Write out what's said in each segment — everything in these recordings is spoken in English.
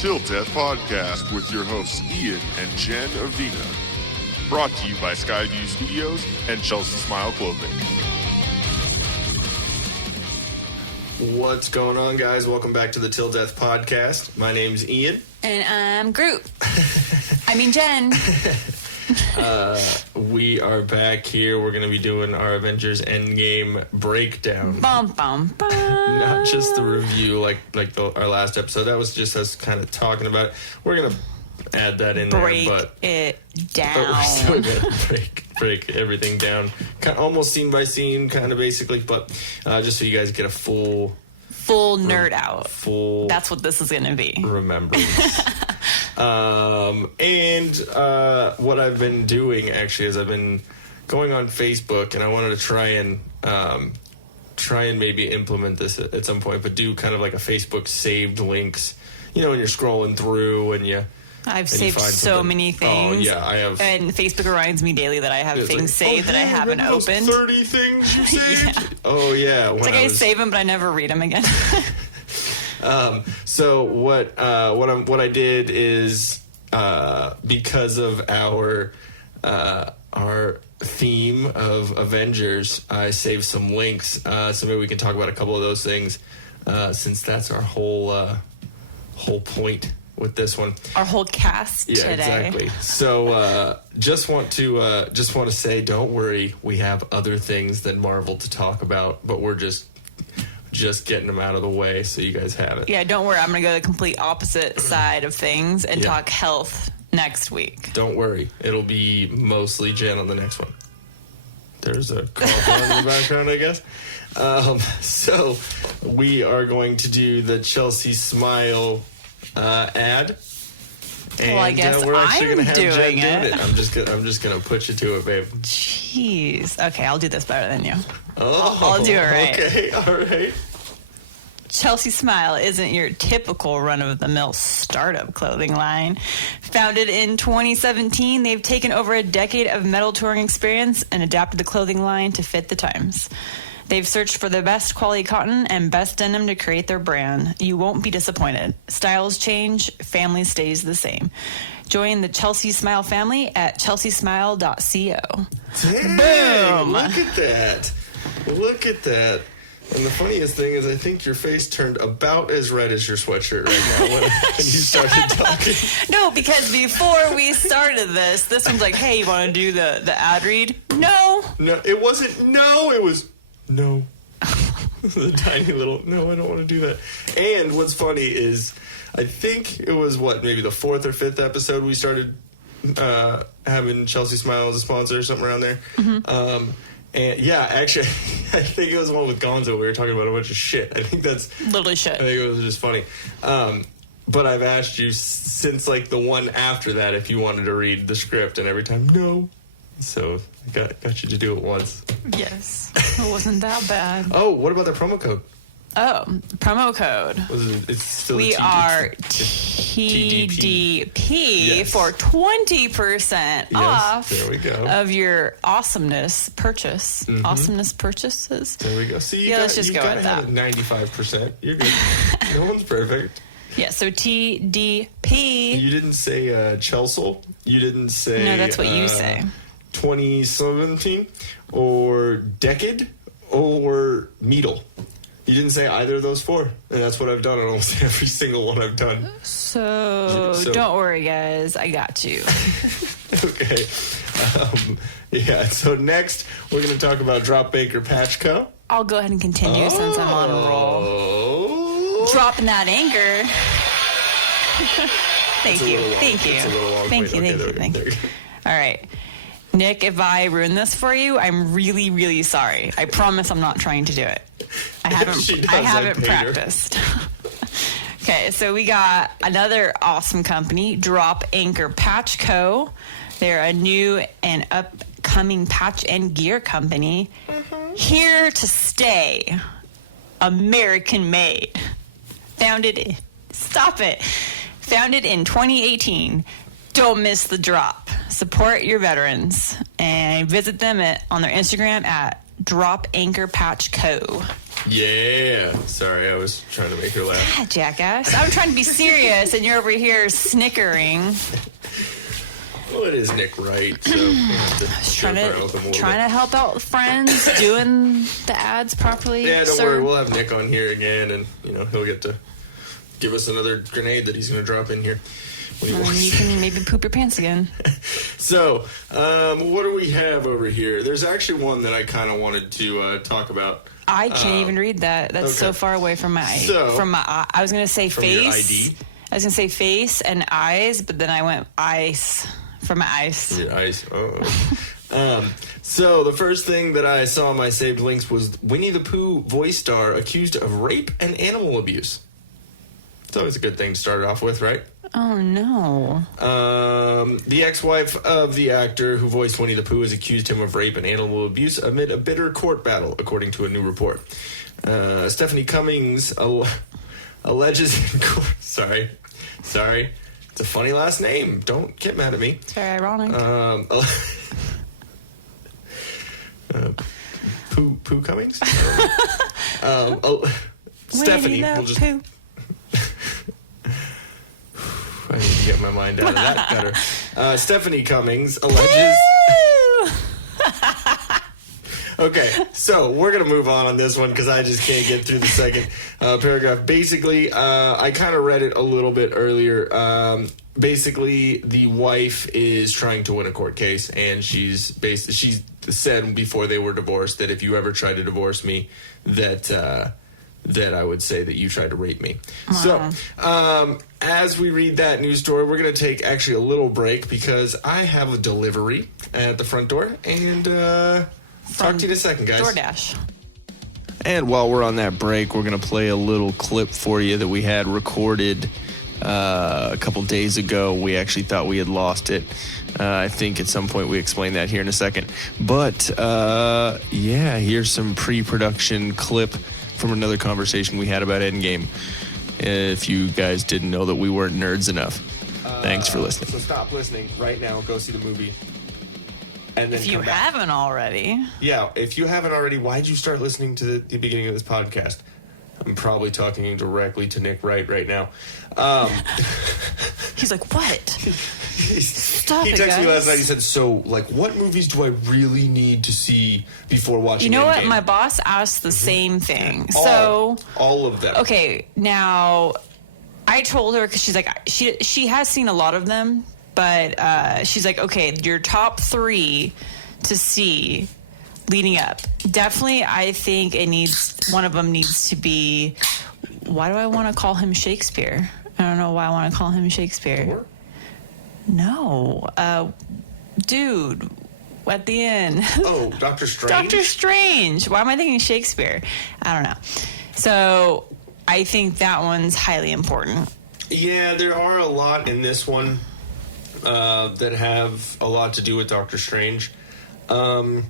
Till Death Podcast with your hosts Ian and Jen Avina. Brought to you by Skyview Studios and Chelsea Smile Clothing. What's going on, guys? Welcome back to the Till Death Podcast. My name's Ian. And I'm Groot. I mean, Jen. We are back here. We're going to be doing our Avengers Endgame breakdown. Bum, bum, bum. Not just the review like our last episode. That was just us kind of talking about it. We're going to add that in break there. But it down. But we're still going to break everything down. Kind of almost scene by scene, kind of basically. But just so you guys get a full nerd out. That's what this is going to be. Remembrance. And what I've been doing actually is I've been going on Facebook, and I wanted to try and maybe implement this at some point, but do kind of like a Facebook saved links. You know, when you're scrolling through and I've saved so many things. Oh yeah, I have. And Facebook reminds me daily that I have things saved that I haven't opened. 30 things you saved. Yeah. Oh yeah. It's like I save them, but I never read them again. So what I did is because of our theme of Avengers, I saved some links. So maybe we can talk about a couple of those things since that's our whole point with this one. Our whole cast today. Exactly. So just want to say, don't worry, we have other things than Marvel to talk about, but we're just getting them out of the way so you guys have it. Yeah, don't worry. I'm going to go the complete opposite side of things and talk health next week. Don't worry. It'll be mostly Jen on the next one. There's a car in the background, I guess. So we are going to do the Chelsea Smile ad. And, well, I guess we're actually I'm going to have doing Jen it. I'm just going to put you to it, babe. Jeez. Okay, I'll do this better than you. Oh, I'll do it right. Okay, all right. Chelsea Smile isn't your typical run-of-the-mill startup clothing line. Founded in 2017, they've taken over a decade of metal touring experience and adapted the clothing line to fit the times. They've searched for the best quality cotton and best denim to create their brand. You won't be disappointed. Styles change, family stays the same. Join the Chelsea Smile family at chelseasmile.co. Dang, Boom! Look at that. Look at that. And the funniest thing is I think your face turned about as red as your sweatshirt right now when you started talking. No, because before we started this one's like, hey, you want to do the ad read? No. No, it wasn't no, it was no. The tiny little, no, I don't want to do that. And what's funny is I think it was maybe the fourth or fifth episode we started having Chelsea Smile as a sponsor or something around there. Mm-hmm. And yeah, actually, I think it was the one with Gonzo. We were talking about a bunch of shit. I think that's literally shit. I think it was just funny. But I've asked you since like the one after that if you wanted to read the script, and every time no. So I got you to do it once. Yes, it wasn't that bad. Oh, what about the promo code? Oh, promo code. It's still we are TDP yes. for 20% off there we go. of your awesomeness purchase. Mm-hmm. Awesomeness purchases. There we go. See, let's just go with that. 95%. You're good. No one's perfect. Yeah, so TDP. You didn't say Chelsea. You didn't say... No, that's what you say. 2017 or Decade or Meadle. You didn't say either of those four, and that's what I've done on almost every single one I've done. So don't worry, guys. I got you. Okay. Yeah, so next we're going to talk about Drop Baker Patch Co. I'll go ahead and continue since I'm on a roll. Dropping that anchor. Thank you. All right. Nick, if I ruin this for you, I'm really, really sorry. I promise I'm not trying to do it. I haven't practiced. Okay, so we got another awesome company, Drop Anchor Patch Co. They're a new and upcoming patch and gear company. Mm-hmm. Here to stay. American made. Founded in 2018. Don't miss the drop. Support your veterans and visit them on their Instagram at Drop Anchor Patch Co. Yeah. Sorry, I was trying to make her laugh. Ah, jackass. I'm trying to be serious, and you're over here snickering. Well, it is Nick Wright, so we'll have to trying to help out friends, doing the ads properly. Yeah, don't worry. We'll have Nick on here again, and he'll get to give us another grenade that he's going to drop in here. You can maybe poop your pants again. So, what do we have over here? There's actually one that I kind of wanted to talk about. I can't even read that. That's so far away from my I was going to say face. Your ID? I was going to say face and eyes, but then I went ice for my ice. Your ice. Oh. So the first thing that I saw in my saved links was Winnie the Pooh voice star accused of rape and animal abuse. It's always a good thing to start it off with, right? Oh, no. The ex-wife of the actor who voiced Winnie the Pooh has accused him of rape and animal abuse amid a bitter court battle, according to a new report. Stephanie Cummings alleges in court... Sorry. It's a funny last name. Don't get mad at me. It's very ironic. Pooh Cummings? Stephanie. We'll just... Pooh. I need to get my mind out of that gutter. Stephanie Cummings alleges... Okay, so we're going to move on this one because I just can't get through the second paragraph. Basically, I kind of read it a little bit earlier. Basically, the wife is trying to win a court case, and she said before they were divorced that if you ever try to divorce me, that I would say that you tried to rape me. Wow. So, as we read that news story, we're going to take actually a little break because I have a delivery at the front door, and talk to you in a second, guys. DoorDash. And while we're on that break, we're going to play a little clip for you that we had recorded a couple days ago. We actually thought we had lost it. I think at some point we explain that here in a second. But, here's some pre-production clip from another conversation we had about Endgame. If you guys didn't know that we weren't nerds enough. Thanks for listening. So stop listening right now. Go see the movie. And then if you haven't already. Yeah, if you haven't already, why'd you start listening to the beginning of this podcast? I'm probably talking directly to Nick Wright right now. He's like, what? Stop it, guys. He texted me last night. He said, so, what movies do I really need to see before watching Endgame? You know what? My boss asked the same thing. All of them. Okay, now, I told her, because she's like, she has seen a lot of them, but she's like, okay, your top 3 to see leading up. Definitely, I think one of them needs to be, why do I want to call him Shakespeare? I don't know why I want to call him Shakespeare. Thor? No. Dude, at the end. Oh, Doctor Strange? Doctor Strange. Why am I thinking Shakespeare? I don't know. So, I think that one's highly important. Yeah, there are a lot in this one that have a lot to do with Doctor Strange. Doctor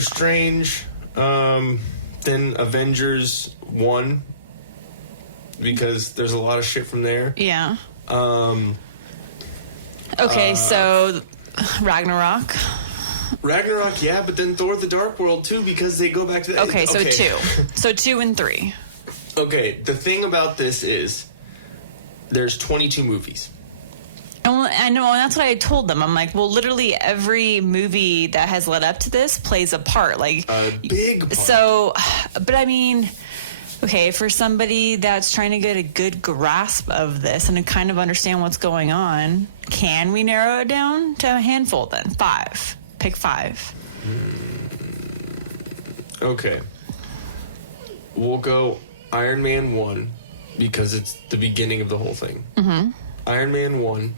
Strange. Then Avengers 1. Because there's a lot of shit from there. Yeah. Okay, so Ragnarok. Ragnarok, yeah, but then Thor the Dark World too, because they go back to that. Okay, so 2. So 2 and 3. Okay, the thing about this is there's 22 movies. I know, and that's what I told them. I'm like, well, literally every movie that has led up to this plays a part. Like a big part. So, but I mean, okay, for somebody that's trying to get a good grasp of this and to kind of understand what's going on, can we narrow it down to a handful then? 5. Pick 5. Okay. We'll go Iron Man 1 because it's the beginning of the whole thing. Mm-hmm. Iron Man 1.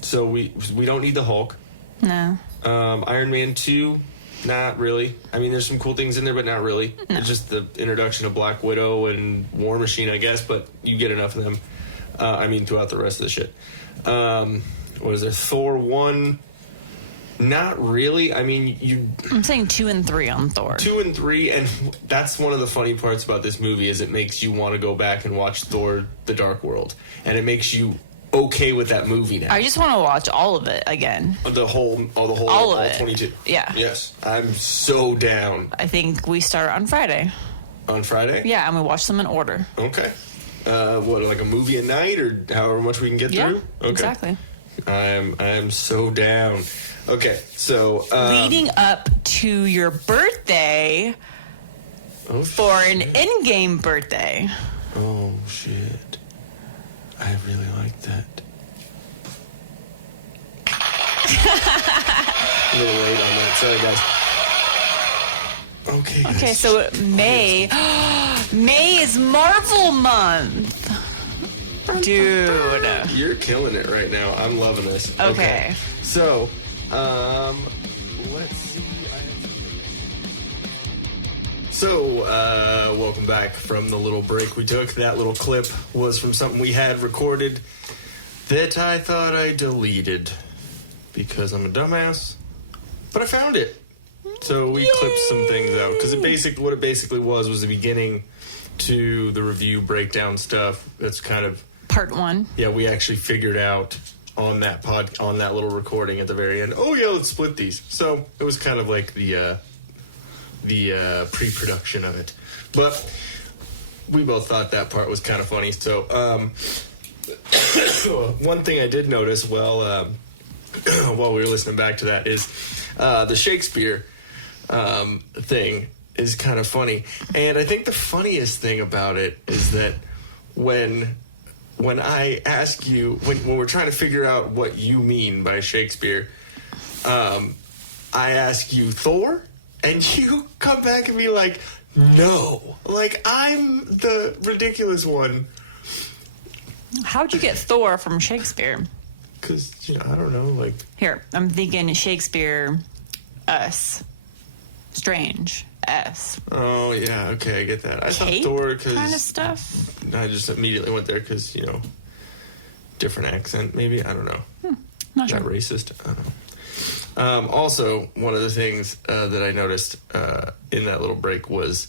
So we don't need the Hulk. No. Iron Man 2, not really. I mean, there's some cool things in there, but not really. No. It's just the introduction of Black Widow and War Machine, I guess, but you get enough of them. Throughout the rest of the shit. What is there? Thor 1, not really. I mean, I'm saying 2 and 3 on Thor. 2 and 3, and that's one of the funny parts about this movie is it makes you want to go back and watch Thor: The Dark World, and it makes you okay with that movie now. I just want to watch all of it again. All of it. 22. Yeah. Yes, I'm so down. I think we start on Friday. On Friday? Yeah, and we watch them in order. Okay. What, like a movie a night, or however much we can get through? Okay. Exactly. I'm so down. Okay, so leading up to your birthday for an Endgame birthday. Oh shit! I really like that. A little late on that. Sorry, guys. Okay. Guys. Okay, so May. May is Marvel month. Dude. You're killing it right now. I'm loving this. Okay. So, let's see. So, welcome back from the little break we took. That little clip was from something we had recorded that I thought I deleted because I'm a dumbass. But I found it. So we clipped some things out because what it basically was the beginning to the review breakdown stuff. That's kind of part 1. Yeah, we actually figured out on that little recording at the very end. Oh yeah, let's split these. So it was kind of like the pre-production of it, but we both thought that part was kind of funny. So one thing I did notice while we were listening back to that is the Shakespeare thing is kind of funny, and I think the funniest thing about it is that when I ask you, when we're trying to figure out what you mean by Shakespeare, I ask you Thor, and you come back and be like, no. Like, I'm the ridiculous one. How'd you get Thor from Shakespeare? Because, I don't know, like... Here, I'm thinking Shakespeare, us. Strange, S. Oh, yeah, okay, I get that. I Cape thought Thor because... kind of stuff? I just immediately went there because, different accent, maybe? I don't know. Not sure. Not racist? I don't know. Also, one of the things that I noticed in that little break was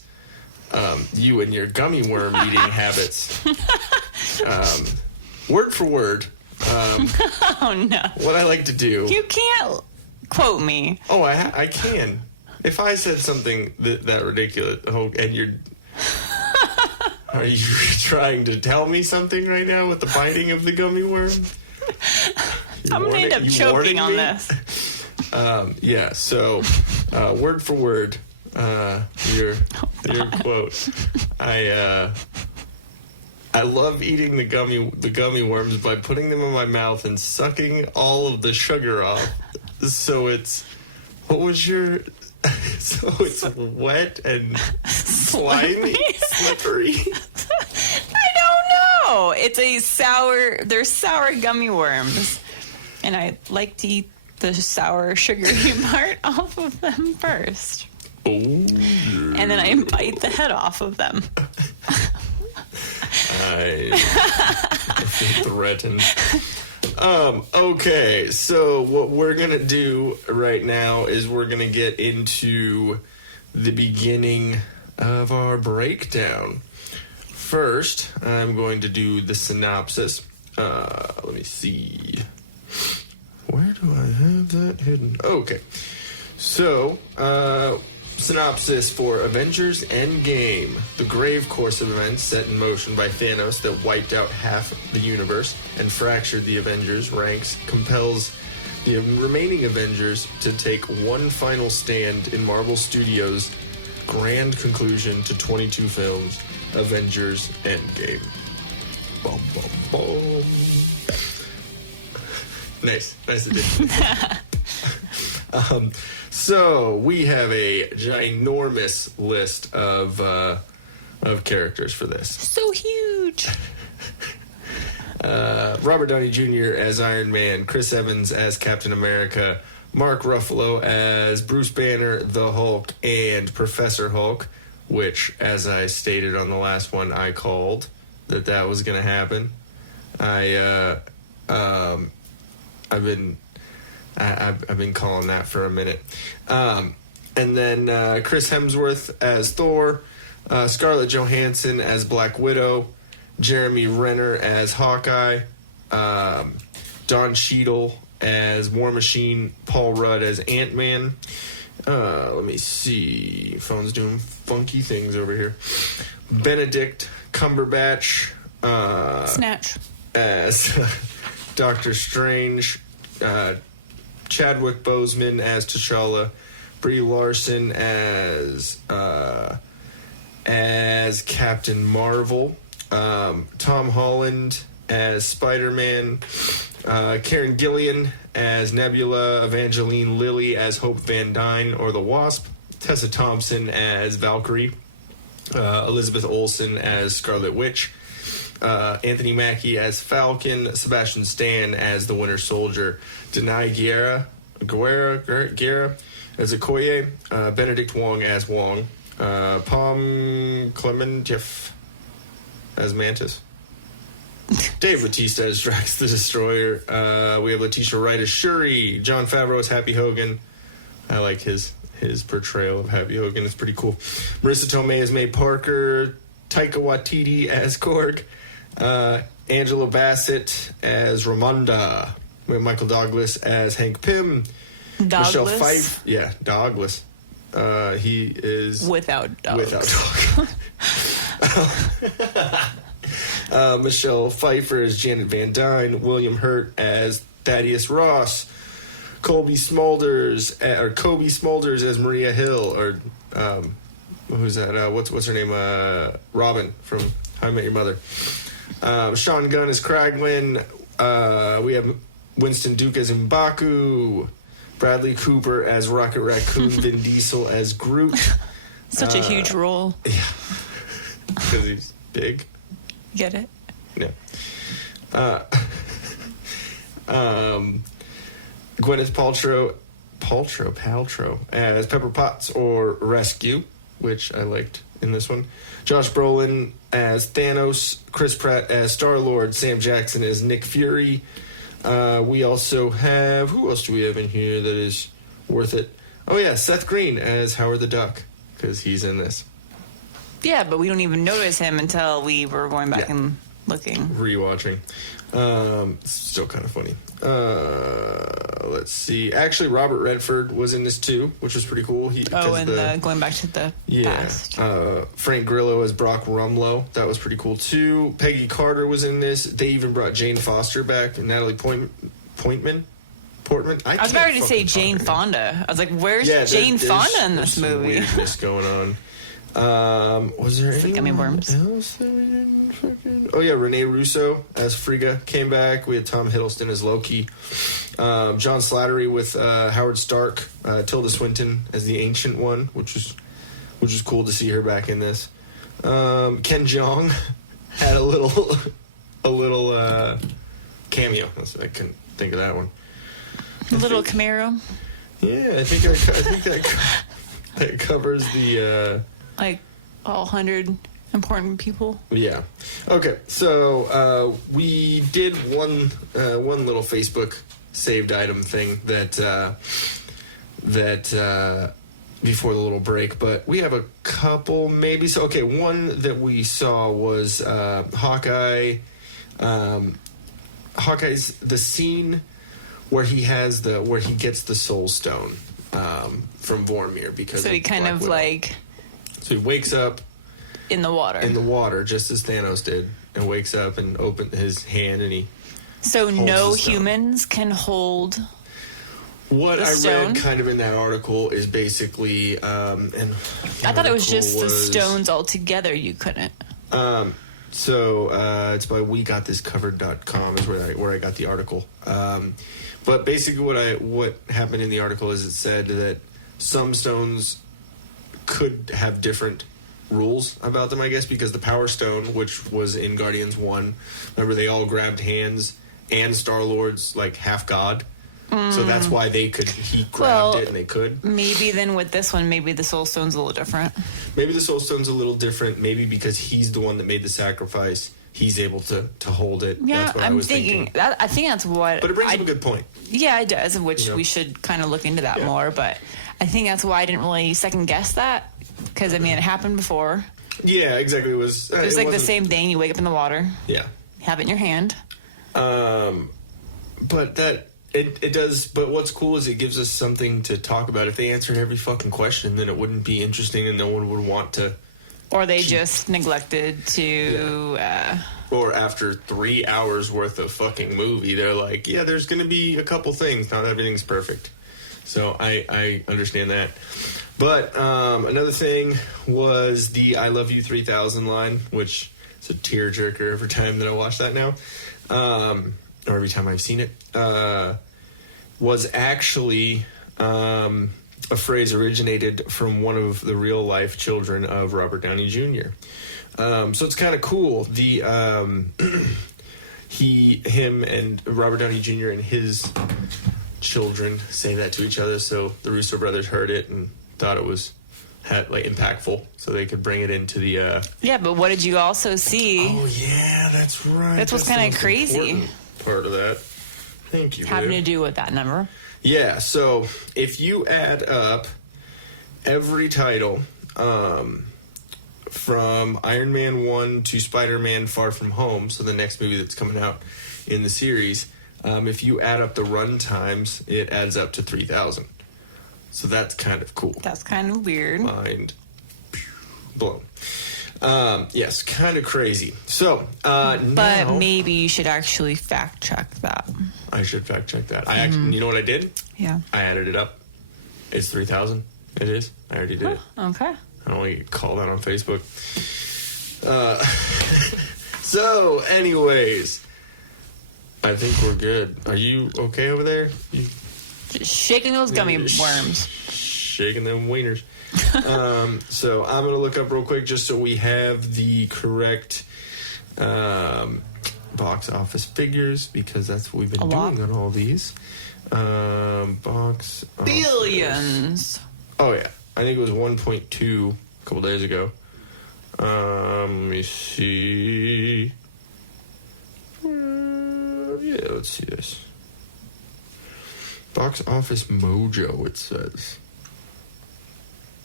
you and your gummy worm eating habits. Word for word. Oh, no. What I like to do... You can't quote me. Oh, I can. If I said something that ridiculous, and you're... Are you trying to tell me something right now with the biting of the gummy worm? I'm going to end up choking on this. Yeah, so word for word, your quote. I love eating the gummy worms by putting them in my mouth and sucking all of the sugar off. So it's wet and slimy, slippery. I don't know. They're sour gummy worms, and I like to eat the sour, sugary part off of them first. Oh, yeah. And then I bite the head off of them. I feel threatened. Okay, so what we're going to do right now is we're going to get into the beginning of our breakdown. First, I'm going to do the synopsis. Let me see. Where do I have that hidden? Okay. So, synopsis for Avengers Endgame. The grave course of events set in motion by Thanos that wiped out half the universe and fractured the Avengers' ranks compels the remaining Avengers to take one final stand in Marvel Studios' grand conclusion to 22 films, Avengers Endgame. Boom, boom, boom. Nice addition. So we have a ginormous list of characters for this. So huge. Robert Downey Jr. as Iron Man, Chris Evans as Captain America, Mark Ruffalo as Bruce Banner, the Hulk, and Professor Hulk, which, as I stated on the last one, I called that was going to happen. I've been calling that for a minute. And then Chris Hemsworth as Thor, Scarlett Johansson as Black Widow, Jeremy Renner as Hawkeye, Don Cheadle as War Machine, Paul Rudd as Ant-Man. Let me see. Phone's doing funky things over here. Benedict Cumberbatch Snatch as Doctor Strange. Chadwick Boseman as T'Challa. Brie Larson as Captain Marvel. Tom Holland as Spider-Man. Karen Gillian as Nebula. Evangeline Lilly as Hope Van Dyne or the Wasp. Tessa Thompson as Valkyrie. Elizabeth Olsen as Scarlet Witch. Anthony Mackie as Falcon. Sebastian Stan as the Winter Soldier. Denai Guerra as Okoye. Benedict Wong as Wong. Palm Clementieff as Mantis. Dave Bautista as Drax the Destroyer. We have Letitia Wright as Shuri. Jon Favreau as Happy Hogan. I like his portrayal of Happy Hogan. It's pretty cool. Marissa Tomei as May Parker. Taika Waititi as Korg. Angela Bassett as Ramonda. We have Michael Douglas as Hank Pym. Douglas? Michelle Pfeiffer. Yeah, Douglas. He is... Without dogs. Michelle Pfeiffer as Janet Van Dyne. William Hurt as Thaddeus Ross. Kobe Smulders as Maria Hill. Or who's that? What's her name? Robin from How I Met Your Mother. Sean Gunn as Kraglin. We have Winston Duke as M'Baku. Bradley Cooper as Rocket Raccoon. Vin Diesel as Groot. Such a huge role. Yeah. Because he's big. Get it? Yeah. Gwyneth Paltrow as Pepper Potts or Rescue, which I liked in this one. Josh Brolin as Thanos. Chris Pratt as Star-Lord. Sam Jackson as Nick Fury. We also have... Who else do we have in here that is worth it? Oh, yeah, Seth Green as Howard the Duck, because he's in this. Yeah, but we don't even notice him until we were going back and looking. Rewatching. Still kind of funny. Let's see. Actually, Robert Redford was in this too, which was pretty cool. Going back to the past. Frank Grillo as Brock Rumlow. That was pretty cool too. Peggy Carter was in this. They even brought Jane Foster back and Natalie Portman. I was about to say Jane Fonda. I was like, where's Jane Fonda in this movie? There's weirdness going on. Was there anyone gummy worms. else that we didn't fucking... Oh yeah, Renee Russo as Frigga came back. We had Tom Hiddleston as Loki. John Slattery with Howard Stark. Tilda Swinton as the Ancient One, which was cool to see her back in this. Ken Jeong had a little cameo. I couldn't think of that one. A little Camaro. Yeah, I think that covers the. Like all 100 important people. Yeah. Okay. So we did one little Facebook saved item thing that before the little break, but we have a couple maybe. So okay, one that we saw was Hawkeye. Hawkeye's the scene where he gets the Soul Stone from Vormir because so he kind of Widow. like. So he wakes up in the water, just as Thanos did, and wakes up and opens his hand and he. So no humans can hold. What I stone? read kind of in that article is basically, and I thought it was just the stones all together. You couldn't. So it's by WeGotThisCovered.com is where I got the article. But basically, what happened in the article is it said that some stones could have different rules about them, I guess, because the Power Stone, which was in Guardians 1, remember they all grabbed hands, and Star-Lord's like half god. So that's why he grabbed it and they could. Maybe then with this one, maybe the Soul Stone's a little different. Maybe the Soul Stone's a little different. Maybe because he's the one that made the sacrifice, he's able to hold it. Yeah, that's what I was thinking. I think that's what... But it brings up a good point. Yeah, it does, which we should kind of look into that more. But I think that's why I didn't really second guess that. Because, I mean, it happened before. Yeah, exactly. It was like the same thing. You wake up in the water. Yeah. Have it in your hand. But it does. But what's cool is it gives us something to talk about. If they answered every fucking question, then it wouldn't be interesting, and no one would want to. Or they just neglected to. Or after 3 hours worth of fucking movie, they're like, yeah, there's going to be a couple things. Not everything's perfect. So I understand that. But another thing was the I Love You 3000 line, which is a tearjerker every time that I watch that now. Or every time I've seen it. Was actually a phrase originated from one of the real life children of Robert Downey Jr. So it's kind of cool. Him and Robert Downey Jr. and his children say that to each other. So the Russo brothers heard it and thought it was impactful, so they could bring it into the. Yeah, but what did you also see? Oh yeah, that's right. That's what's kind of crazy. Part of that. Thank you. Having babe. to do with that number. Yeah. So if you add up every title. From Iron Man 1 to Spider-Man Far From Home, so the next movie that's coming out in the series, if you add up the run times, it adds up to 3,000. So that's kind of cool. That's kind of weird. Mind blown. Yes, kind of crazy. So, but now, maybe you should actually fact check that. I should fact check that. I actually, you know what I did? Yeah. I added it up. It's 3,000. It is. I already did it. Okay. I don't want to get called out on Facebook. So, anyways, I think we're good. Are you okay over there? Just shaking those gummy worms. Shaking them wieners. So I'm going to look up real quick just so we have the correct box office figures, because that's what we've been doing on all these. Box Billions. Oh, yeah. I think it was 1.2 a couple days ago. Let me see. Yeah, let's see this. Box Office Mojo, it says.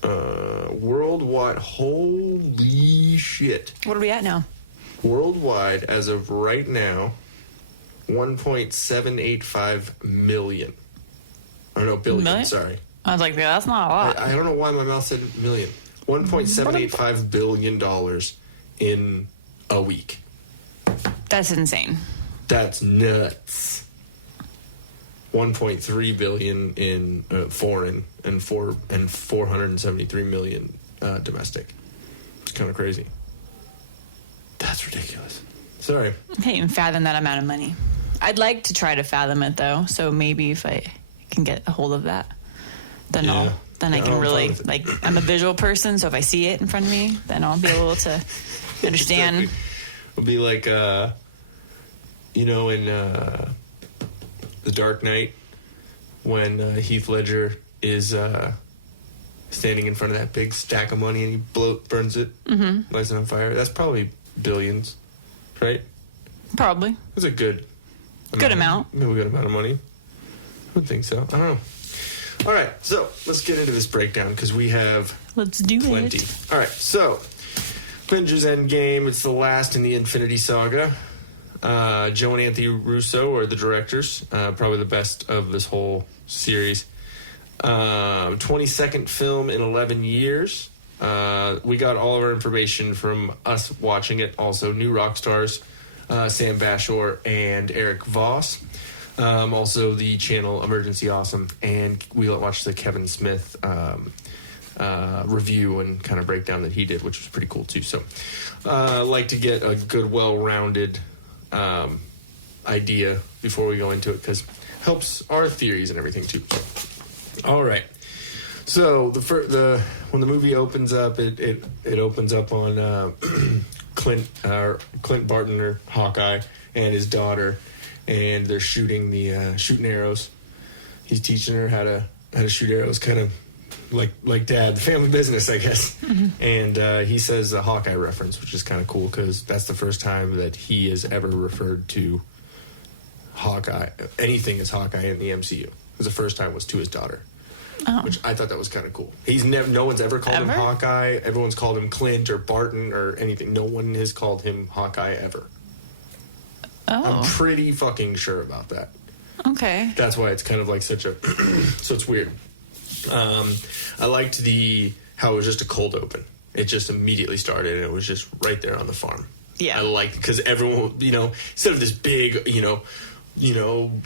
Worldwide, holy shit. What are we at now? Worldwide, as of right now, 1.785 million. Oh, no, billion, Million? sorry. I was like, that's not a lot. I don't know why my mouth said million. $1.785 billion in a week. That's insane. That's nuts. 1.3 billion in foreign and 473 million domestic. It's kind of crazy. That's ridiculous. Sorry. I can't even fathom that amount of money. I'd like to try to fathom it though, so maybe if I can get a hold of that, then I can really, like, I'm a visual person, so if I see it in front of me, then I'll be able to understand. It'll be like, in The Dark Knight, when Heath Ledger is standing in front of that big stack of money and he burns it, lights it on fire. That's probably billions, right? Probably. That's a good amount. Maybe a good amount of money. I would think so. I don't know. All right, so let's get into this breakdown because we have plenty. All right, so Avengers Endgame. It's the last in the Infinity Saga. Joe and Anthony Russo are the directors. Probably the best of this whole series. 22nd film in 11 years. We got all of our information from us watching it. Also, new rock stars, Sam Bashor and Eric Voss. Also, the channel Emergency Awesome. And we watched the Kevin Smith review and kind of breakdown that he did, which was pretty cool, too. So, like to get a good, well-rounded idea before we go into it, because it helps our theories and everything, too. All right. So when the movie opens up, it opens up on Clint Barton, or Hawkeye, and his daughter, and they're shooting arrows. He's teaching her how to shoot arrows, kind of like Dad, the family business, I guess. And he says a Hawkeye reference, which is kind of cool because that's the first time that he has ever referred to Hawkeye, anything as Hawkeye in the MCU. Because the first time was to his daughter. Oh. Which I thought that was kind of cool. No one's ever called him Hawkeye. Everyone's called him Clint or Barton or anything. No one has called him Hawkeye ever. Oh. I'm pretty fucking sure about that. Okay. That's why it's kind of like such a... so it's weird. I liked how it was just a cold open. It just immediately started, and it was just right there on the farm. Yeah. I liked, because everyone, instead of this big,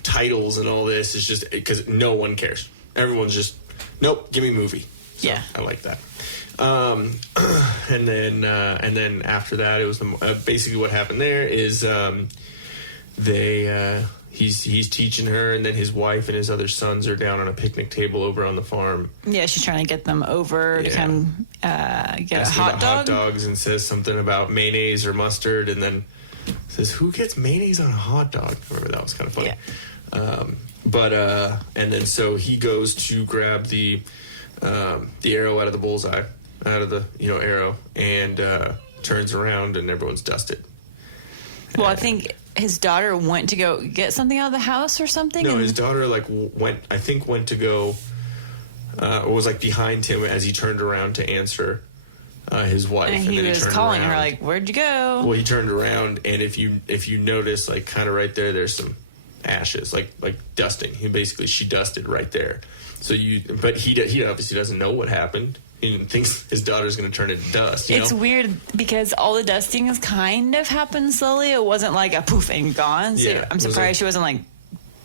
titles and all this, it's just because no one cares. Everyone's just, nope, give me movie. So yeah. I like that. And then after that, it was basically what happened there is he's teaching her, and then his wife and his other sons are down on a picnic table over on the farm. Yeah, she's trying to get them over to come get a hot dog. Hot dogs, and says something about mayonnaise or mustard, and then says, "Who gets mayonnaise on a hot dog?" I remember that was kind of funny. Yeah. And then so he goes to grab the arrow out of the bullseye, out of the arrow, and turns around, and everyone's dusted. Well, I think his daughter went to go get something out of the house or something. No, his daughter went to go, or was behind him as he turned around to answer his wife, and then he was calling her like, "Where'd you go?" Well, he turned around, and if you notice, kind of right there's some ashes, like dusting. She dusted right there. So but he obviously doesn't know what happened. He thinks his daughter's going to turn into dust. It's weird because all the dusting has kind of happened slowly. It wasn't like a poof and gone. So Yeah, I'm surprised she wasn't like,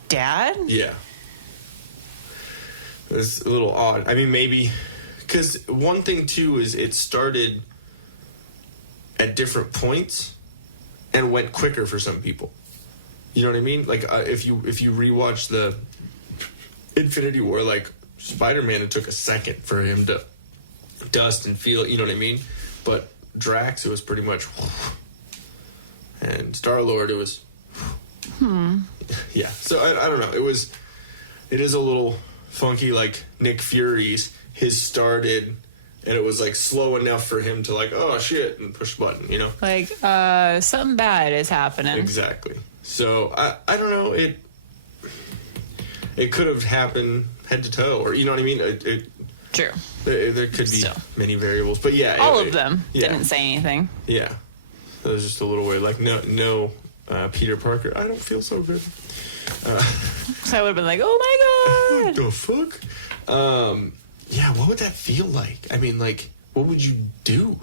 "Dad?" Yeah. It was a little odd. I mean, maybe because one thing too is it started at different points and went quicker for some people. You know what I mean? If you rewatch the Infinity War, Spider-Man, it took a second for him to dust and feel, you know what I mean? But Drax, it was pretty much, and Star-Lord, it was, yeah. So I don't know. It is a little funky. Nick Fury's, his started, and it was slow enough for him to oh shit, and push the button. Something bad is happening. Exactly. So I don't know. It could have happened head to toe, or you know what I mean. True. There could be many variables, but yeah, all of them didn't say anything. Yeah, it was just a little weird. No, Peter Parker, I don't feel so good. So I would have been like, "Oh my god, what the fuck?" Yeah, what would that feel like? I mean, what would you do?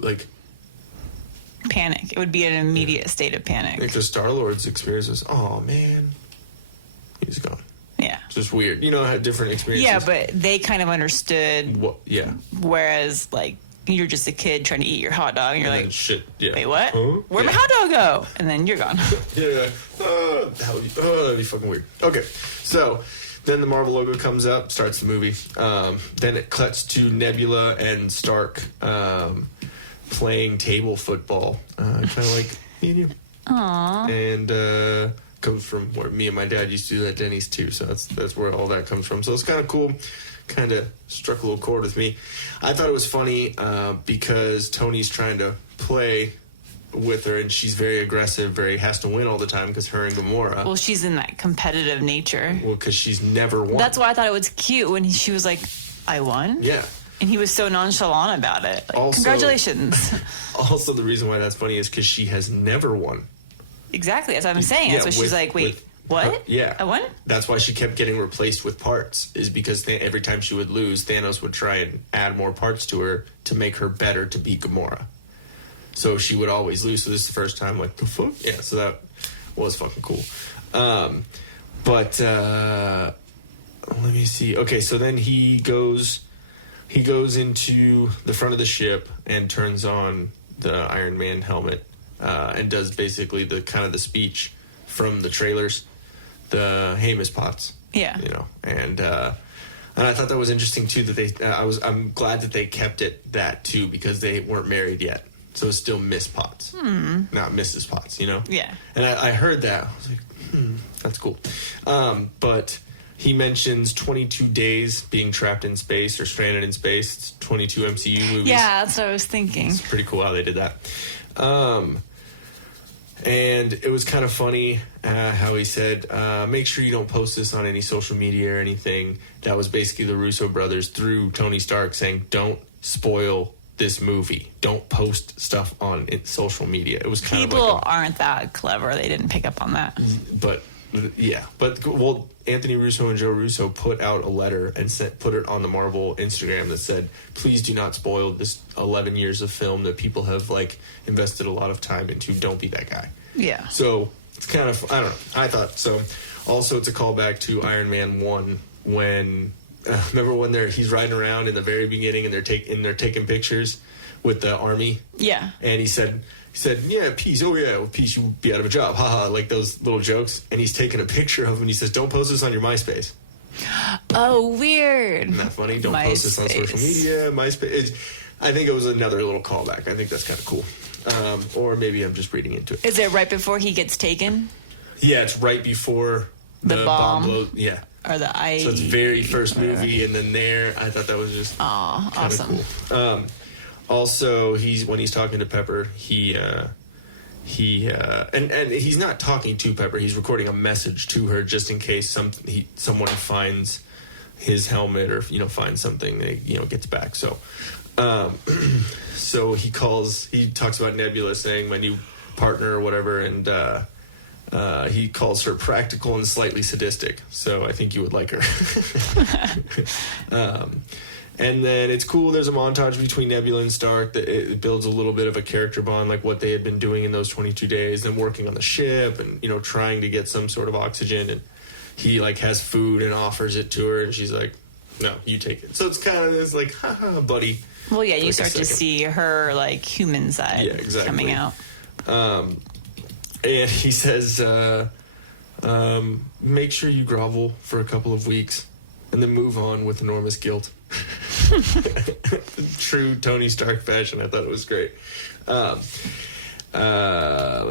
Panic. It would be an immediate state of panic. Because Star-Lord's experience was, oh man, he's gone. Yeah. It's just weird. Had different experiences. Yeah, but they kind of understood. Yeah. Whereas, you're just a kid trying to eat your hot dog, and you're like, shit, yeah. "Wait, what? Huh? Where'd my hot dog go?" And then you're gone. Yeah. That'd be fucking weird. Okay, so then the Marvel logo comes up, starts the movie. Then it cuts to Nebula and Stark playing table football, kind of like me and you. Aww. And comes from where me and my dad used to do that at Denny's too, so that's where all that comes from. So it's kind of cool, kind of struck a little chord with me. I thought it was funny because Tony's trying to play with her, and she's very aggressive, has to win all the time because her and Gamora. Well, she's in that competitive nature. Well, because she's never won. That's why I thought it was cute when she was like, "I won." Yeah. And he was so nonchalant about it. Congratulations. Also, the reason why that's funny is because she has never won. Exactly. That's what I'm saying. That's why she's like, "Wait, what? Yeah. I won?" That's why she kept getting replaced with parts, is because every time she would lose, Thanos would try and add more parts to her to make her better to beat Gamora. So she would always lose. So this is the first time, the fuck? Yeah, so that was fucking cool. But let me see. Okay, so then he goes into the front of the ship and turns on the Iron Man helmet and does basically the kind of the speech from the trailers, the Hamas Potts. Yeah. And I thought that was interesting too, that I'm glad that they kept it that too, because they weren't married yet. So it's still Miss Potts, not Mrs. Potts, Yeah. And I heard that. I was like, that's cool. But he mentions 22 days being trapped in space or stranded in space. It's 22 MCU movies. Yeah, that's what I was thinking. It's pretty cool how they did that. And it was kind of funny how he said, make sure you don't post this on any social media or anything. That was basically the Russo brothers through Tony Stark saying, don't spoil this movie. Don't post stuff on social media. It was kind People of like aren't that clever. They didn't pick up on that. But Anthony Russo and Joe Russo put out a letter and put it on the Marvel Instagram that said, please do not spoil this 11 years of film that people have like invested a lot of time into. Don't be that guy. Yeah. So it's kind of, I don't know. I thought so. Also, it's a callback to Iron Man 1 when remember when he's riding around in the very beginning and they're taking pictures with the army. Yeah. And he said, yeah, peace. Oh, yeah, with peace, you'll be out of a job. Haha, like those little jokes. And he's taking a picture of him and he says, don't post this on your MySpace. Oh, weird. Isn't that funny? Don't post this on social media. MySpace. I think it was another little callback. I think that's kind of cool. Or maybe I'm just reading into it. Is it right before he gets taken? Yeah, it's right before the bomb blows. Yeah. Or the So it's very first movie, and then I thought that was just awesome. Cool. Also, when he's talking to Pepper, and he's not talking to Pepper. He's recording a message to her just in case someone finds his helmet or finds something that gets back. So, so he talks about Nebula saying my new partner or whatever, and he calls her practical and slightly sadistic. So I think you would like her. And then it's cool. There's a montage between Nebula and Stark that it builds a little bit of a character bond, like what they had been doing in those 22 days, and working on the ship, and trying to get some sort of oxygen. And he has food and offers it to her, and she's like, "No, you take it." So it's kind of this haha, buddy. Well, yeah, you start to see her human side coming out. And he says, "Make sure you grovel for a couple of weeks, and then move on with enormous guilt." True Tony Stark fashion. I thought it was great. Let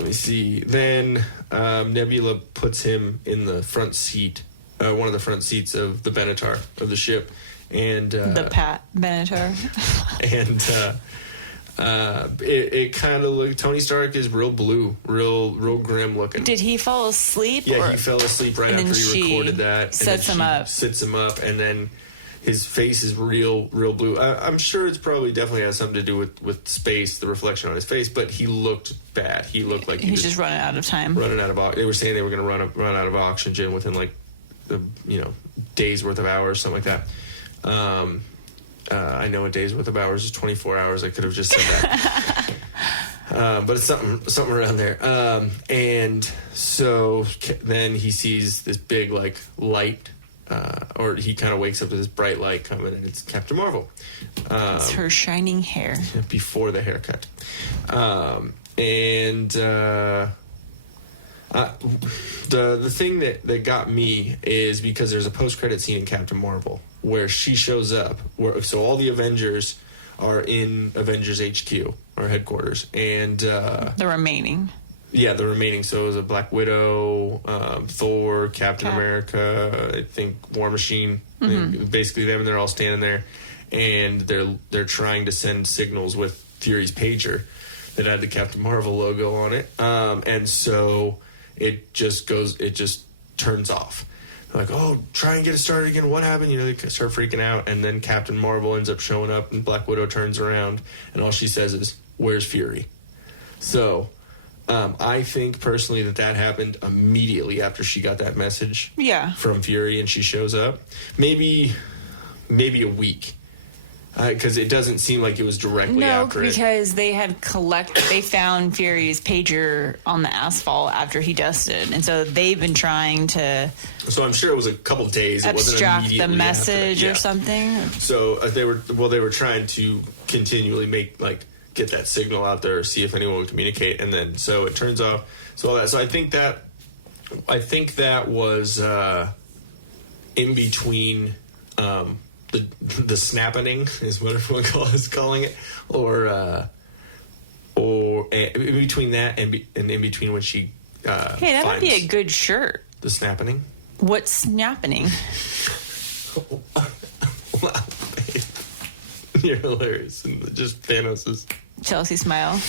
me see. Then Nebula puts him in the front seat, one of the front seats of the Benatar of the ship, and the Pat Benatar. And it kind of looked. Tony Stark is real blue, real grim looking. Did he fall asleep? Yeah, he fell asleep right after he recorded that. Sits him up, and then his face is real blue. I'm sure it's definitely has something to do with space, the reflection on his face. But he looked bad. He looked like he's just running out of time. Running out of. They were saying they were going to run out of oxygen within days worth of hours, something like that. I know a day's worth of hours is 24 hours. I could have just said that. But it's something around there. And so then he sees this big light, or he kind of wakes up to this bright light coming, and it's Captain Marvel. It's her shining hair. Before the haircut. The thing that got me is because there's a post-credit scene in Captain Marvel where she shows up, so all the Avengers are in Avengers HQ, or headquarters, and the remaining. Yeah, the remaining. So it was a Black Widow, Thor, Captain America, I think War Machine, basically them, and they're all standing there, and they're trying to send signals with Fury's pager that had the Captain Marvel logo on it, and so it just turns off. They're like, oh, try and get it started again. What happened? They start freaking out, and then Captain Marvel ends up showing up, and Black Widow turns around, and all she says is, "Where's Fury?" So, I think personally that happened immediately after she got that message from Fury, and she shows up. Maybe a week. Because it doesn't seem like it was directly after it. No, because they found Fury's pager on the asphalt after he dusted, and so they've been trying to. So I'm sure it was a couple of days. Abstract the message or something. So they were trying to continually get that signal out there, see if anyone would communicate, and then so it turns off. So all that. So I think that was in between. The snapping is what everyone is calling it, or in between that and in between when she. Hey, that might be a good shirt. The snapping. What's snapping? Wow, you're hilarious, and just Thanos's Chelsea smile.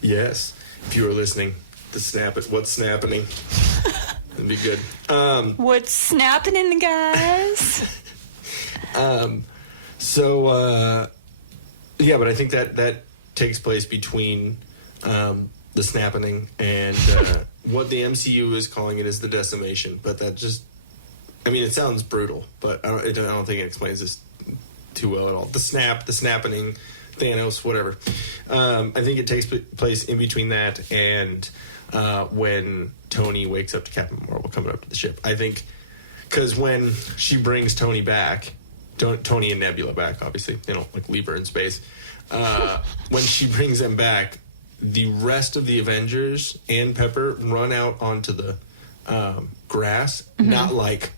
Yes, if you were listening, what's snapping? That'd be good. What's snapping, guys? Yeah, but I think that takes place between the snapping and what the MCU is calling it is the decimation. But that just, I mean, it sounds brutal, but I don't think it explains this too well at all. The snapping, Thanos, whatever. I think it takes place in between that and when Tony wakes up to Captain Marvel coming up to the ship. I think because when she brings Tony back, Tony and Nebula back, obviously they don't like leave her in space. When she brings them back, the rest of the Avengers and Pepper run out onto the grass, not like,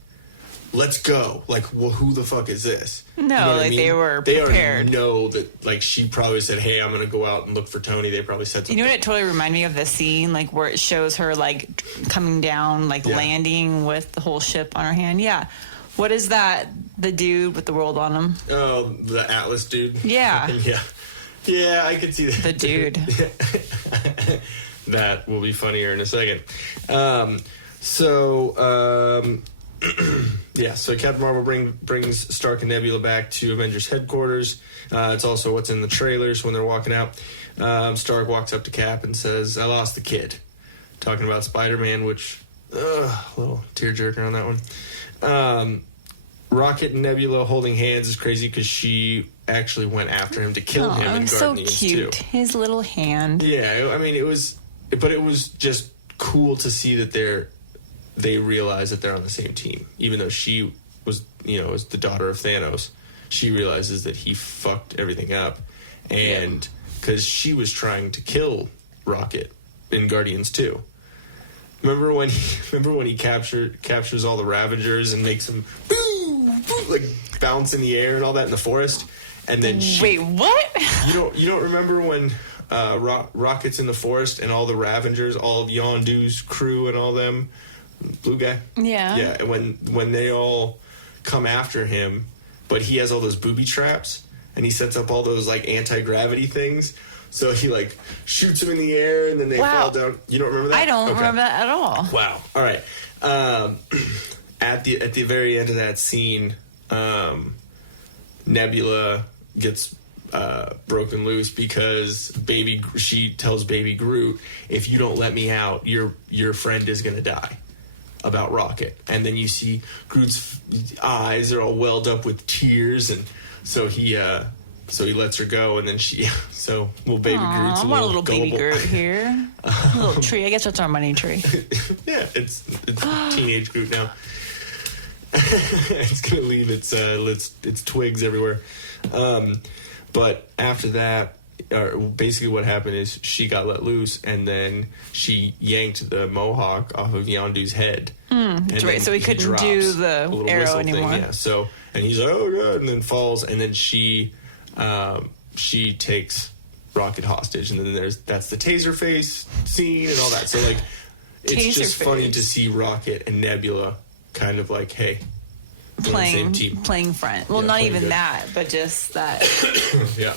let's go. Like, well, who the fuck is this? No, you know like I mean? They were prepared. They already know that, like, she probably said, hey, I'm going to go out and look for Tony. They probably said something. You know what it totally reminded me of? The scene, like, where it shows her, like, coming down, like, landing with the whole ship on her hand. Yeah. What is that? The dude with the world on him? Oh, the Atlas dude? Yeah. Yeah. Yeah, I could see that. The dude. That will be funnier in a second. Yeah, so Captain Marvel brings Stark and Nebula back to Avengers headquarters. It's also what's in the trailers when they're walking out. Stark walks up to Cap and says, I lost the kid. Talking about Spider-Man, which, a little tearjerker on that one. Rocket and Nebula holding hands is crazy because she actually went after him to kill him in Guardians so cute. too. His little hand. Yeah, I mean, it was just cool to see that they realize that they're on the same team, even though she was, was the daughter of Thanos. She realizes that he fucked everything up, and because she was trying to kill Rocket in Guardians 2. Remember when he captures all the Ravengers and makes them like bounce in the air and all that in the forest, and then wait, what? You don't remember when Rocket's in the forest and all the Ravengers, all of Yondu's crew and all them, blue guy, yeah, when they all come after him, but he has all those booby traps and he sets up all those like anti-gravity things. So he like shoots them in the air and then they fall down. You don't remember that? I don't remember that at all. Wow. All right. At the very end of that scene, Nebula gets broken loose because she tells Baby Groot, if you don't let me out, your friend is gonna die. About Rocket. And then you see Groot's eyes are all welled up with tears, and so he lets her go, and then Baby Groot's I want a little Baby Groot here. A little tree. I guess that's our money tree. Yeah, it's teenage Groot now. It's gonna leave its twigs everywhere. But after that, basically what happened is she got let loose, and then she yanked the mohawk off of Yondu's head. That's right. So he couldn't do the arrow anymore. Yeah. So, and he's like, oh god, and then falls, and then she takes Rocket hostage, and then that's the taser face scene and all that. So like, it's just funny to see Rocket and Nebula kind of like, hey, playing friend. Well, not even good. That, but just that. Yeah.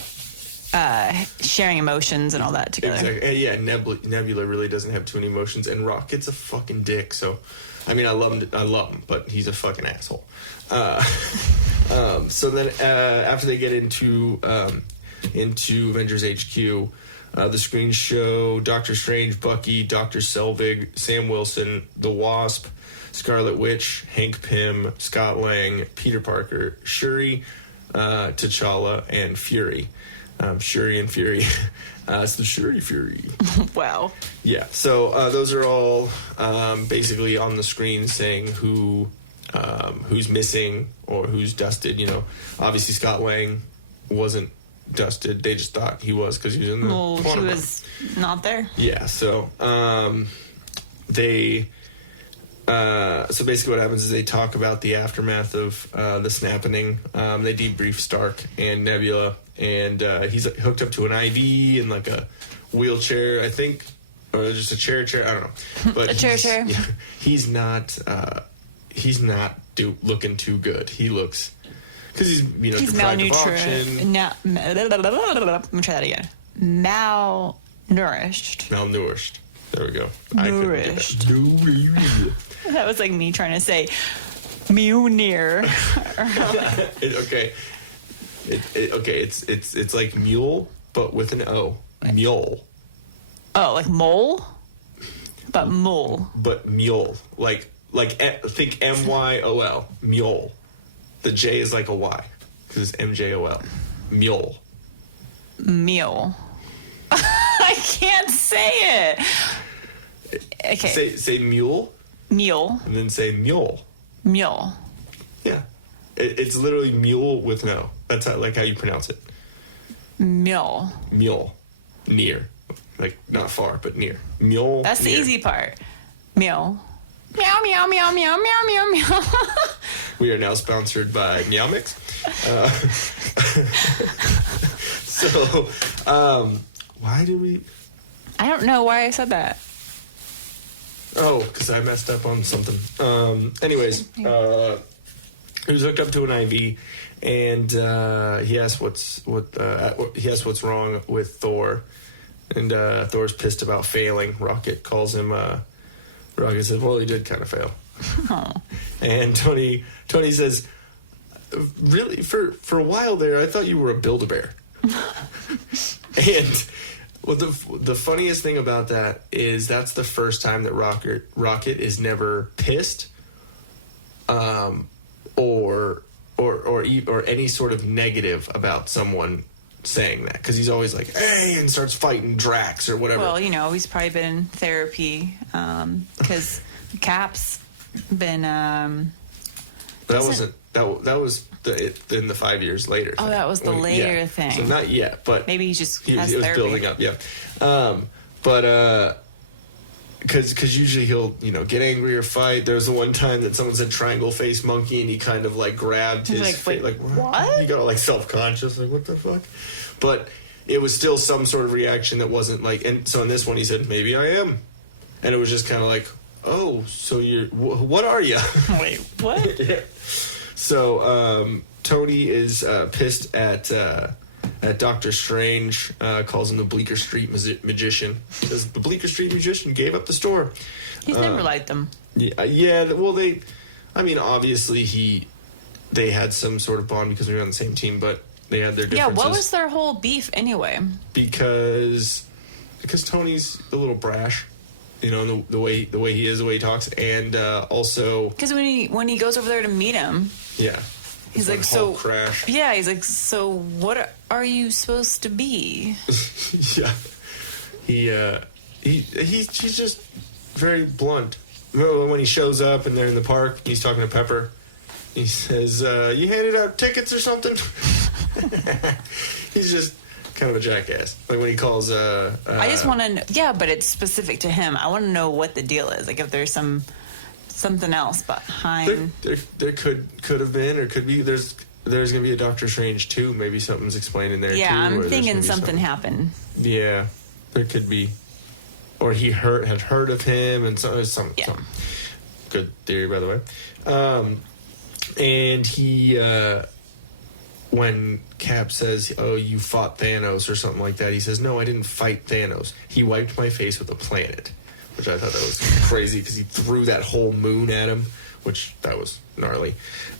Sharing emotions and all that together. Exactly. Yeah, Nebula really doesn't have too many emotions, and Rocket's a fucking dick. So, I mean, I love him, but he's a fucking asshole. So then, after they get into Avengers HQ, the screens show Doctor Strange, Bucky, Dr. Selvig, Sam Wilson, the Wasp, Scarlet Witch, Hank Pym, Scott Lang, Peter Parker, Shuri, T'Challa, and Fury. Shuri and Fury. It's the Shuri Fury. Wow. Yeah. So those are all basically on the screen saying who's missing or who's dusted. Obviously Scott Lang wasn't dusted. They just thought he was because he was in the. Well, he was not there. Yeah. So So basically what happens is they talk about the aftermath of the snapping. They debrief Stark and Nebula, and he's hooked up to an IV and like a wheelchair, I think, or just a chair. I don't know. But a chair. Yeah, he's not looking too good. He looks because he's he's malnourished. Let me try that again. Malnourished. There we go. Nourished. That was like me trying to say Mjolnir. Okay. It's like mule, but with an O. Mule. Oh, like mole? But mole. But mule. Think MYOL. Mule. The J is like a Y. Because it's MJOL. Mule. Mule. I can't say it. Okay. Say mule. Mule. And then say mule. Mule. Yeah. It's literally mule with no. That's how you pronounce it. Mule. Mule. Near. Like, not far, but near. Mule. That's near. the easy part. Mule. Meow, meow, meow, meow, meow, meow, meow. We are now sponsored by Meow Mix. Why do we... I don't know why I said that. Oh, because I messed up on something. Anyways, he was hooked up to an IV, and he asked what's wrong with Thor, and Thor's pissed about failing. Rocket calls him. Rocket says, "Well, he did kind of fail." Oh. And Tony says, "Really, for a while there, I thought you were a Build-A-Bear." And well, the funniest thing about that is that's the first time that Rocket is never pissed, or any sort of negative about someone saying that, because he's always like, "Hey," and starts fighting Drax or whatever. Well, he's probably been in therapy because Cap's been. That was in the 5 years later. Oh, that was the later thing. So not yet, but maybe he just he has was therapy. building up. Yeah, because usually he'll get angry or fight. There was the one time that someone said triangle face monkey, and he kind of like grabbed his face, like what? He got all like self-conscious, like what the fuck. But it was still some sort of reaction that wasn't like. And so in this one, he said, "Maybe I am," and it was just kind of like, "Oh, so you're what are you?" Wait, what? Yeah. So Tony is pissed at Doctor Strange, calls him the Bleecker Street magician. Says the Bleecker Street magician gave up the store. He's never liked them. Yeah. Well, obviously they had some sort of bond because we were on the same team, but they had their differences. Yeah, what was their whole beef anyway? Because Tony's a little brash. The way he is, the way he talks, and also because when he goes over there to meet him, yeah, he's like, so crash. Yeah, he's like, so what are you supposed to be? Yeah, he's just very blunt. Remember when he shows up and they're in the park, he's talking to Pepper. He says, "You handed out tickets or something?" He's just kind of a jackass. Like when he calls I just want to know, yeah, but it's specific to him. I want to know what the deal is, like if there's something else behind. There could have been, or could be. There's gonna be a Doctor Strange 2. Maybe something's explained in there. Yeah, too, I'm thinking something happened. Yeah, there could be, or he had heard of him, and some good theory, by the way. And he when Cap says, "Oh, you fought Thanos," or something like that, he says, "No, I didn't fight Thanos. He wiped my face with a planet," which I thought that was crazy because he threw that whole moon at him, which that was gnarly.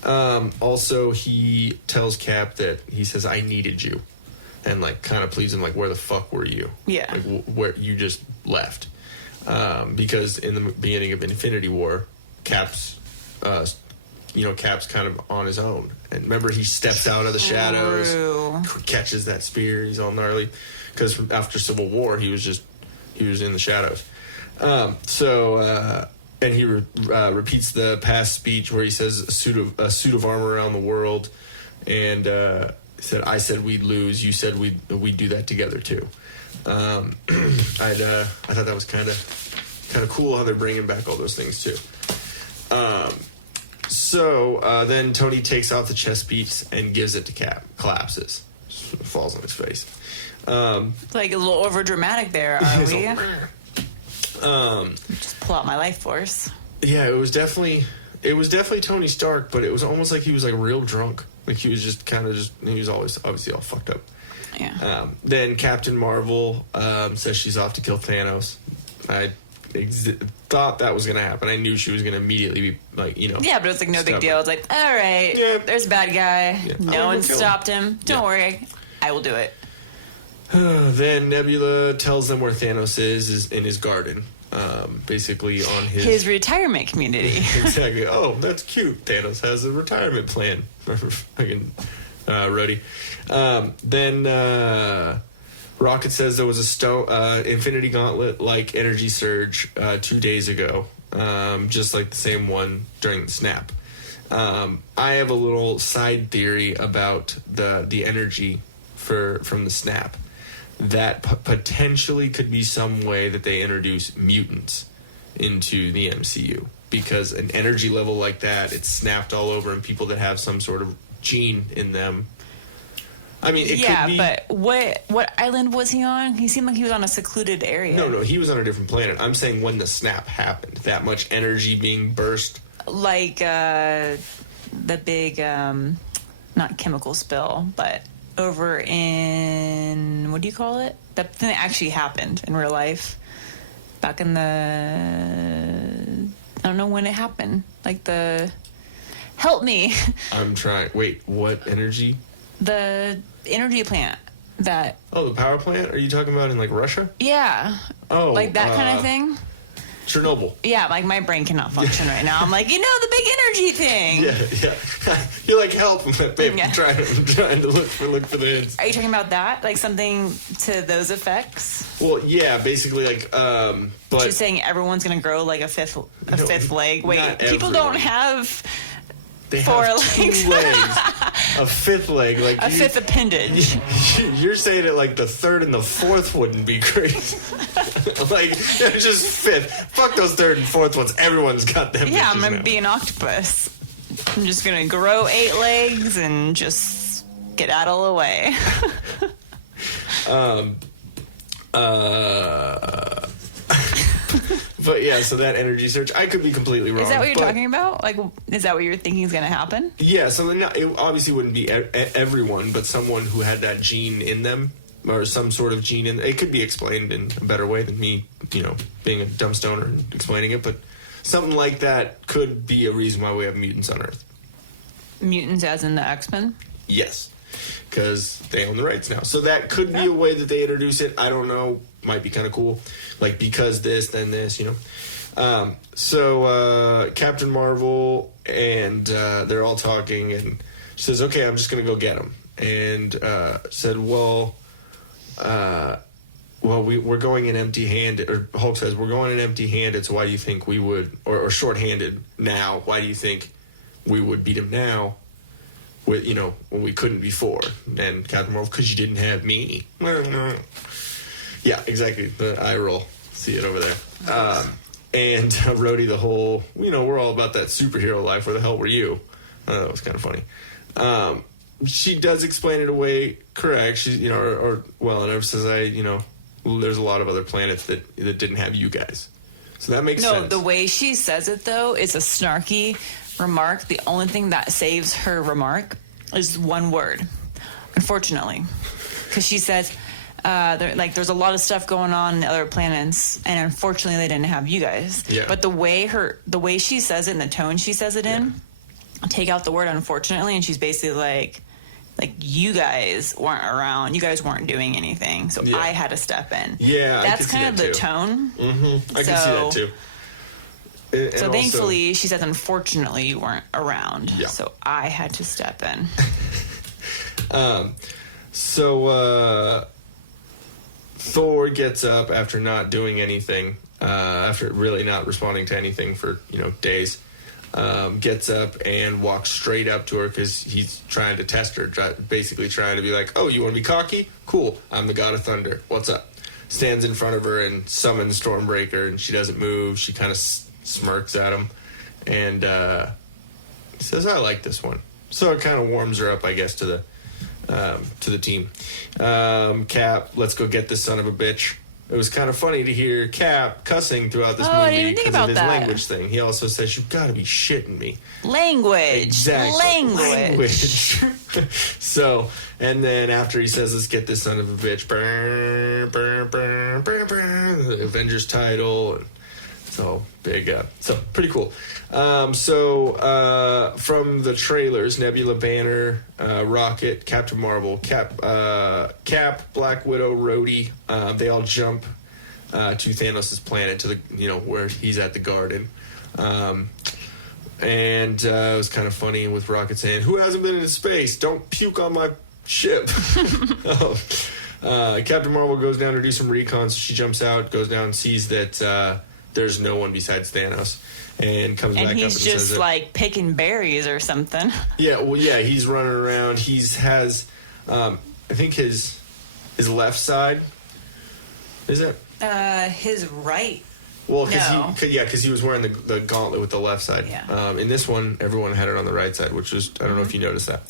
Also, he tells Cap that he says, "I needed you," and like kind of pleads him, like, "Where the fuck were you? Yeah, like where you just left." Because in the beginning of Infinity War, Cap's kind of on his own. And remember, he steps out of the shadows, catches that spear. He's all gnarly because after Civil War, he was in the shadows. And he repeats the past speech where he says a suit of armor around the world, and said, "I said we'd lose. You said we'd do that together too." I thought that was kind of cool how they're bringing back all those things too. So then Tony takes out the chest piece and gives it to Cap. Collapses. Falls on his face. Like a little over dramatic there, are we? Just pull out my life force. Yeah, it was definitely Tony Stark, but it was almost like he was like real drunk. Like he was just he was always obviously all fucked up. Yeah. Then Captain Marvel says she's off to kill Thanos. I thought that was going to happen. I knew she was going to immediately be like, you know. Yeah, but it was like no stubborn. big deal. It's like, all right, there's a bad guy. Yeah. No one stopped him. Don't worry, I will do it. Then Nebula tells them where Thanos is in his garden. Basically on his retirement community. Exactly. Oh, that's cute. Thanos has a retirement plan. Fucking Rhodey. Then Rocket says there was a stone, Infinity Gauntlet-like energy surge 2 days ago, just like the same one during the snap. I have a little side theory about the energy from the snap. That potentially could be some way that they introduce mutants into the MCU. Because an energy level like that, it's snapped all over, and people that have some sort of gene in them. I mean, it could be... but what island was he on? He seemed like he was on a secluded area. No, he was on a different planet. I'm saying when the snap happened, that much energy being burst. Like the big, not chemical spill, but... over in, what do you call it? That thing that actually happened in real life. Back in the, I don't know when it happened. Like help me. I'm trying. Wait, what energy? The energy plant that. Oh, the power plant? Are you talking about in like Russia? Yeah. Oh. Like that kind of thing? Chernobyl. Yeah, like my brain cannot function right now. I'm like, the big energy thing. Yeah. You're like, help, babe. Yeah. I'm trying to look for the hints. Are you talking about that? Like something to those effects? Well, yeah, basically like, but she's saying everyone's gonna grow like a fifth leg. Wait, people everyone. don't have they 4 have legs. 2 legs, a fifth leg, like a fifth appendage. You're saying it like the third and the fourth wouldn't be great. Like they're just fifth. Fuck those third and fourth ones. Everyone's got them. Yeah, I'm gonna be an octopus. I'm just gonna grow 8 legs and just get out of the way. But yeah, so that energy surge, I could be completely wrong. Is that what you're talking about? Like, is that what you're thinking is gonna happen? Yeah, so it obviously wouldn't be everyone, but someone who had that gene in them, or some sort of gene in. It could be explained in a better way than me, being a dumb stoner and explaining it. But something like that could be a reason why we have mutants on Earth. Mutants, as in the X-Men. Yes, because they own the rights now. So that could be a way that they introduce it. I don't know. Might be kind of cool. Like, because this, then this, So Captain Marvel and they're all talking, and she says, okay, I'm just going to go get him. And said, we're going in empty-handed, or Hulk says, we're going in empty-handed, so why do you think we would, or short-handed now, why do you think we would beat him now? With when we couldn't before. And Captain Marvel, because you didn't have me. Yeah, exactly. The eye roll. See it over there. And Rhodey, the whole, we're all about that superhero life. Where the hell were you? That was kind of funny. She does explain it away correct. She's, and ever says there's a lot of other planets that didn't have you guys. So that makes sense. No, the way she says it, though, is a snarky remark. The only thing that saves her remark is one word, unfortunately. Because she says, there's a lot of stuff going on in other planets, and unfortunately they didn't have you guys. Yeah. But the way she says it and the tone she says it in, take out the word unfortunately, and she's basically like you guys weren't around, you guys weren't doing anything, so I had to step in. Yeah, that's kind of the tone. Mm-hmm. I can see that too. And so also, thankfully, she says, unfortunately, you weren't around. Yeah. So I had to step in. Thor gets up after not doing anything, after really not responding to anything for, days. Gets up and walks straight up to her because he's trying to test her, basically trying to be like, oh, you want to be cocky? Cool. I'm the God of Thunder. What's up? Stands in front of her and summons Stormbreaker, and she doesn't move. She kind of smirks at him, and he says, I like this one. So it kind of warms her up, I guess, to the team. Cap, let's go get this son of a bitch. It was kind of funny to hear Cap cussing throughout this movie because of his language thing. He also says, you've got to be shitting me. Language. Exactly. Language. So, and then after he says, let's get this son of a bitch, the Avengers title. So big, so pretty cool. From the trailers, Nebula, Banner, Rocket, Captain Marvel, Cap, Black Widow, Rhodey, they all jump to Thanos' planet, to the where he's at the garden. And it was kind of funny with Rocket saying, "Who hasn't been into space? Don't puke on my ship." Captain Marvel goes down to do some recon. So she jumps out, goes down, and sees that there's no one besides Thanos, and comes back up and says, he's just like picking berries or something. Yeah, well, yeah, he's running around. Has I think his left side. Is it? His right. Well, because he was wearing the gauntlet with the left side. Yeah. In this one, everyone had it on the right side, which was, I don't know if you noticed that.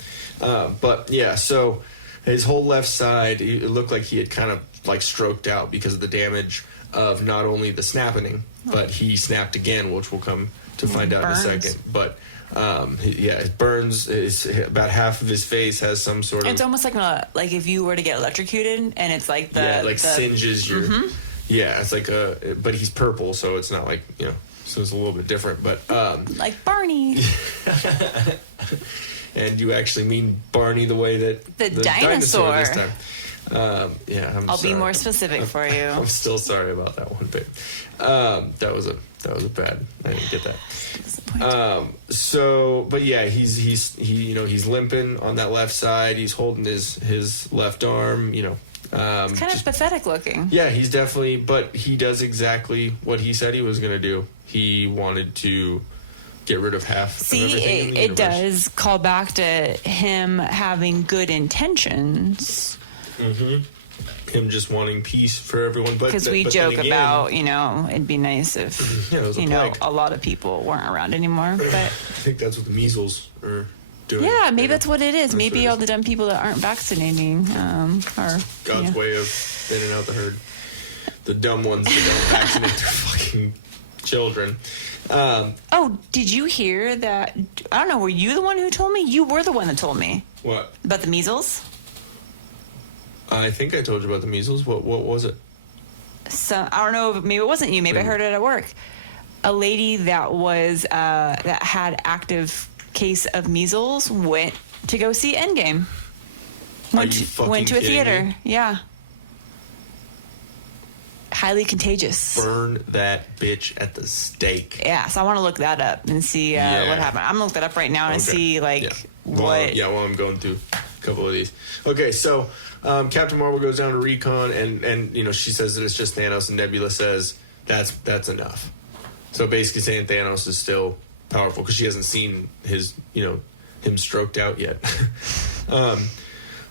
But yeah, so his whole left side, it looked like he had kind of like stroked out because of the damage of not only the snapping, but he snapped again, which we'll come to find out in a second. But it burns. About half of his face has some sort of. It's almost like if you were to get electrocuted, and it's like singes your. Yeah, it's like but he's purple, so it's not like so it's a little bit different. But like Barney. And you actually mean Barney the way that the dinosaur this time. I'll be more specific for you. I'm still sorry about that one, babe. That was a bad. I didn't get that. But yeah, he's limping on that left side. He's holding his left arm. It's kind of pathetic looking. Yeah, he's definitely. But he does exactly what he said he was going to do. He wanted to get rid of half. See, of everything in the it does call back to him having good intentions. Mm-hmm. Him just wanting peace for everyone, because we joke about it'd be nice if a lot of people weren't around anymore. But I think that's what the measles are doing. Yeah, maybe that's what it is. Maybe all the dumb people that aren't vaccinating are God's way of thinning out the herd. The dumb ones that don't vaccinate their fucking children. Did you hear that? I don't know. Were you the one who told me? You were the one that told me. What? About the measles? I think I told you about the measles. What was it? So I don't know. Maybe it wasn't you. Maybe I heard it at work. A lady that was that had active case of measles went to go see Endgame. Went to a theater. Me? Yeah. Highly contagious. Burn that bitch at the stake. Yeah, so I want to look that up and see what happened. I'm gonna look that up right now and see what. While I'm going through a couple of these. Okay, so Captain Marvel goes down to recon, and she says that it's just Thanos, and Nebula says that's enough. So basically saying Thanos is still powerful because she hasn't seen his him stroked out yet.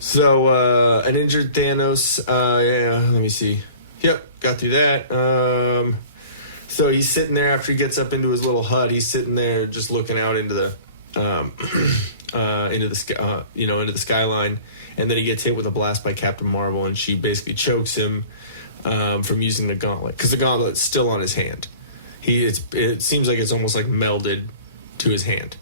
So an injured Thanos. Let me see. Yep, got through that. So he's sitting there after he gets up into his little hut. He's sitting there just looking out into the into the skyline, and then he gets hit with a blast by Captain Marvel, and she basically chokes him from using the gauntlet because the gauntlet's still on his hand. It seems like it's almost like melded to his hand,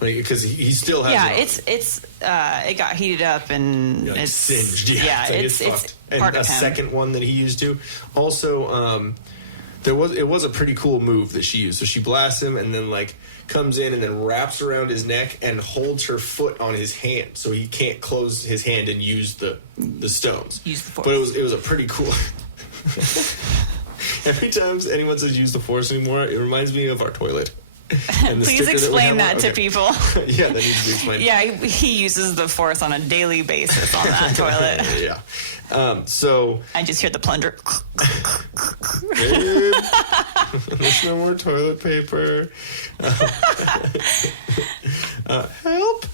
like because he still has. Yeah, it got heated up and it's singed. It's fucked. And part of a him. Second one that he used to also. It was a pretty cool move that she used. So she blasts him and then comes in and then wraps around his neck and holds her foot on his hand so he can't close his hand and use the stones. Use the force. But it was a pretty cool. Every time anyone says use the force anymore, it reminds me of our toilet. Please explain that to people. Yeah, that needs to be explained. Yeah, he uses the force on a daily basis on that toilet. Yeah. So I just hear the plunger. There's no more toilet paper. Help.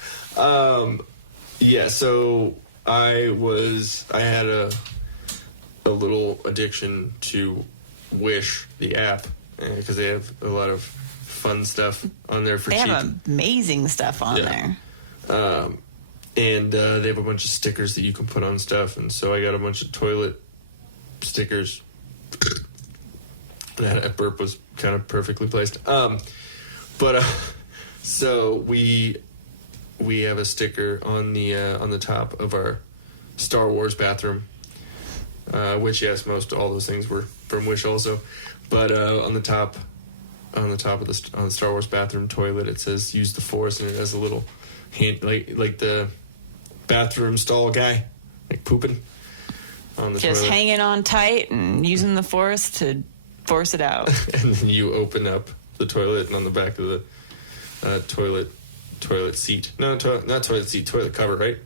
So I had a little addiction to Wish, the app, because they have a lot of fun stuff on there for cheap. They have amazing stuff on there. And they have a bunch of stickers that you can put on stuff, and so I got a bunch of toilet stickers. That burp was kind of perfectly placed. So we have a sticker on the top of our Star Wars bathroom, which yes, all those things were from Wish also. But on the top of the Star Wars bathroom toilet, it says "Use the Force," and it has a little hint, like the bathroom stall guy, like pooping on the just toilet. hanging on tight and using the Force to force it out. And then you open up the toilet, and on the back of the toilet seat, not toilet seat, toilet cover, right?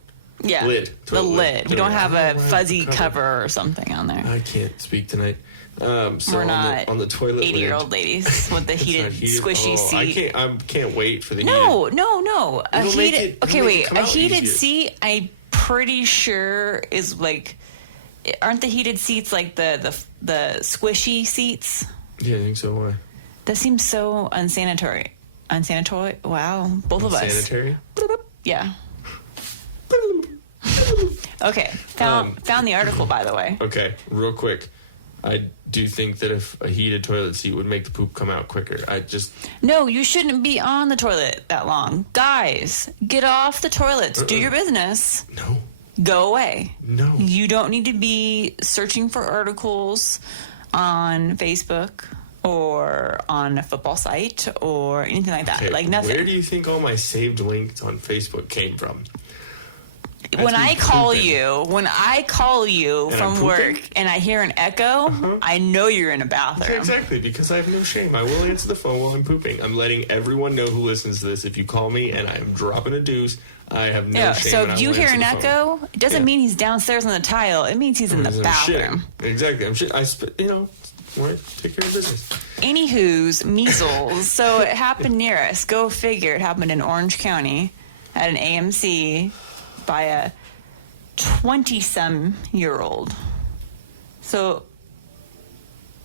Yeah, lid. The lid. We don't have a Oh, wow, fuzzy cover or something on there. I can't speak tonight. So We're not on the toilet 80-year-old ladies with the heated, squishy seat. I can't wait for the No. A It'll make heated. it- Okay, it'll make wait. it come A out heated easier. seat, I'm pretty sure is like. Aren't the heated seats like the squishy seats? Yeah, I think so. Why? That seems so unsanitary. Unsanitary? Wow, both of us. Sanitary? Yeah. Okay, found the article, by the way. Okay, real quick. I do think that if a heated toilet seat would make the poop come out quicker. No, you shouldn't be on the toilet that long. Guys, get off the toilets. Do your business. No. Go away. No. You don't need to be searching for articles on Facebook or on a football site or anything like that. Okay, Like nothing. Where do you think all my saved links on Facebook came from? When I call you And from I'm work pooping? and I hear an echo, I know you're in a bathroom. Exactly, because I have no shame. I will answer the phone while I'm pooping. I'm letting everyone know who listens to this. If you call me and I'm dropping a deuce, I have no Yeah, shame. so and I if you will hear answer an the phone. echo, it doesn't mean he's downstairs on the tile. It means he's in the I'm bathroom. shitting. Exactly. I'm shit. Want to take care of business. Anywho's measles. So it happened near us. Go figure. It happened in Orange County at an AMC by a 20-some-year-old. So,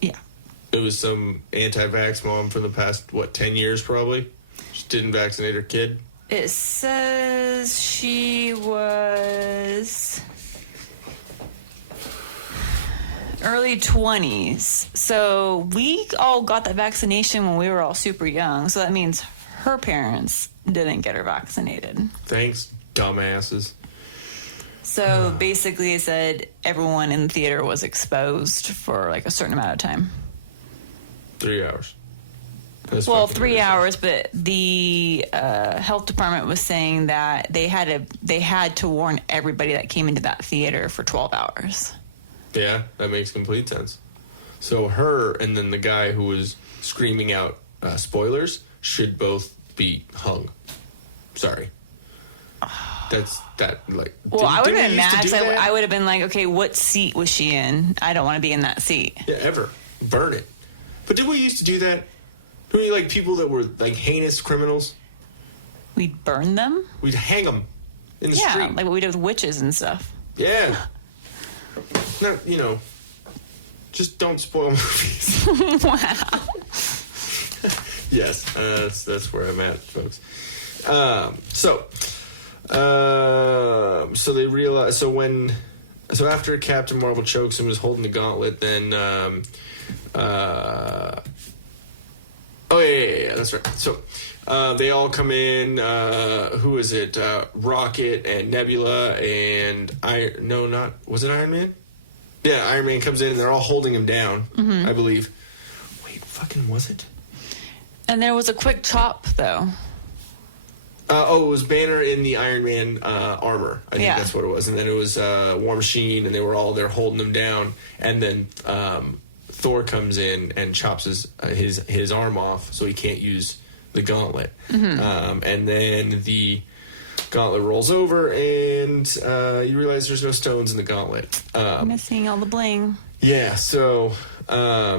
yeah. It was some anti-vax mom from the past, 10 years probably? Just didn't vaccinate her kid. It says she was early 20s. So we all got that vaccination when we were all super young. So that means her parents didn't get her vaccinated. Thanks, dumbasses. So basically it said everyone in the theater was exposed for like a certain amount of time. 3 hours. That's Well, fucking 3 ridiculous. hours, but the health department was saying that they had to warn everybody that came into that theater for 12 hours. Yeah, that makes complete sense. So her and then the guy who was screaming out spoilers should both be hung. Sorry. Well, I would have been mad. mad. 'Cause I would have been like, okay, what seat was she in? I don't want to be in that seat. Yeah, ever. Burn it. But did we used to do that? Did we like people that were like heinous criminals? We'd burn them? We'd hang them in the Yeah, street. like what we did with witches and stuff. Yeah. Not, just don't spoil movies. Wow. Yes, that's where I'm at, folks. So they realize. So after Captain Marvel chokes him, was holding the gauntlet. Then, that's right. So they all come in. Who is it? Rocket and Nebula and was it Iron Man? Yeah, Iron Man comes in and they're all holding him down. I believe. Wait, fucking was it? And there was a quick chop, though. It was Banner in the Iron Man armor. I think Yeah. that's what it was. And then it was War Machine, and they were all there holding him down. And then Thor comes in and chops his arm off, so he can't use the gauntlet. And then the gauntlet rolls over, and you realize there's no stones in the gauntlet. Missing all the bling. Yeah, so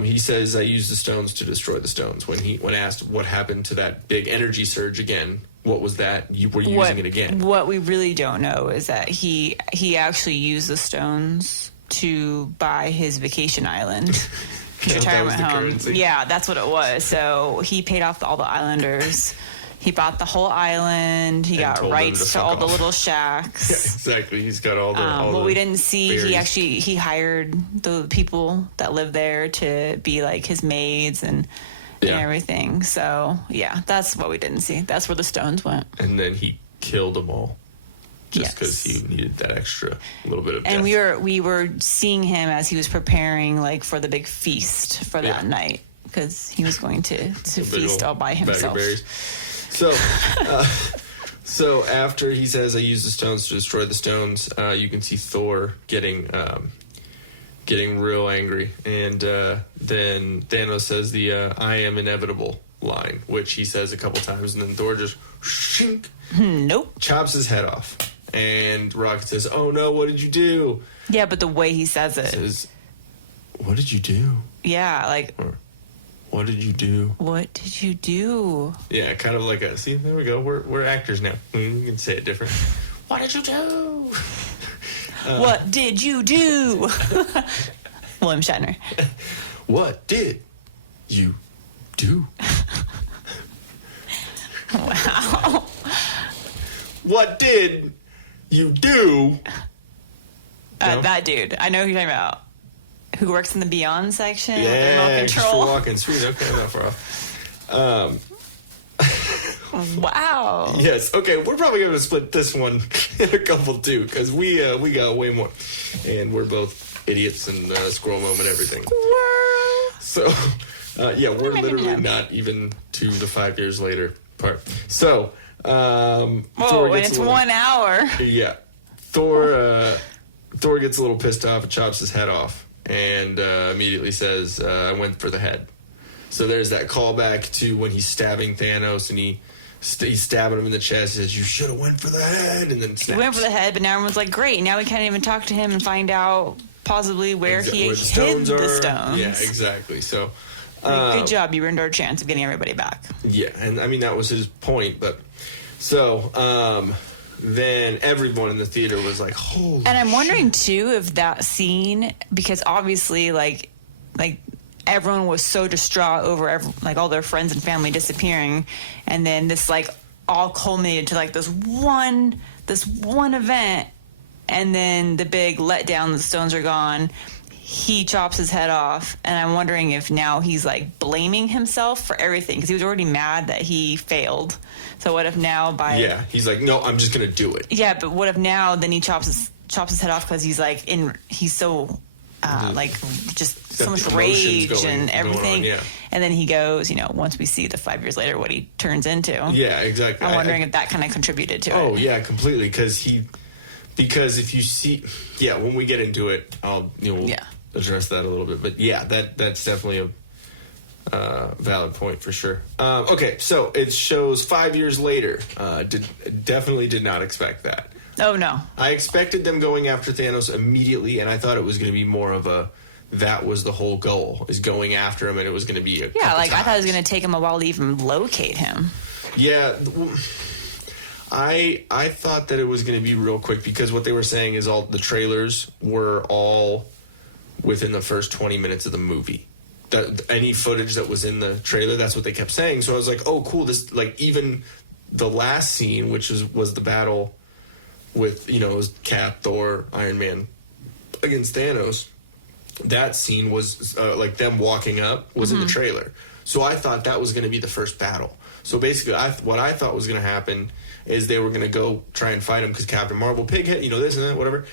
he says, I used the stones to destroy the stones. When asked what happened to that big energy surge again, what was that? Were you using it again? What we really don't know is that he actually used the stones to buy his vacation island. His retirement home. Currency. Yeah, that's what it was. So he paid off all the islanders. He bought the whole island. He got told them rights to to all fuck the off. little shacks. Yeah, exactly. He's got all the. What we didn't see, berries. he hired the people that live there to be like his maids and everything. So yeah, that's what we didn't see. That's where the stones went. And then he killed them all. just because he needed that extra little bit of death. And we were seeing him as he was preparing like for the big feast for that night, because he was going to feast all by himself. So after he says, "I use the stones to destroy the stones," you can see Thor getting real angry, and then Thanos says the "I am inevitable" line, which he says a couple times, and then Thor just shink, chops his head off, and Rocket says, "Oh no, what did you do?" Yeah, but the way he says it. He says, "What did you do?" Yeah, like... Or, "What did you do?" What did you do? Yeah, kind of like a... See, there we go. We're actors now. We can say it different. What did you do? What did you do? William Shatner. What did you do? Wow. What did you do? No? That dude. I know who you're talking about. Who works in the Beyond section? Yeah, with remote control. walking. Sweet. Okay, not far off. Wow. Yes. Okay, we're probably going to split this one in a couple too, because we got way more, and we're both idiots and squirrel moment everything. So, we're literally not even to the 5 years later part. So, Thor gets it's 1 hour. Yeah, Thor gets a little pissed off and chops his head off, and immediately says, "I went for the head." So there's that callback to when he's stabbing Thanos, and he's stabbing him in the chest. He says, "You should have went for the head," and then snaps. He went for the head, but now everyone's like, "Great! Now we can't even talk to him and find out possibly where he hid the stones." Yeah, exactly. So, good job! You ruined our chance of getting everybody back. Yeah, and I mean that was his point. But so then everyone in the theater was like, "Holy!" And I'm wondering too if that scene, because obviously, like. Everyone was so distraught over all their friends and family disappearing, and then this like all culminated to like this one event, and then the big letdown. The stones are gone. He chops his head off, and I'm wondering if now he's like blaming himself for everything, because he was already mad that he failed. So what if now he's like, "No, I'm just gonna do it." Yeah, but what if now then he chops his head off because he's like he's so. Just so much rage and everything. And then he goes, once we see the 5 years later what he turns into. Yeah, exactly. I'm wondering if that kind of contributed to it. Oh, yeah, completely. Because if you see, when we get into it, I'll address that a little bit. But yeah, that's definitely a valid point for sure. Okay, so it shows 5 years later. Definitely did not expect that. Oh, no. I expected them going after Thanos immediately, and I thought it was going to be more of that was the whole goal, is going after him, and it was going to be I thought it was going to take him a while to even locate him. Yeah, I thought that it was going to be real quick, because what they were saying is all the trailers were all within the first 20 minutes of the movie. Any footage that was in the trailer, that's what they kept saying. So I was like, oh, cool, this, like, even the last scene, which was the battle with, it was Cap, Thor, Iron Man against Thanos. That scene was like them walking up was in the trailer. So I thought that was going to be the first battle. So basically, what I thought was going to happen is they were going to go try and fight him because Captain Marvel, Pighead, this and that, whatever.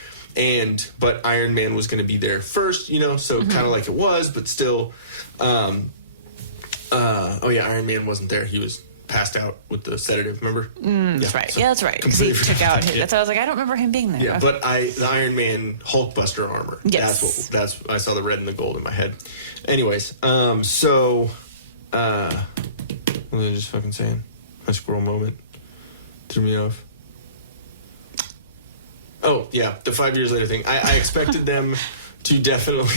But Iron Man was going to be there first, so kind of like it was, but still. Iron Man wasn't there. He was passed out with the sedative, remember? That's right. So that's right. Because he took out his... That's why I was like, I don't remember him being there. Yeah, but the Iron Man Hulkbuster armor. Yes. That's I saw the red and the gold in my head. Anyways, what was I just fucking saying? My squirrel moment threw me off. Oh, yeah, the 5 years later thing. I expected them to definitely...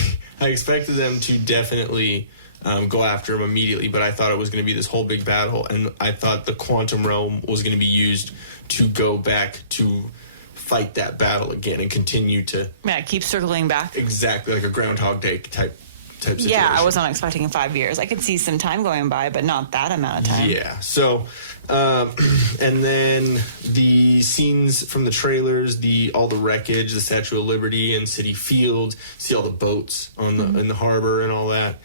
go after him immediately, but I thought it was going to be this whole big battle, and I thought the quantum realm was going to be used to go back to fight that battle again and continue to... Yeah, keep circling back. Exactly, like a Groundhog Day type situation. Yeah, I was not expecting in 5 years. I could see some time going by, but not that amount of time. Yeah, so... and then the scenes from the trailers, all the wreckage, the Statue of Liberty and City Field, see all the boats on in the harbor and all that.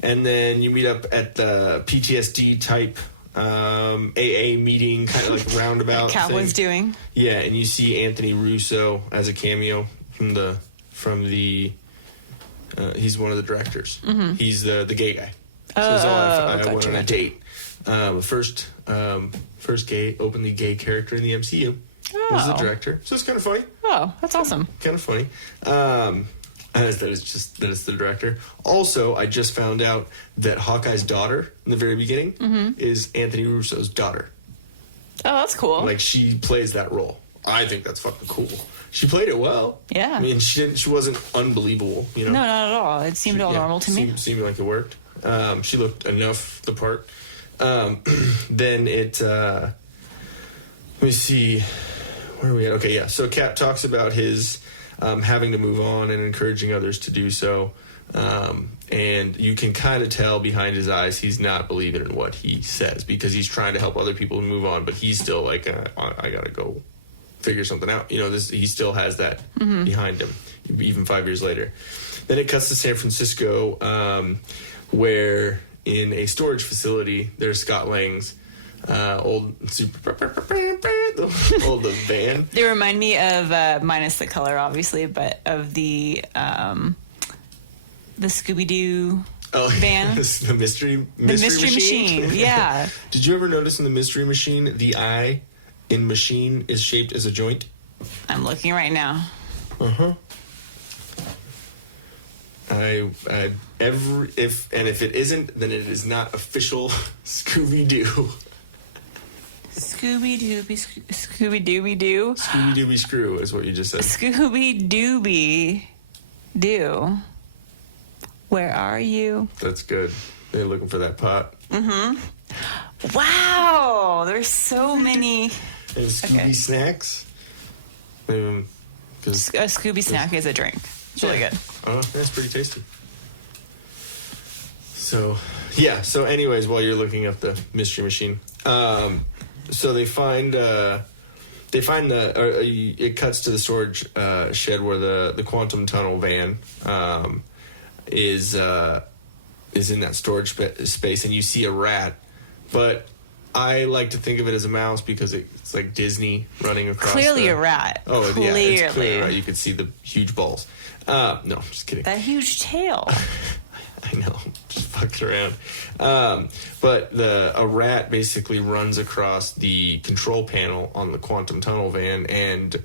And then you meet up at the PTSD type AA meeting, kind of like roundabout like Kat was thing. doing. Yeah, and you see Anthony Russo as a cameo from the he's one of the directors. Mm-hmm. He's the gay guy. So he's I went on a date. First openly gay character in the MCU was the director. So it's kind of funny. Oh, that's awesome. Kind of funny. That it's the director. Also, I just found out that Hawkeye's daughter in the very beginning is Anthony Russo's daughter. Oh, that's cool. Like, she plays that role. I think that's fucking cool. She played it well. Yeah. I mean, she wasn't unbelievable, you know. No, not at all. It seemed all normal to me. Seemed like it worked. She looked enough the part. Then it, let me see, where are we at? Okay, yeah. So Cap talks about his having to move on and encouraging others to do so. And you can kind of tell behind his eyes he's not believing in what he says, because he's trying to help other people move on, but he's still like, I gotta go figure something out. You know, he still has that behind him, even 5 years later. Then it cuts to San Francisco, where in a storage facility, there's Scott Lang's old van. They remind me of, minus the color, obviously, but of the Scooby-Doo van. The mystery machine. Yeah. Did you ever notice in the mystery machine, the eye in machine is shaped as a joint? I'm looking right now. Uh-huh. If it isn't, then it is not official Scooby-Doo. Scooby-Dooby-Doo. Scooby-Dooby Screw is what you just said. Scooby-Dooby-Doo. Where are you? That's good. They're looking for that pot. Mm-hmm. Wow, there's so many. And Scooby snacks. A Scooby snack is a drink. It's really good. Oh, that's pretty tasty. So, yeah. So, anyways, while you're looking up the mystery machine, so they find it cuts to the storage shed where the quantum tunnel van is in that storage space, and you see a rat, but I like to think of it as a mouse because it's like Disney running across. Clearly a rat. Oh, clearly. Yeah, it's clearly a rat. You can see the huge balls. No, I'm just kidding. That huge tail. I know, just fucking around. But a rat basically runs across the control panel on the quantum tunnel van and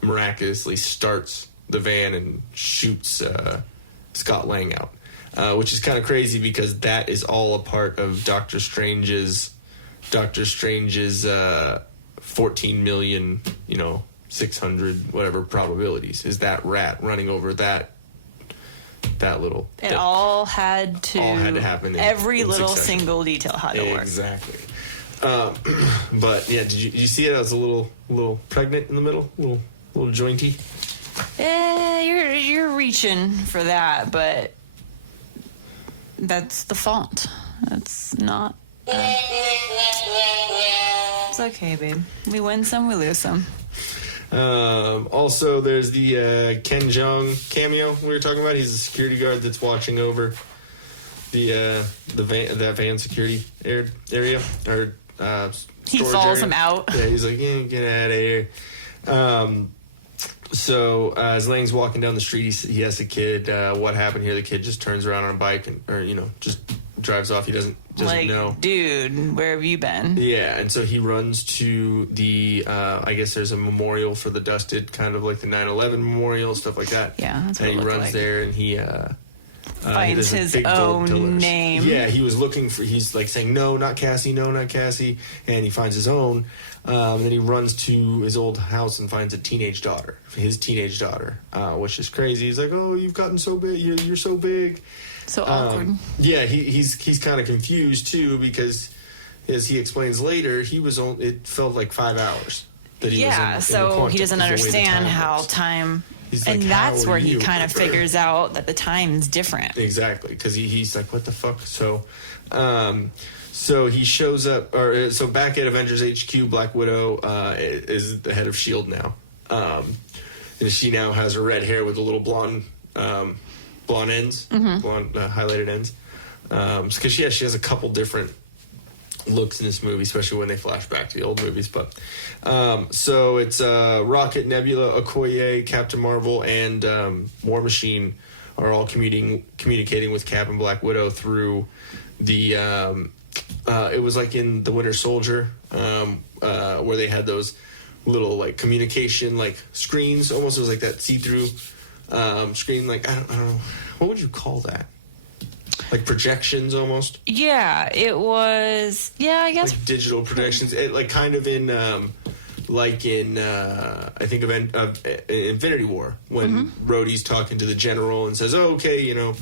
miraculously starts the van and shoots Scott Lang out, which is kind of crazy because that is all a part of Doctor Strange's 14 million, 600 whatever probabilities is that rat running over that little. It all had to happen. Every in little succession. single detail had to work. Exactly. But yeah, did you see it? I was a little pregnant in the middle, little jointy. You're reaching for that, but that's the font. That's not. It's okay, babe. We win some, we lose some. Also, there's the Ken Jeong cameo we were talking about. He's the security guard that's watching over the van security area or he follows area. him out. Yeah, he's like, yeah, get out of here. So as Lang's walking down the street, he asks a kid, "What happened here?" The kid just turns around on a bike or just drives off. He doesn't know. Dude, where have you been? Yeah, and so he runs to the, I guess there's a memorial for the dusted, kind of like the 9/11 memorial, stuff like that. Yeah, that's what and it he looked runs like. there and he finds his own name. Yeah, he's like saying, no, not Cassie, and he finds his own. Then he runs to his old house and finds his teenage daughter, which is crazy. He's like, oh, you've gotten so big, you're so big. So awkward. Yeah, he's kind of confused too because, as he explains later, it felt like 5 hours that he was in the so quantum, he doesn't understand how time. And that's where he kind of figures out that the time's different. Exactly, because he's like, what the fuck? So he shows up, so back at Avengers HQ, Black Widow is the head of S.H.I.E.L.D. now. And she now has her red hair with the little blonde ends, blonde highlighted ends. Because she has a couple different looks in this movie, especially when they flash back to the old movies. But so it's Rocket, Nebula, Okoye, Captain Marvel, and War Machine are all communicating with Cap and Black Widow through the it was like in The Winter Soldier, where they had those little like communication like screens. Almost, it was like that see-through screen. Like I don't know, what would you call that? Like projections, almost. Yeah, it was. Yeah, I guess like digital projections. It, like kind of in like in I think of Infinity War when Rhodey's talking to the general and says, "Oh, okay, you know,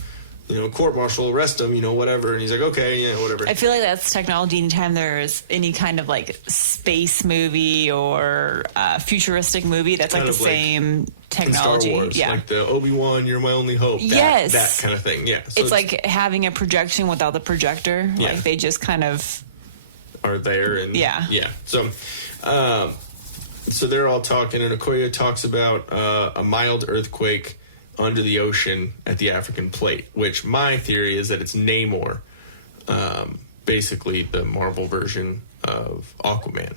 court martial, arrest him, whatever." And he's like, "Okay, yeah, whatever." I feel like that's technology anytime there's any kind of like space movie or futuristic movie. That's kind like the same technology. Star Wars, yeah, like the Obi-Wan, you're my only hope. Yes, that kind of thing. Yeah, so it's like having a projection without the projector. Yeah. Like they just kind of are there, and yeah. So, so they're all talking, and Okoye talks about a mild earthquake under the ocean at the African plate, which my theory is that it's Namor, basically the Marvel version of Aquaman.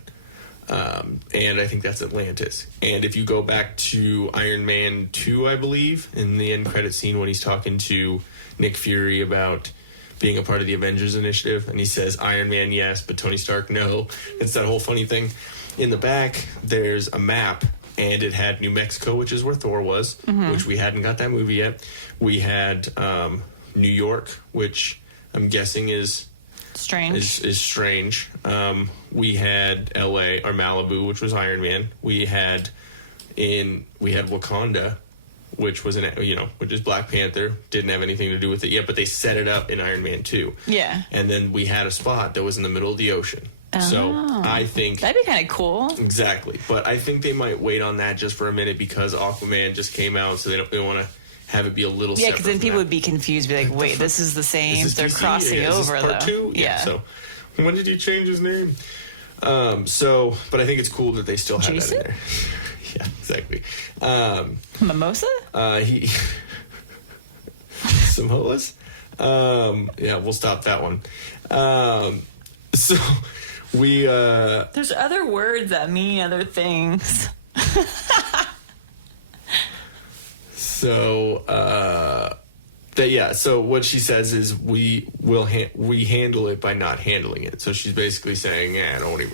And I think that's Atlantis. And if you go back to Iron Man 2, I believe, in the end credit scene when he's talking to Nick Fury about being a part of the Avengers initiative, and he says, Iron Man, yes, but Tony Stark, no. It's that whole funny thing. In the back, there's a map, and it had New Mexico, which is where Thor was, which we hadn't got that movie yet. We had New York, which I'm guessing is strange. Is strange. We had L.A. or Malibu, which was Iron Man. We had Wakanda, which was which is Black Panther. Didn't have anything to do with it yet, but they set it up in Iron Man 2. Yeah. And then we had a spot that was in the middle of the ocean. So I think that'd be kind of cool. Exactly, but I think they might wait on that just for a minute because Aquaman just came out, so they want to have it be a little. Yeah, because then people would be confused, be like, "Wait, this is the same? Is They're DC? crossing Is over, this part though." 2? Yeah. So when did he change his name? But I think it's cool that they still have Jason? that in there. Yeah, exactly. Mimosa? He Samoas. Yeah, we'll stop that one. So. There's other words that mean other things. So what she says is we handle it by not handling it. So she's basically saying,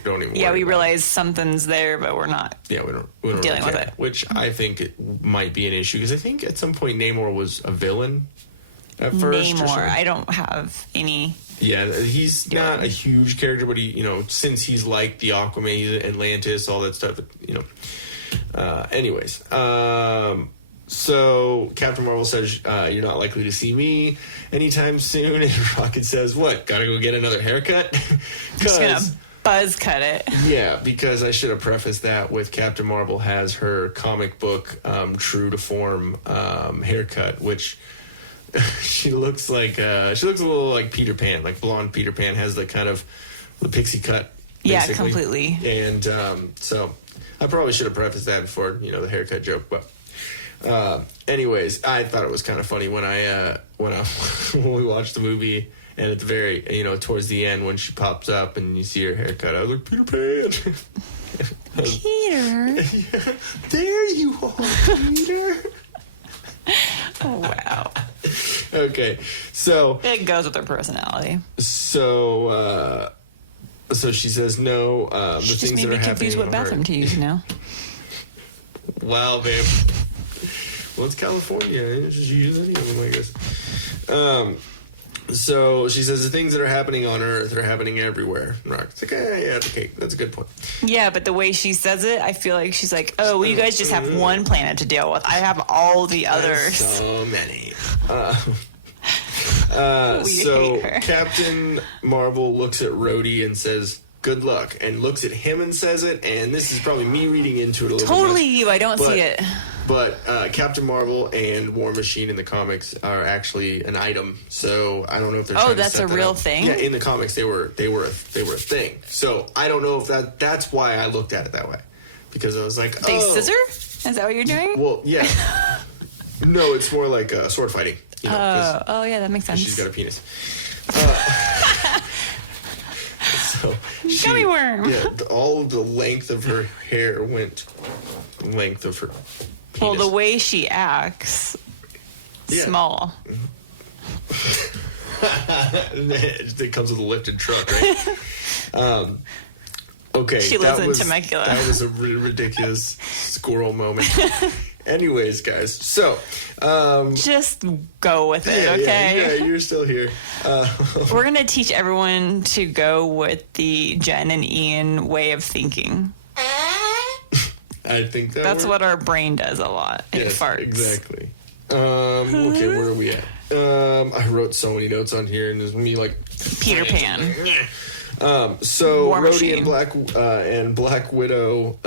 don't even. Yeah, we realize something's there, but we're not. Yeah, we don't dealing really with care, it. which I think it might be an issue because I think at some point Namor was a villain. At first, Namor, I don't have any. Yeah, he's not a huge character, but he, since he's like the Aquaman, he's Atlantis, all that stuff, anyways, so Captain Marvel says, you're not likely to see me anytime soon, and Rocket says, what, gotta go get another haircut? Just gonna buzz cut it. Yeah, because I should have prefaced that with Captain Marvel has her comic book, true to form, haircut, which... she looks a little like Peter Pan, like blonde Peter Pan, has the kind of the pixie cut. Basically. Yeah, completely. And so I probably should have prefaced that before, the haircut joke. But anyways, I thought it was kind of funny when when we watched the movie and at the very, towards the end when she pops up and you see her haircut, I was like, Peter Pan. Peter. Yeah, there you are, Peter. Oh, wow. Okay, so it goes with her personality. So she says no. The she things just made that are me confused what bathroom to use now. Wow, babe. Well, it's California. Just use any of them, I guess. So she says the things that are happening on Earth are happening everywhere. Rocket's like, yeah, okay, that's a good point. Yeah, but the way she says it, I feel like she's like, oh, well, you guys just have one planet to deal with. I have all the others. So many. We So hate her. Captain Marvel looks at Rhodey and says, good luck, and looks at him and says it, and this is probably me reading into it a little bit. Totally you, I don't see it. But Captain Marvel and War Machine in the comics are actually an item, so I don't know if they're. Oh, that's a real thing. Yeah, in the comics they were a thing. So I don't know if that's why I looked at it that way, because I was like, They scissor? Is that what you're doing? Well, yeah. No, it's more like sword fighting. Yeah, that makes sense. She's got a penis. So gummy worm. Yeah, all of the length of her hair went the length of her penis. Well, the way she acts, small. It comes with a lifted truck, right? Okay. She lives in Temecula. That was a really ridiculous squirrel moment. Anyways, guys, so just go with it, okay? Yeah, you're still here. We're gonna teach everyone to go with the Jen and Ian way of thinking. I think that's what our brain does a lot. It farts. Exactly. Okay, where are we at? I wrote so many notes on here, and there's me like Peter Pan. So War Rhodey Machine. and Black Widow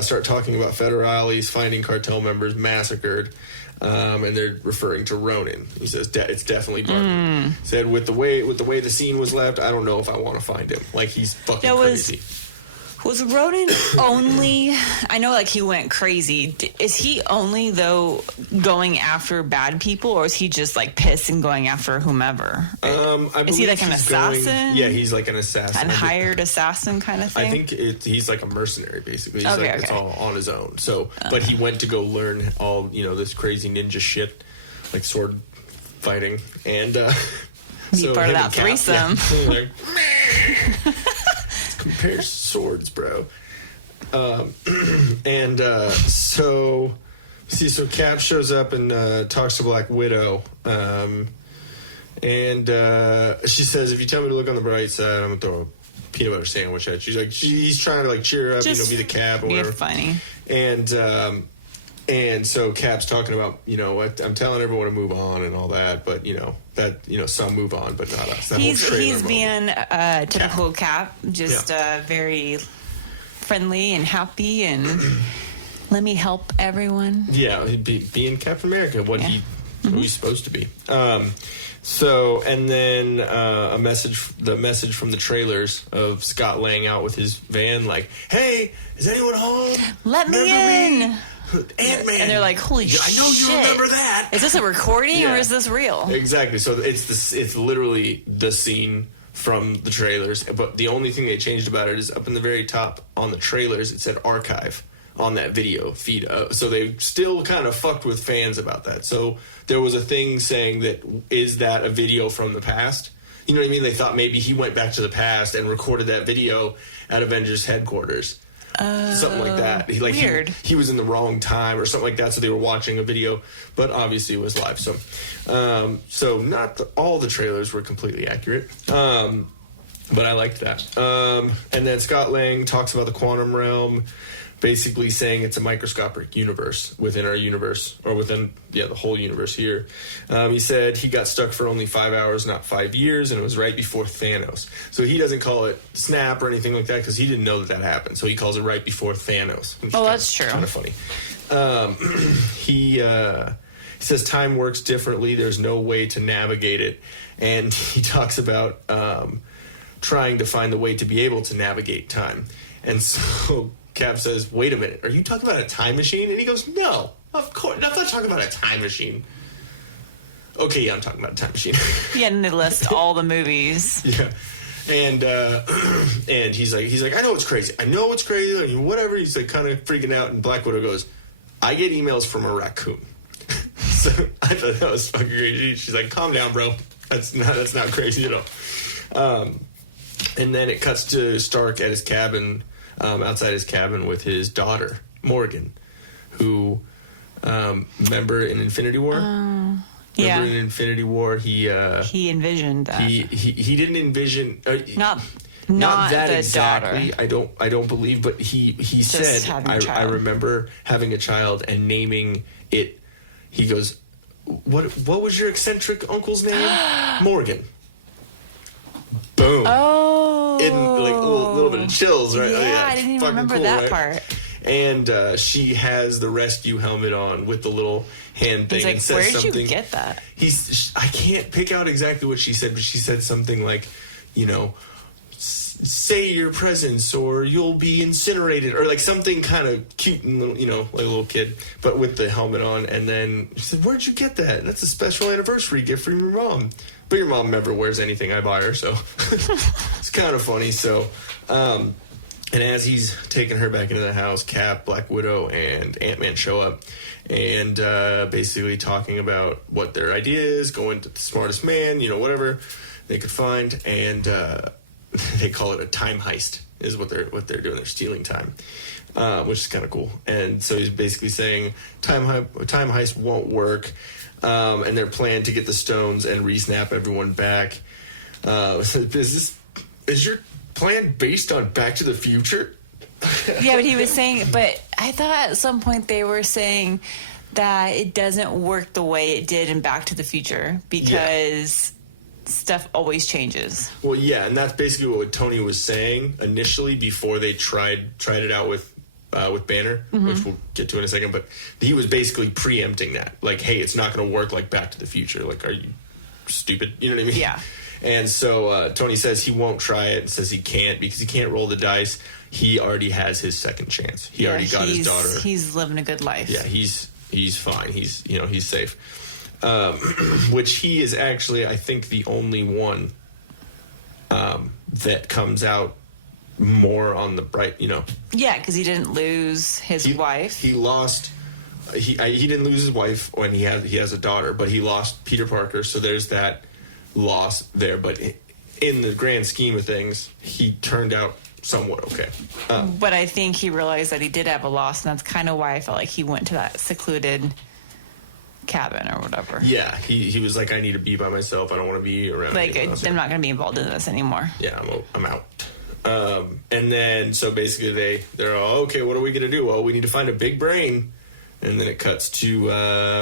start talking about federales finding cartel members massacred, and they're referring to Ronin. He says it's definitely Barton. Said with the way the scene was left, I don't know if I want to find him. Like he's fucking crazy. Was Ronin only? I know, like he went crazy. Is he only though going after bad people, or is he just like pissed and going after whomever? Is he like an assassin? He's like an assassin, an hired assassin kind of thing. I think he's like a mercenary basically. He's okay. It's all on his own. So, but he went to go learn all this crazy ninja shit, like sword fighting, and be part of that threesome. Yeah, compare swords, bro. So Cap shows up and talks to Black Widow, and she says, "If you tell me to look on the bright side, I'm gonna throw a peanut butter sandwich at you." He's trying to like cheer her up, just be the Cap or whatever. Be funny. And so Cap's talking about, I'm telling everyone to move on and all that, but some move on, but not us. He's being a typical Cap, just very friendly and happy and let me help everyone. Yeah, being Captain America, what he's supposed to be. So, and then the message from the trailers of Scott laying out with his van, like, "Hey, is anyone home? Let me in." Ant-Man. And they're like, "Holy shit. I know you remember that. Is this a recording or is this real?" Exactly. So it's literally the scene from the trailers. But the only thing they changed about it is up in the very top on the trailers, it said archive on that video feed. So they still kind of fucked with fans about that. So there was a thing saying that, is that a video from the past? You know what I mean? They thought maybe he went back to the past and recorded that video at Avengers headquarters. Something like that. Weird. He was in the wrong time or something like that, so they were watching a video, but obviously it was live. So not all the trailers were completely accurate, but I liked that. And then Scott Lang talks about the quantum realm, basically saying it's a microscopic universe within our universe, or within the whole universe here. He said he got stuck for only 5 hours, not 5 years, and it was right before Thanos. So he doesn't call it snap or anything like that because he didn't know that happened. So he calls it right before Thanos. That's true. Kind of funny. He says time works differently. There's no way to navigate it, and he talks about trying to find the way to be able to navigate time. And so Cap says, "Wait a minute, are you talking about a time machine?" And he goes, "No, of course, I'm not talking about a time machine." Okay, yeah, I'm talking about a time machine. Yeah, and they list all the movies. Yeah, and he's like, "I know it's crazy. I know it's crazy. I mean, whatever." He's like kind of freaking out, and Black Widow goes, "I get emails from a raccoon." So I thought that was fucking crazy. She's like, "Calm down, bro. That's not crazy at all." And then it cuts to Stark at his cabin. Outside his cabin with his daughter Morgan, who remember in Infinity War? Remember in Infinity War he envisioned that. He didn't envision not that the exactly. daughter. I don't believe, but he said I remember having a child and naming it. He goes, what was your eccentric uncle's name? Morgan. Boom. Oh. In like a little bit of chills, right? Yeah, I didn't even remember cool, that right? part. And she has the rescue helmet on with the little hand thing. He's like, and says "Where did something. you get that?" I can't pick out exactly what she said, but she said something like, say your presence or you'll be incinerated, or like something kind of cute and little, like a little kid, but with the helmet on. And then she said, "Where'd you get that? That's a special anniversary gift from your mom." But your mom never wears anything I buy her, so it's kind of funny. So, and as he's taking her back into the house, Cap, Black Widow, and Ant-Man show up and basically talking about what their idea is, going to the smartest man, whatever they could find, and they call it a time heist is what they're doing. They're stealing time, which is kind of cool. And so he's basically saying time heist won't work, and their plan to get the stones and re-snap everyone back. Is your plan based on Back to the Future? Yeah, but he was saying, but I thought at some point they were saying that it doesn't work the way it did in Back to the Future because stuff always changes. Well, yeah, and that's basically what Tony was saying initially before they tried it out with Banner, which we'll get to in a second. But he was basically preempting that, like, hey, it's not going to work like Back to the Future. Like, are you stupid? You know what I mean? Yeah. And so Tony says he won't try it and says he can't because he can't roll the dice. He already has his second chance. He already got his daughter. He's living a good life. Yeah, he's fine. He's safe. Which he is actually, I think, the only one that comes out more on the bright. Yeah, because he didn't lose his wife. He lost. He didn't lose his wife when he has a daughter, but he lost Peter Parker. So there's that loss there. But in the grand scheme of things, he turned out somewhat okay. But I think he realized that he did have a loss, and that's kind of why I felt like he went to that secluded cabin or whatever. Yeah, he was like, I need to be by myself. I don't want to be around. Like, I'm not going to be involved in this anymore. Yeah, I'm out. And then so basically they're all, okay, what are we going to do? Well, we need to find a big brain. And then it cuts to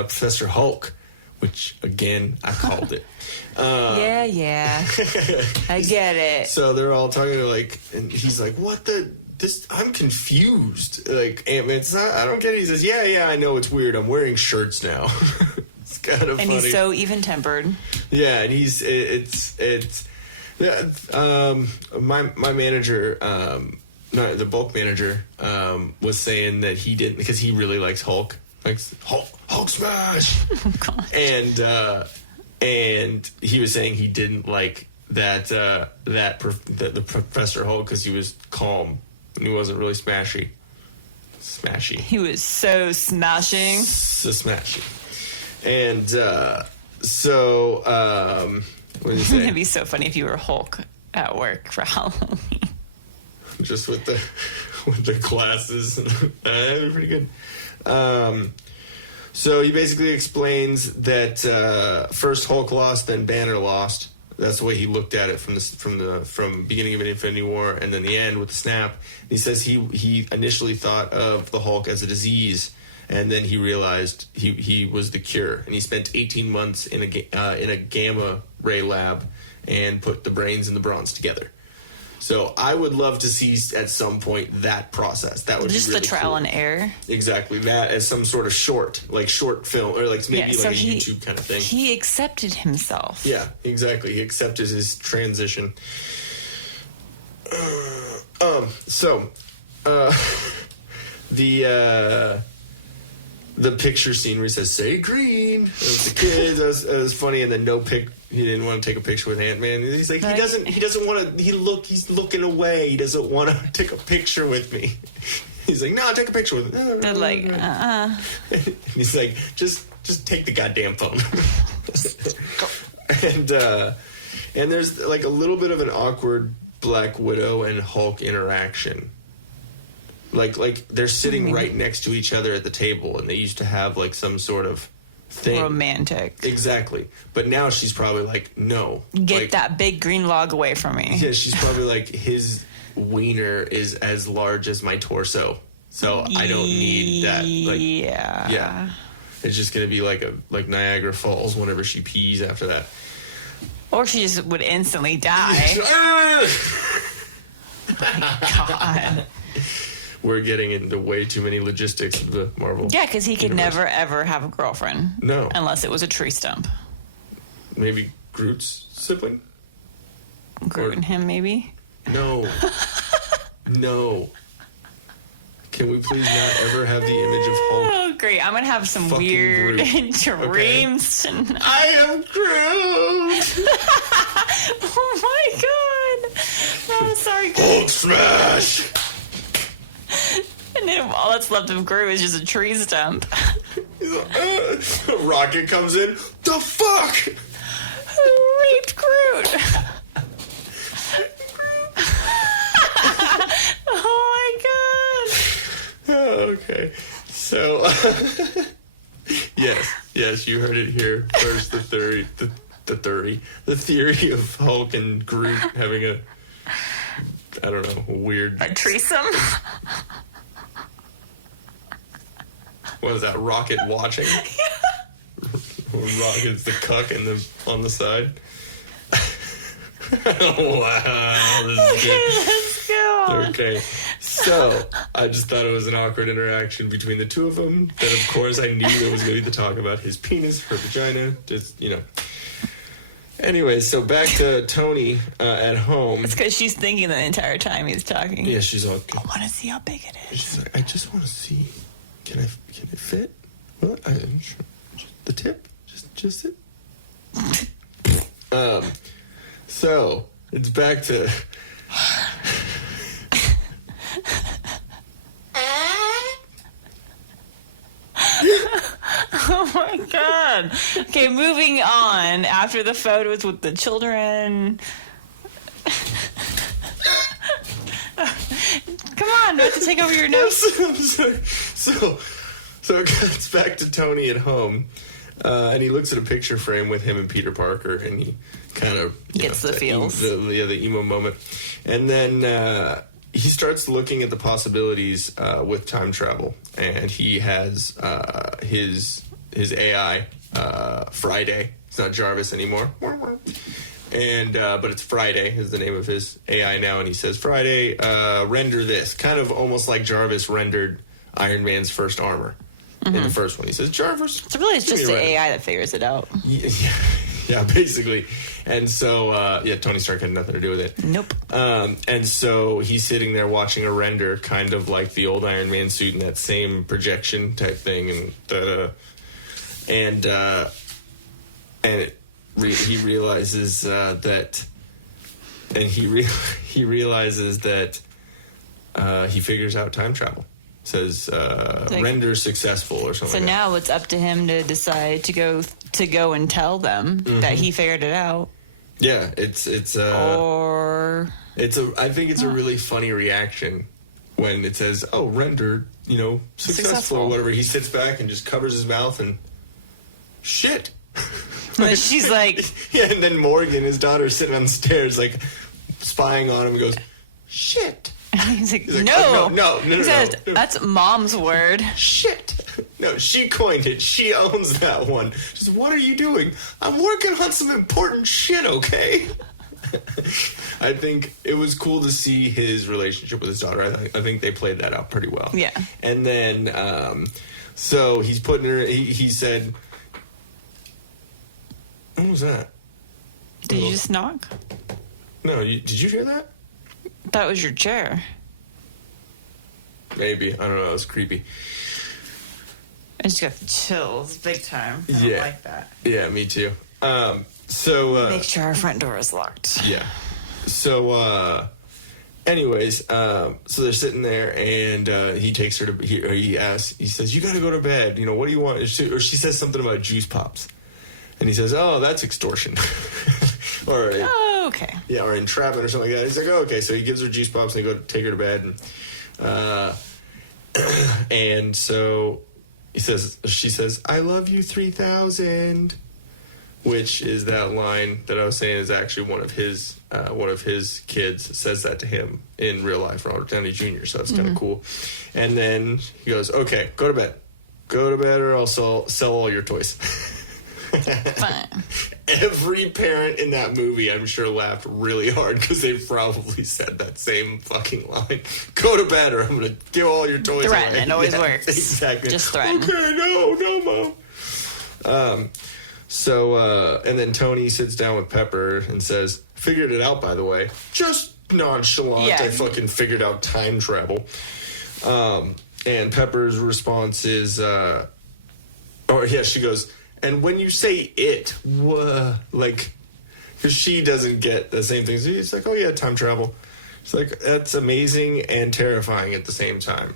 Professor Hulk, which again I called it. Yeah. I get it. So they're all talking and he's like, what this? I'm confused. Like, Ant-Man, I don't get it. He says, yeah, I know it's weird. I'm wearing shirts now. It's kind of funny. And he's so even-tempered. Yeah, and my manager, the bulk manager, was saying that he didn't, because he really likes Hulk. Likes Hulk smash. Oh, God. And he was saying he didn't like the Professor Hulk because he was calm and he wasn't really smashy. He was so smashing. So smashy. And what did he say? It'd be so funny if you were Hulk at work for Halloween. Just with the glasses. That'd be pretty good. So he basically explains that first Hulk lost, then Banner lost. That's the way he looked at it from beginning of Infinity War and then the end with the snap. He says he initially thought of the Hulk as a disease, and then he realized he was the cure. And he spent 18 months in a gamma ray lab and put the brains and the bronze together. So I would love to see at some point that process. That would just be really the trial cool. and error. Exactly, that as some sort of short film, or like maybe like a YouTube kind of thing. He accepted himself. Yeah, exactly. He accepted his transition. The picture scene where he says, "Say green." The kids, that was funny, and then he didn't want to take a picture with Ant-Man. He's like, he doesn't want to. He's looking away. He doesn't want to take a picture with me. He's like, no, take a picture with me. They're like, And he's like, just take the goddamn phone. And there's like a little bit of an awkward Black Widow and Hulk interaction. Like they're sitting right next to each other at the table, and they used to have like some sort of thing. Romantic. Exactly. But now she's probably like, no. Get that big green log away from me. Yeah, she's probably like, his wiener is as large as my torso, so I don't need that. Like, yeah. It's just gonna be like Niagara Falls whenever she pees after that. Or she just would instantly die. Oh my God. We're getting into way too many logistics of the Marvel. Yeah, because he could universe. never, ever have a girlfriend. No. Unless it was a tree stump. Maybe Groot's sibling? Groot and him, maybe? No. Can we please not ever have the image of Hulk? Oh, great. I'm going to have some Fucking weird Groot. dreams tonight. I am Groot! Oh, my God. Oh, sorry. Hulk smash! And then all that's left of Groot is just a tree stump. He's like, Rocket comes in. The fuck? Who raped Groot? Oh, my God. Okay. So, yes, you heard it here first. The theory of Hulk and Groot having a weird. A threesome? What is that? Rocket watching? Rocket's the cuck on the side. Wow, this is good. Let's go. Okay, so I just thought it was an awkward interaction between the two of them. Then, of course, I knew there was going to be the talk about his penis, her vagina, just, Anyway, so back to Tony at home. It's because she's thinking the entire time he's talking. Yeah, she's all. I want to see how big it is. She's like, I just want to see. Can it fit? What? The tip? Just it. So it's back to. Oh my God. Okay, moving on. After the photos with the children. Come on, do I have to take over your notes? I'm sorry. So it cuts back to Tony at home, and he looks at a picture frame with him and Peter Parker, and he kind of gets the feels. The emo moment, and then he starts looking at the possibilities with time travel, and he has his AI Friday. It's not Jarvis anymore. And but it's Friday is the name of his AI now, and he says, Friday, render this. Kind of almost like Jarvis rendered Iron Man's first armor in the first one. He says, Jarvis. So really it's just the AI that figures it out. Yeah, basically. And so, Tony Stark had nothing to do with it. Nope. And so he's sitting there watching a render, kind of like the old Iron Man suit in that same projection type thing. And he realizes that, and he realizes that he figures out time travel. Says render successful or something. So like now it's up to him to decide to go and tell them that he figured it out. Yeah, I think it's a really funny reaction when it says, "Oh, render, successful or whatever." He sits back and just covers his mouth and shit. And she's like, yeah, and then Morgan, his daughter, is sitting on the stairs, like spying on him, and goes, "Shit." He's like, no. He says, that's mom's word. Shit. No, she coined it. She owns that one. She says, what are you doing? I'm working on some important shit, okay? I think it was cool to see his relationship with his daughter. I think they played that out pretty well. Yeah. And then, so he's putting her, he said, what was that? Did you just knock? No, did you hear that? That was your chair. Maybe. I don't know. It was creepy. I just got the chills big time. I don't like that. Yeah, me too. Make sure our front door is locked. Yeah. So, anyways, so they're sitting there, and he takes her to, he says, you got to go to bed. What do you want? Or she says something about juice pops. And he says, oh, that's extortion. Or okay. Yeah, or entrapment or something like that. He's like, oh, okay. So he gives her juice pops and they go take her to bed. And so she says, I love you 3000, which is that line that I was saying is actually one of his kids says that to him in real life, Robert Downey Jr. So that's kind of cool. And then he goes, okay, go to bed or I'll sell all your toys. Fine. Every parent in that movie, I'm sure, laughed really hard because they probably said that same fucking line. Go to bed or I'm going to give all your toys away. Threaten. It always works. Exactly. Just threaten. Okay, no, Mom. So, and then Tony sits down with Pepper and says, figured it out, by the way. Just nonchalant. Yeah. I fucking figured out time travel. And Pepper's response is, she goes, and when you say it, like, because she doesn't get the same things. It's like, oh yeah, time travel. It's like, that's amazing and terrifying at the same time.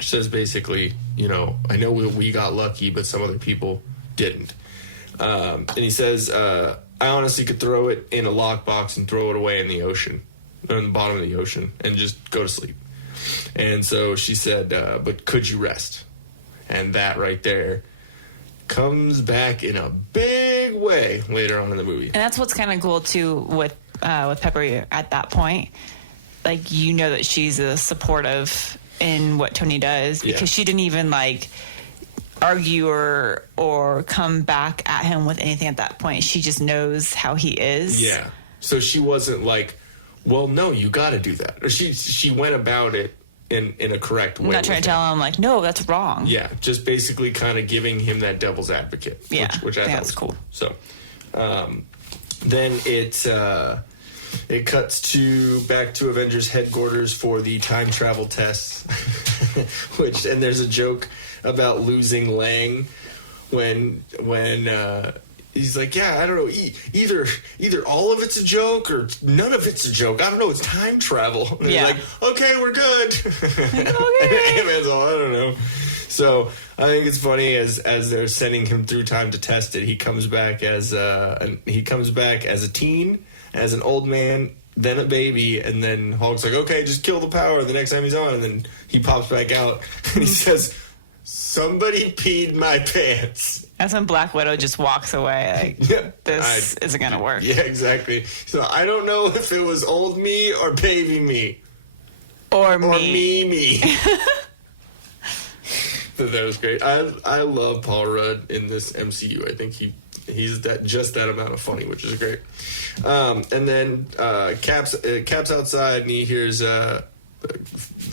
She says basically, you know, I know we got lucky, but some other people didn't. And he says, I honestly could throw it in a lockbox and throw it away in the ocean, in the bottom of the ocean, and just go to sleep. And so she said, but could you rest? And that right there comes back in a big way later on in the movie. And that's what's kind of cool too with Pepper at that point. Like, you know that she's supportive in what Tony does, because she didn't even like argue or come back at him with anything at that point. She just knows how he is. Yeah. So she wasn't like, well, no, you got to do that. Or she went about it in a correct way. I'm not trying to tell him like, no, that's wrong. Yeah, just basically kind of giving him that devil's advocate. Yeah, which I thought was cool. So then it cuts back to Avengers headquarters for the time travel tests, and there's a joke about losing Lang when he's like, yeah, I don't know, either all of it's a joke or none of it's a joke. I don't know, it's time travel. And they're like, okay, we're good. And Ant-Man's all, I don't know. So I think it's funny as they're sending him through time to test it, he comes back as a teen, as an old man, then a baby, and then Hulk's like, okay, just kill the power the next time he's on, and then he pops back out and he says, somebody peed my pants. That's when Black Widow just walks away like, this isn't going to work. Yeah, exactly. So I don't know if it was old me or baby me. Or me. That was great. I love Paul Rudd in this MCU. I think he's just that amount of funny, which is great. And then Cap's outside and he hears a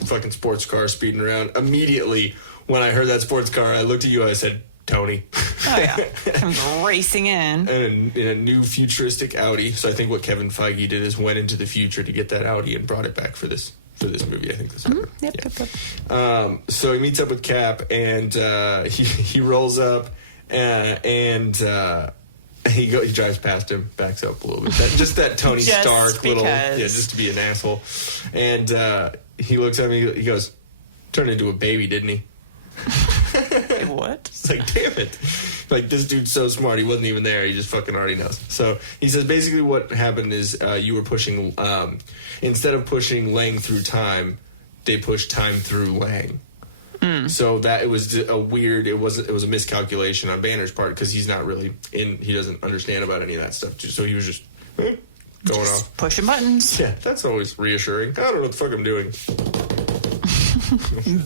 fucking sports car speeding around. Immediately, when I heard that sports car, I looked at you. I said, Tony. Oh yeah, comes racing in. And in a new futuristic Audi. So I think what Kevin Feige did is went into the future to get that Audi and brought it back for this movie. I think this. Yep. So he meets up with Cap and he rolls up and he drives past him, backs up a little bit. Just that Tony Stark little, just to be an asshole. And he looks at me. He goes, "Turned into a baby, didn't he?" What? It's like, damn it. Like, this dude's so smart. He wasn't even there. He just fucking already knows. So he says basically what happened is you were pushing, instead of pushing Lang through time, they pushed time through Lang. So that it was it was a miscalculation on Banner's part because he's not really he doesn't understand about any of that stuff. So he was just going off. Pushing buttons. Yeah, that's always reassuring. I don't know what the fuck I'm doing.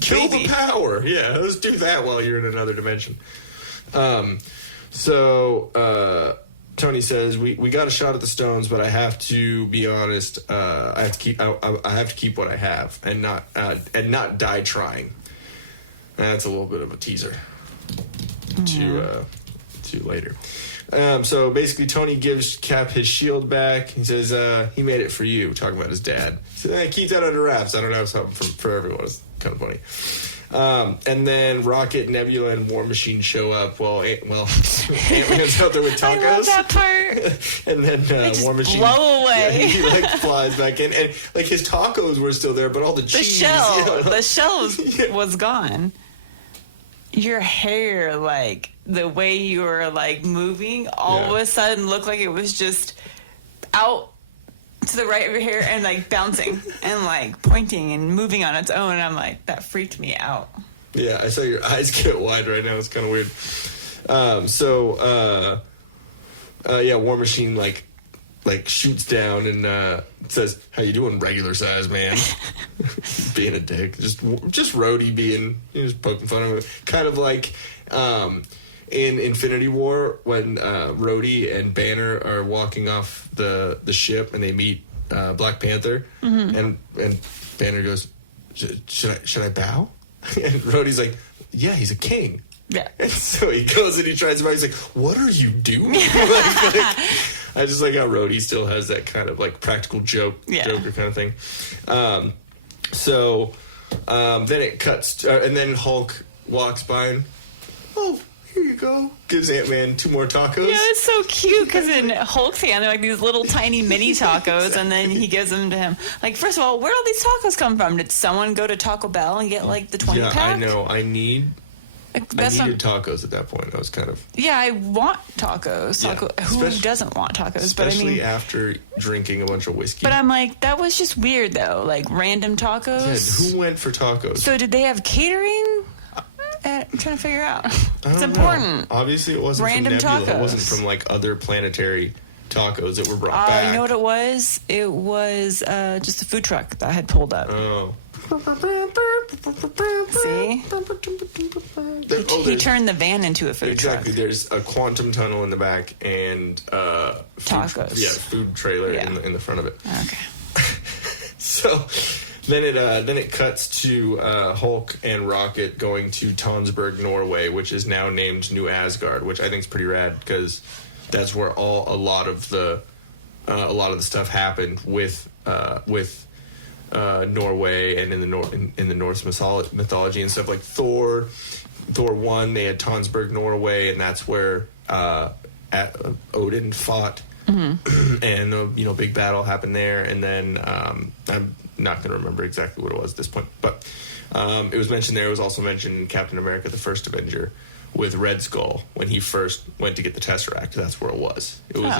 Kill the power. Yeah, let's do that while you're in another dimension. So Tony says we got a shot at the stones, but I have to be honest. I have to keep what I have and not die trying. That's a little bit of a teaser to later. So basically, Tony gives Cap his shield back. He says he made it for you, talking about his dad. So keep that under wraps. I don't have something for everyone. It's kind of funny. And then Rocket, Nebula, and War Machine show up. Ant-Man's out there with tacos. I love that part. And then War Machine blow away. He flies back in, and his tacos were still there, but all the cheese. The shell was gone. Your hair, the way you were moving, all of a sudden looked like it was just out to the right of your hair and bouncing and pointing and moving on its own. And I'm like, that freaked me out. Yeah, I saw your eyes get wide right now. It's kind of weird. War Machine shoots down and says, "How you doing, regular size man?" Being a dick, just Rhodey being just poking fun of him, kind of like in Infinity War when Rhodey and Banner are walking off the ship and they meet Black Panther, and Banner goes, "Should I bow?" And Rhodey's like, "Yeah, he's a king." Yeah. And so he goes and he tries to bow. He's like, "What are you doing?" I just like how Rhodey still has that kind of like practical Joker kind of thing. Then it cuts, and then Hulk walks by and, here you go. Gives Ant-Man 2 more tacos. Yeah, it's so cute because in Hulk's hand, they're like these little tiny mini tacos, exactly. And then he gives them to him. Like, first of all, where did all these tacos come from? Did someone go to Taco Bell and get like the 20-pack? Yeah, I know. I needed tacos at that point. I was kind of... Yeah, I want tacos. Who doesn't want tacos? Especially after drinking a bunch of whiskey. But I'm like, that was just weird, though. Like, random tacos. Yeah, who went for tacos? So did they have catering? I'm trying to figure out. It's important. Obviously, it wasn't random from Nebula. Tacos. It wasn't from, like, other planetary tacos that were brought back. You know what it was? It was just a food truck that had pulled up. Oh. See? He turned the van into a food truck. Exactly. There's a quantum tunnel in the back and tacos. Food trailer in the front of it. Okay. So then it cuts to Hulk and Rocket going to Tonsberg, Norway, which is now named New Asgard, which I think is pretty rad because that's where a lot of the stuff happened with Norway and in the Norse mythology and stuff like Thor 1, they had Tonsberg, Norway, and that's where Odin fought, and a big battle happened there. And then I'm not going to remember exactly what it was at this point, but it was mentioned there. It was also mentioned in Captain America: The First Avenger with Red Skull when he first went to get the Tesseract. That's where it was. It was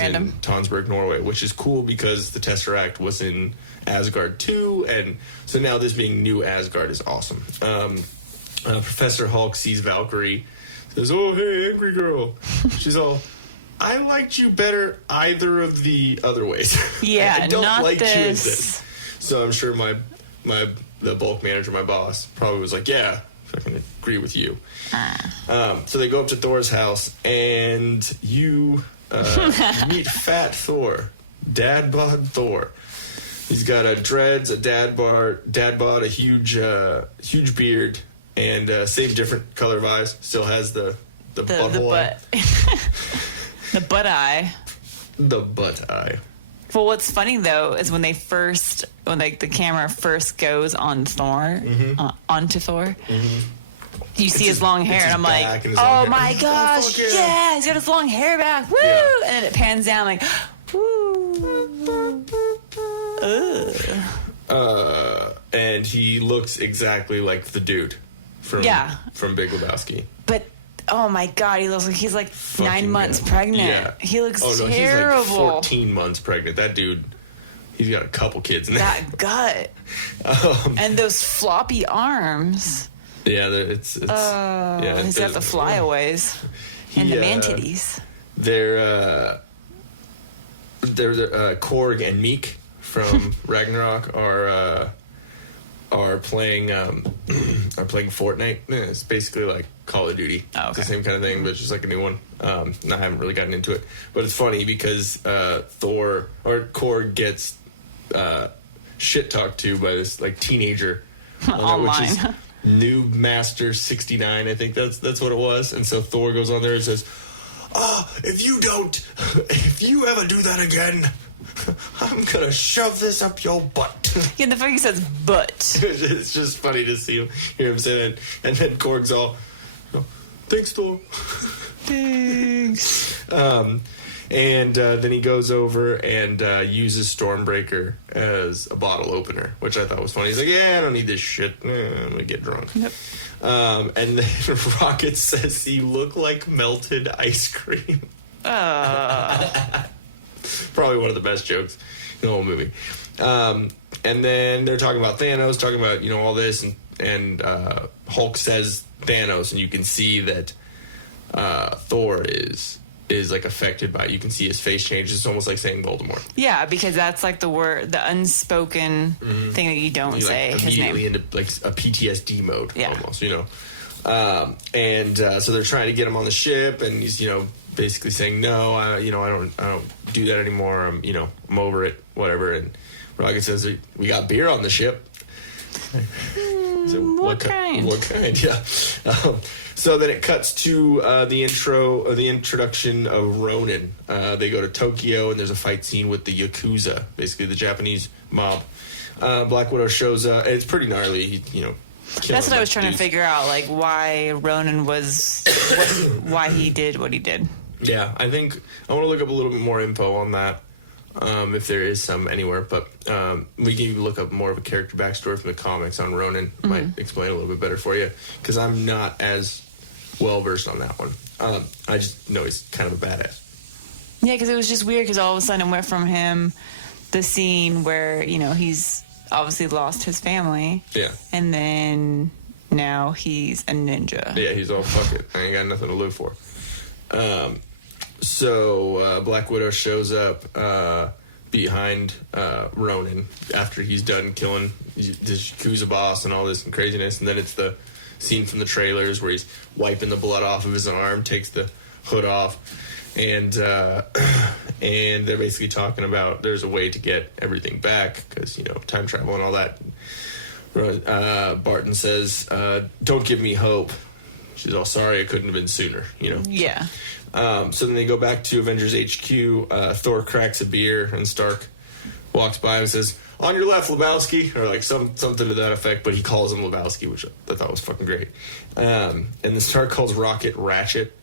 in Tonsberg, Norway, which is cool because the Tesseract was in Asgard too, and so now this being New Asgard is awesome. Professor Hulk sees Valkyrie, says, "Oh, hey, angry girl." She's all, "I liked you better either of the other ways." Yeah, I don't not like this. you in this. So I'm sure the bulk manager, my boss, probably was like, "Yeah, I can agree with you." So they go up to Thor's house, and you meet Fat Thor, Dad Bod Thor. He's got dreads, a dad bod, a huge beard, and same different color of eyes. Still has the butthole eye. The butt eye. The butt eye. Well, what's funny though is when the camera first goes on Thor, onto Thor. You see his long hair, and I'm like, oh my gosh, yeah, he's got his long hair back, woo! Yeah. And then it pans down, like, woo. And he looks exactly like the dude from Big Lebowski. But oh my god, he looks like he's like fucking 9 months pregnant. Yeah. He looks terrible. He's like 14 months pregnant. That dude, he's got a couple kids in there. That gut. And those floppy arms. Yeah, he's got the flyaways and the man titties. They're Korg and Meek from Ragnarok are playing Fortnite. It's basically like Call of Duty. Oh, okay. It's the same kind of thing, but it's just like a new one. I haven't really gotten into it, but it's funny because Korg gets shit talked to by this like teenager online. Which is Noob Master 69, I think that's what it was. And so Thor goes on there and says, if you ever do that again, I'm gonna shove this up your butt. Yeah, the fuck he says butt. It's just funny to hear him say that. And then Korg's all, thanks, Thor. Thanks. And then he goes over and uses Stormbreaker as a bottle opener, which I thought was funny. He's like, yeah, I don't need this shit. I'm gonna get drunk. Yep. And then Rocket says you look like melted ice cream. Probably one of the best jokes in the whole movie. And then they're talking about Thanos, talking about all this, and Hulk says Thanos, and you can see that Thor is like affected by it. You can see his face change. It's almost like saying Voldemort. Yeah, because that's like the unspoken thing that you don't say his name. Immediately into like a PTSD mode, almost, so they're trying to get him on the ship, and he's basically saying no, I don't do that anymore. I'm over it, whatever. And Rocket says we got beer on the ship. So what kind? What kind? Yeah. So then it cuts to the introduction of Ronin. They go to Tokyo, and there's a fight scene with the Yakuza, basically the Japanese mob. Black Widow shows up. It's pretty gnarly. That's what I was trying to figure out, like why Ronin why he did what he did. Yeah, I think I want to look up a little bit more info on that, if there is some anywhere. But we can look up more of a character backstory from the comics on Ronin. Might explain a little bit better for you, because I'm not as well versed on that one. I just know he's kind of a badass. Yeah, because it was just weird, because all of a sudden it went from him, the scene where, he's obviously lost his family. Yeah. And then now he's a ninja. Yeah, he's all, fuck it, I ain't got nothing to live for. So Black Widow shows up behind Ronin after he's done killing this Yakuza boss and all this craziness, and then it's the scene from the trailers where he's wiping the blood off of his arm, takes the hood off, and they're basically talking about there's a way to get everything back, because time travel and all that. Barton says, "Don't give me hope." She's all, "Sorry, it couldn't have been sooner." Yeah. So then they go back to Avengers HQ. Thor cracks a beer, and Stark walks by and says, "On your left, Lebowski," or like something to that effect. But he calls him Lebowski, which I thought was fucking great. And then Stark calls Rocket Ratchet,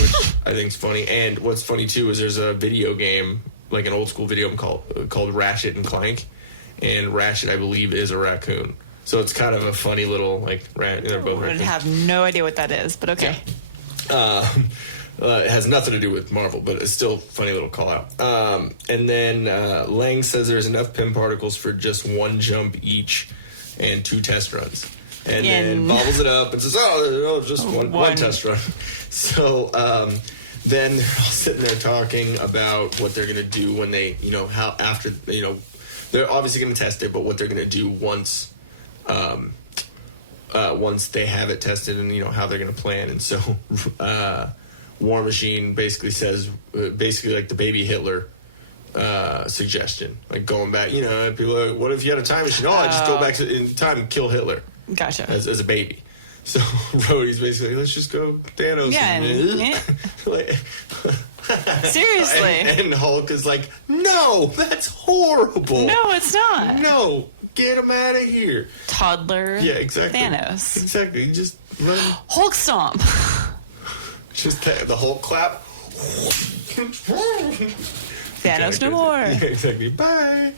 which I think is funny. And what's funny too is there's a video game, like an old school video game called Ratchet and Clank, and Ratchet, I believe, is a raccoon. So it's kind of a funny little they're both raccoons. I have no idea what that is, but okay. Yeah. It has nothing to do with Marvel, but it's still a funny little call out. And then Lang says there's enough Pym particles for just one jump each and 2 test runs. And then bobbles it up and says, just one test run. So then they're all sitting there talking about what they're going to do when they, how after, they're obviously going to test it, but what they're going to do once they have it tested, and, how they're going to plan. And so War Machine basically says, like the baby Hitler suggestion, like going back, people are like, what if you had a time machine? I just go back in time and kill Hitler. Gotcha. As a baby. So Rhodey's basically like, let's just go Thanos. Yeah. Seriously. And Hulk is like, no, that's horrible. No, it's not. No, get him out of here. Toddler. Yeah, exactly. Thanos. Exactly. Just let him. Hulk stomp. Just the Hulk clap. Thanos no more. Yeah, exactly. Bye.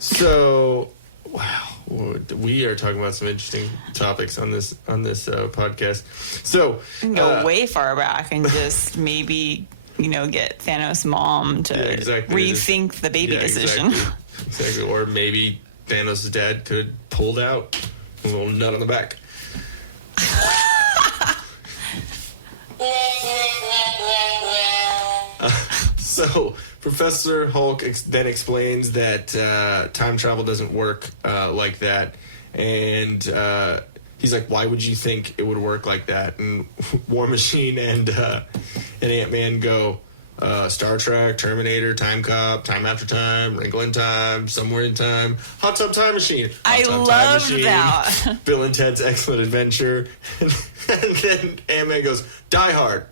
So, wow, we are talking about some interesting topics on this podcast. So, you can go way far back and just maybe get Thanos' mom to rethink the baby decision. Exactly. Or maybe Thanos' dad could have pulled out a little nut on the back. So Professor Hulk then explains that time travel doesn't work like that, and he's like, "Why would you think it would work like that?" And War Machine and Ant-Man go, "Star Trek, Terminator, Time Cop, Time After Time, Wrinkle in Time, Somewhere in Time, Hot Tub Time Machine." I love that. Bill and Ted's Excellent Adventure, and then Ant-Man goes, "Die Hard."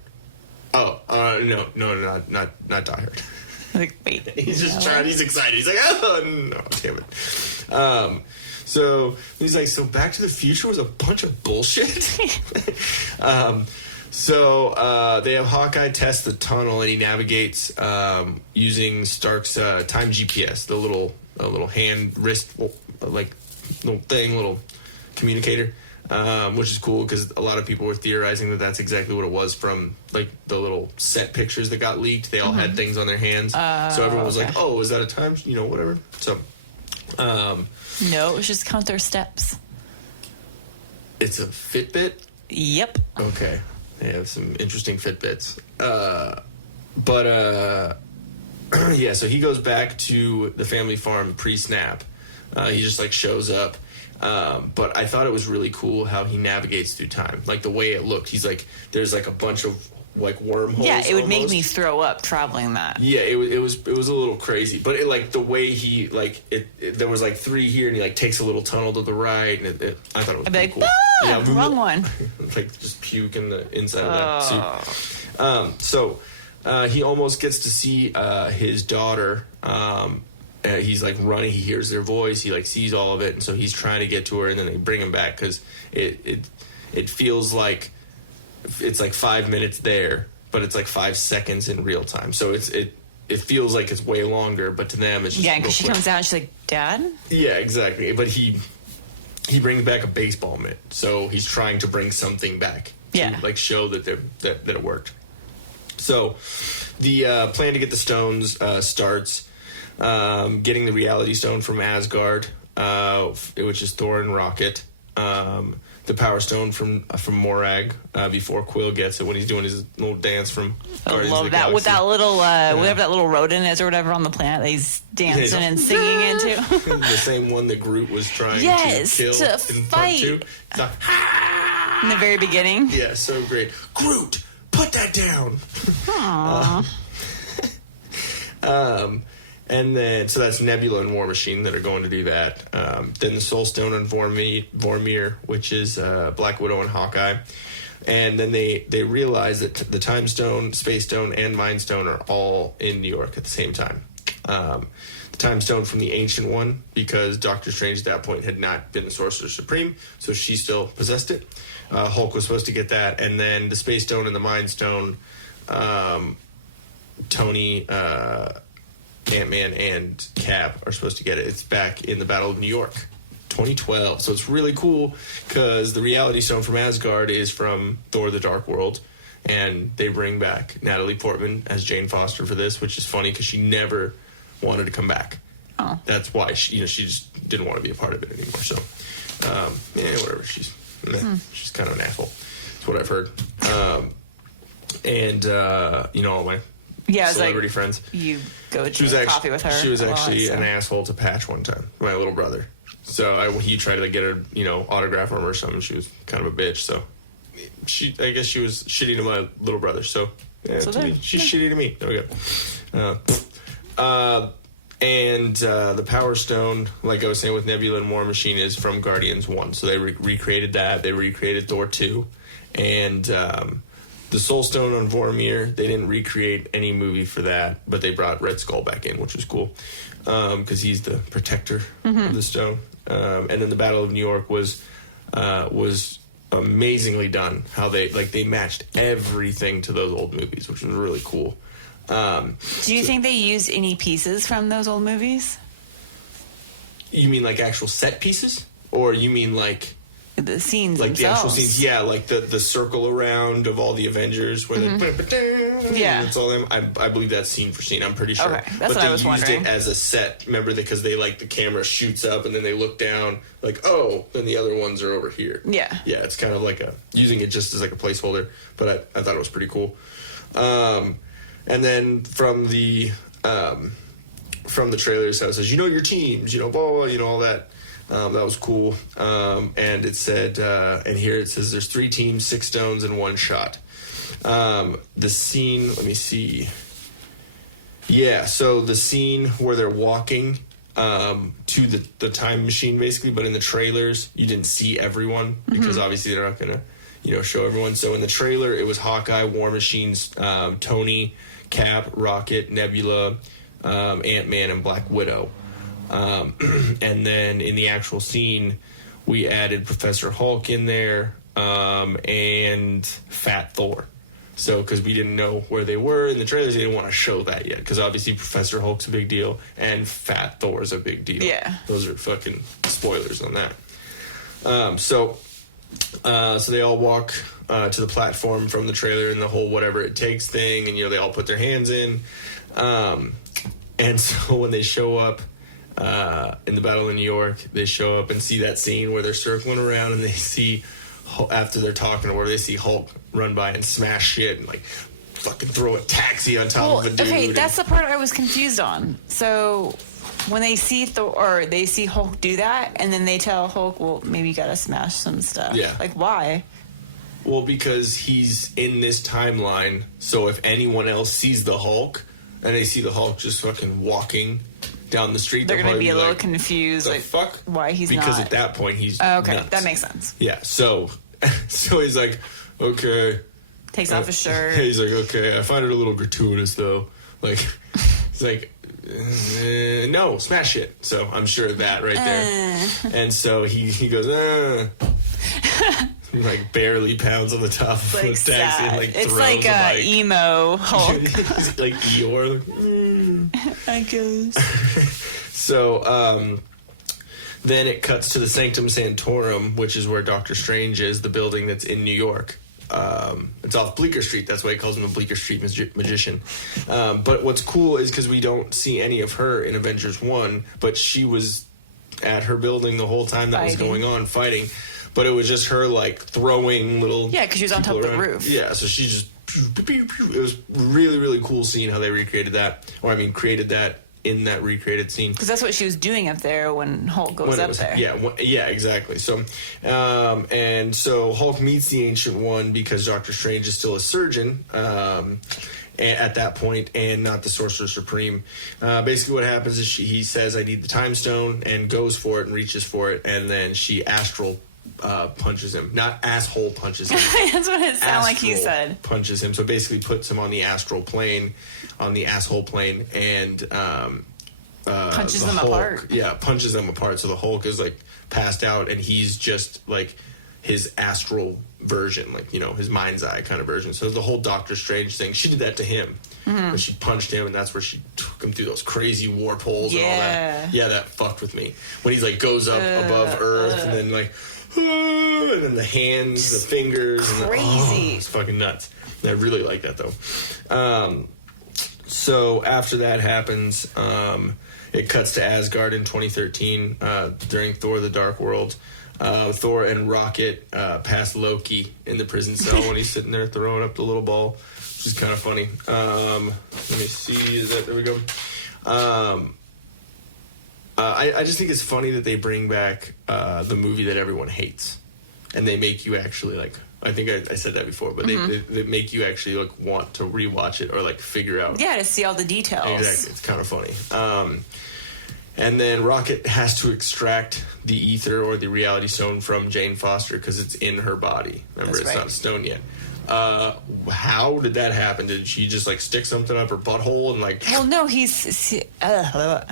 Oh, no, not Die Hard. Like, wait. He's just trying. He's excited. He's like, oh, no, damn it. So he's like, so Back to the Future was a bunch of bullshit? So they have Hawkeye test the tunnel, and he navigates using Stark's time GPS, the little hand wrist, like little communicator. Which is cool because a lot of people were theorizing that that's exactly what it was from like the little set pictures that got leaked. They all had things on their hands, so everyone was like, "Oh, is that a time? Whatever." So, no, it was just count their steps. It's a Fitbit. Yep. Okay, they have some interesting Fitbits, but yeah. So he goes back to the family farm pre-snap. He just like shows up. But I thought it was really cool how he navigates through time, like the way it looked. He's like, there's like a bunch of wormholes. Yeah, it would make almost. me throw up traveling that. Yeah, it was a little crazy, but the way he there was 3 here, and he takes a little tunnel to the right, and I thought it was I'd be pretty like, cool. ah, wrong one. Just puke in the inside of that suit. So he almost gets to see his daughter. He's running. He hears their voice. He sees all of it, and so he's trying to get to her, and then they bring him back because it feels like it's 5 minutes there, but it's 5 seconds in real time. So it feels like it's way longer, but to them it's just because she comes out and she's like, Dad? Yeah, exactly. But he brings back a baseball mitt, so he's trying to bring something back to show that that it worked. So the plan to get the stones starts getting the reality stone from Asgard, which is Thor and Rocket. The power stone from Morag before Quill gets it when he's doing his little dance from Guardians love of the that Galaxy. with that little whatever that little rodent is or whatever on the planet that he's dancing and singing into. The same one that Groot was trying to kill to in fight. Part 2. In the very beginning. Yeah, so great. Groot, put that down. And then, so that's Nebula and War Machine that are going to do that. Then the Soul Stone and Vormir, which is Black Widow and Hawkeye. And then they realize that the Time Stone, Space Stone, and Mind Stone are all in New York at the same time. The Time Stone from the Ancient One, because Doctor Strange at that point had not been the Sorcerer Supreme, so she still possessed it. Hulk was supposed to get that. And then the Space Stone and the Mind Stone, Tony... Ant-Man and Cap are supposed to get it. It's back in the Battle of New York, 2012. So it's really cool because the Reality Stone from Asgard is from Thor: The Dark World, and they bring back Natalie Portman as Jane Foster for this, which is funny because she never wanted to come back. Oh. That's why she just didn't want to be a part of it anymore. So, whatever. She's kind of an asshole. That's what I've heard. All my celebrity friends. You go to coffee with her. She was actually an asshole to Patch one time, my little brother. So he tried to get her, autograph from her or something. She was kind of a bitch. So I guess she was shitty to my little brother. So yeah, she's shitty to me. There we go. And the Power Stone, like I was saying with Nebula and War Machine, is from Guardians 1. So they recreated that. They recreated Thor 2. And the Soul Stone on Vormir, they didn't recreate any movie for that, but they brought Red Skull back in, which was cool, because he's the protector of the stone. And then the Battle of New York was amazingly done. How they matched everything to those old movies, which was really cool. Do you think they used any pieces from those old movies? You mean actual set pieces, or you mean the scenes themselves? The actual scenes? Yeah, the circle around of all the Avengers where it's all them. I believe that's scene for scene. I'm pretty sure. Okay, that's what I was wondering. They used it as a set. Remember, because they the camera shoots up and then they look down then the other ones are over here. Yeah, it's kind of using it just as a placeholder. But I thought it was pretty cool. And then from the trailers, how it says your teams, blah, blah, blah, all that. That was cool. And it said, and here it says there's 3 teams, 6 stones, and 1 shot. The scene, let me see. Yeah, so the scene where they're walking to the time machine, basically, but in the trailers, you didn't see everyone because obviously they're not going to, show everyone. So in the trailer, it was Hawkeye, War Machine's Tony, Cap, Rocket, Nebula, Ant-Man, and Black Widow. And then in the actual scene, we added Professor Hulk in there and Fat Thor. So, because we didn't know where they were in the trailers, they didn't want to show that yet. Because obviously Professor Hulk's a big deal and Fat Thor's a big deal. Yeah. Those are fucking spoilers on that. So they all walk to the platform from the trailer and the whole whatever it takes thing. And, they all put their hands in. And so when they show up, in the Battle of New York, they show up and see that scene where they're circling around and they see, after they're talking or where they see Hulk run by and smash shit and fucking throw a taxi on top of a dude. Okay, that's the part I was confused on. So when they see they see Hulk do that and then they tell Hulk, well, maybe you gotta smash some stuff. Yeah. Why? Well, because he's in this timeline, so if anyone else sees the Hulk, and they see the Hulk just fucking walking down the street, they're going to be a little confused. The like, fuck? Why he's because not? Because at that point, he's okay, nuts. that makes sense. Yeah, so he's like, okay. Takes off his shirt. He's like, okay, I find it a little gratuitous, though. Like, he's like, no, smash it. So I'm sure that right there. And so he goes, like barely pounds on the top of like the taxi and like it's throws like a emo Hulk. He's like Eeyore. Like, I guess. So then it cuts to the Sanctum Sanctorum, which is where Doctor Strange is, the building that's in New York. It's off Bleecker Street. That's why he calls him a Bleecker Street magician. But what's cool is because we don't see any of her in Avengers 1, but she was at her building the whole time that was going on, fighting. But it was just her, like, throwing little... Yeah, because she was on top of the roof. Yeah, so she just... It was really, really cool seeing how they recreated that. Or, I mean, created that in that recreated scene. Because that's what she was doing up there when Hulk goes up there. Yeah, exactly. So, and so Hulk meets the Ancient One because Doctor Strange is still a surgeon at that point, and not the Sorcerer Supreme. Basically, what happens is he says, "I need the Time Stone," and goes for it and reaches for it, and then she astral punches him. Not asshole punches him. That's what it sounded like he said. Punches him. So basically puts him on the astral plane, on the asshole plane, and punches them Hulk, apart. Yeah, punches them apart. So the Hulk is like passed out, and he's just like his astral version, like, you know, his mind's eye kind of version. So the whole Doctor Strange thing, she did that to him. But she punched him, and that's where she took him through those crazy warp holes and all that. Yeah, that fucked with me. When he's like goes up above Earth, and then like, and then the hands, the fingers, crazy. It's fucking nuts. And I really like that though. So after that happens, it cuts to Asgard in 2013 during Thor: The Dark World. Thor and Rocket pass Loki in the prison cell when he's sitting there throwing up the little ball, which is kind of funny. Let me see. There we go. I just think it's funny that they bring back the movie that everyone hates, and they make you actually like. I think I said that before, but they make you actually like want to rewatch it or like figure out. Yeah, to see all the details. Exactly, it's kind of funny. And then Rocket has to extract the ether or the reality stone from Jane Foster because it's in her body. Remember, it's not a stone yet. How did that happen? Did she just like stick something up her butthole and like? Well, no, he said that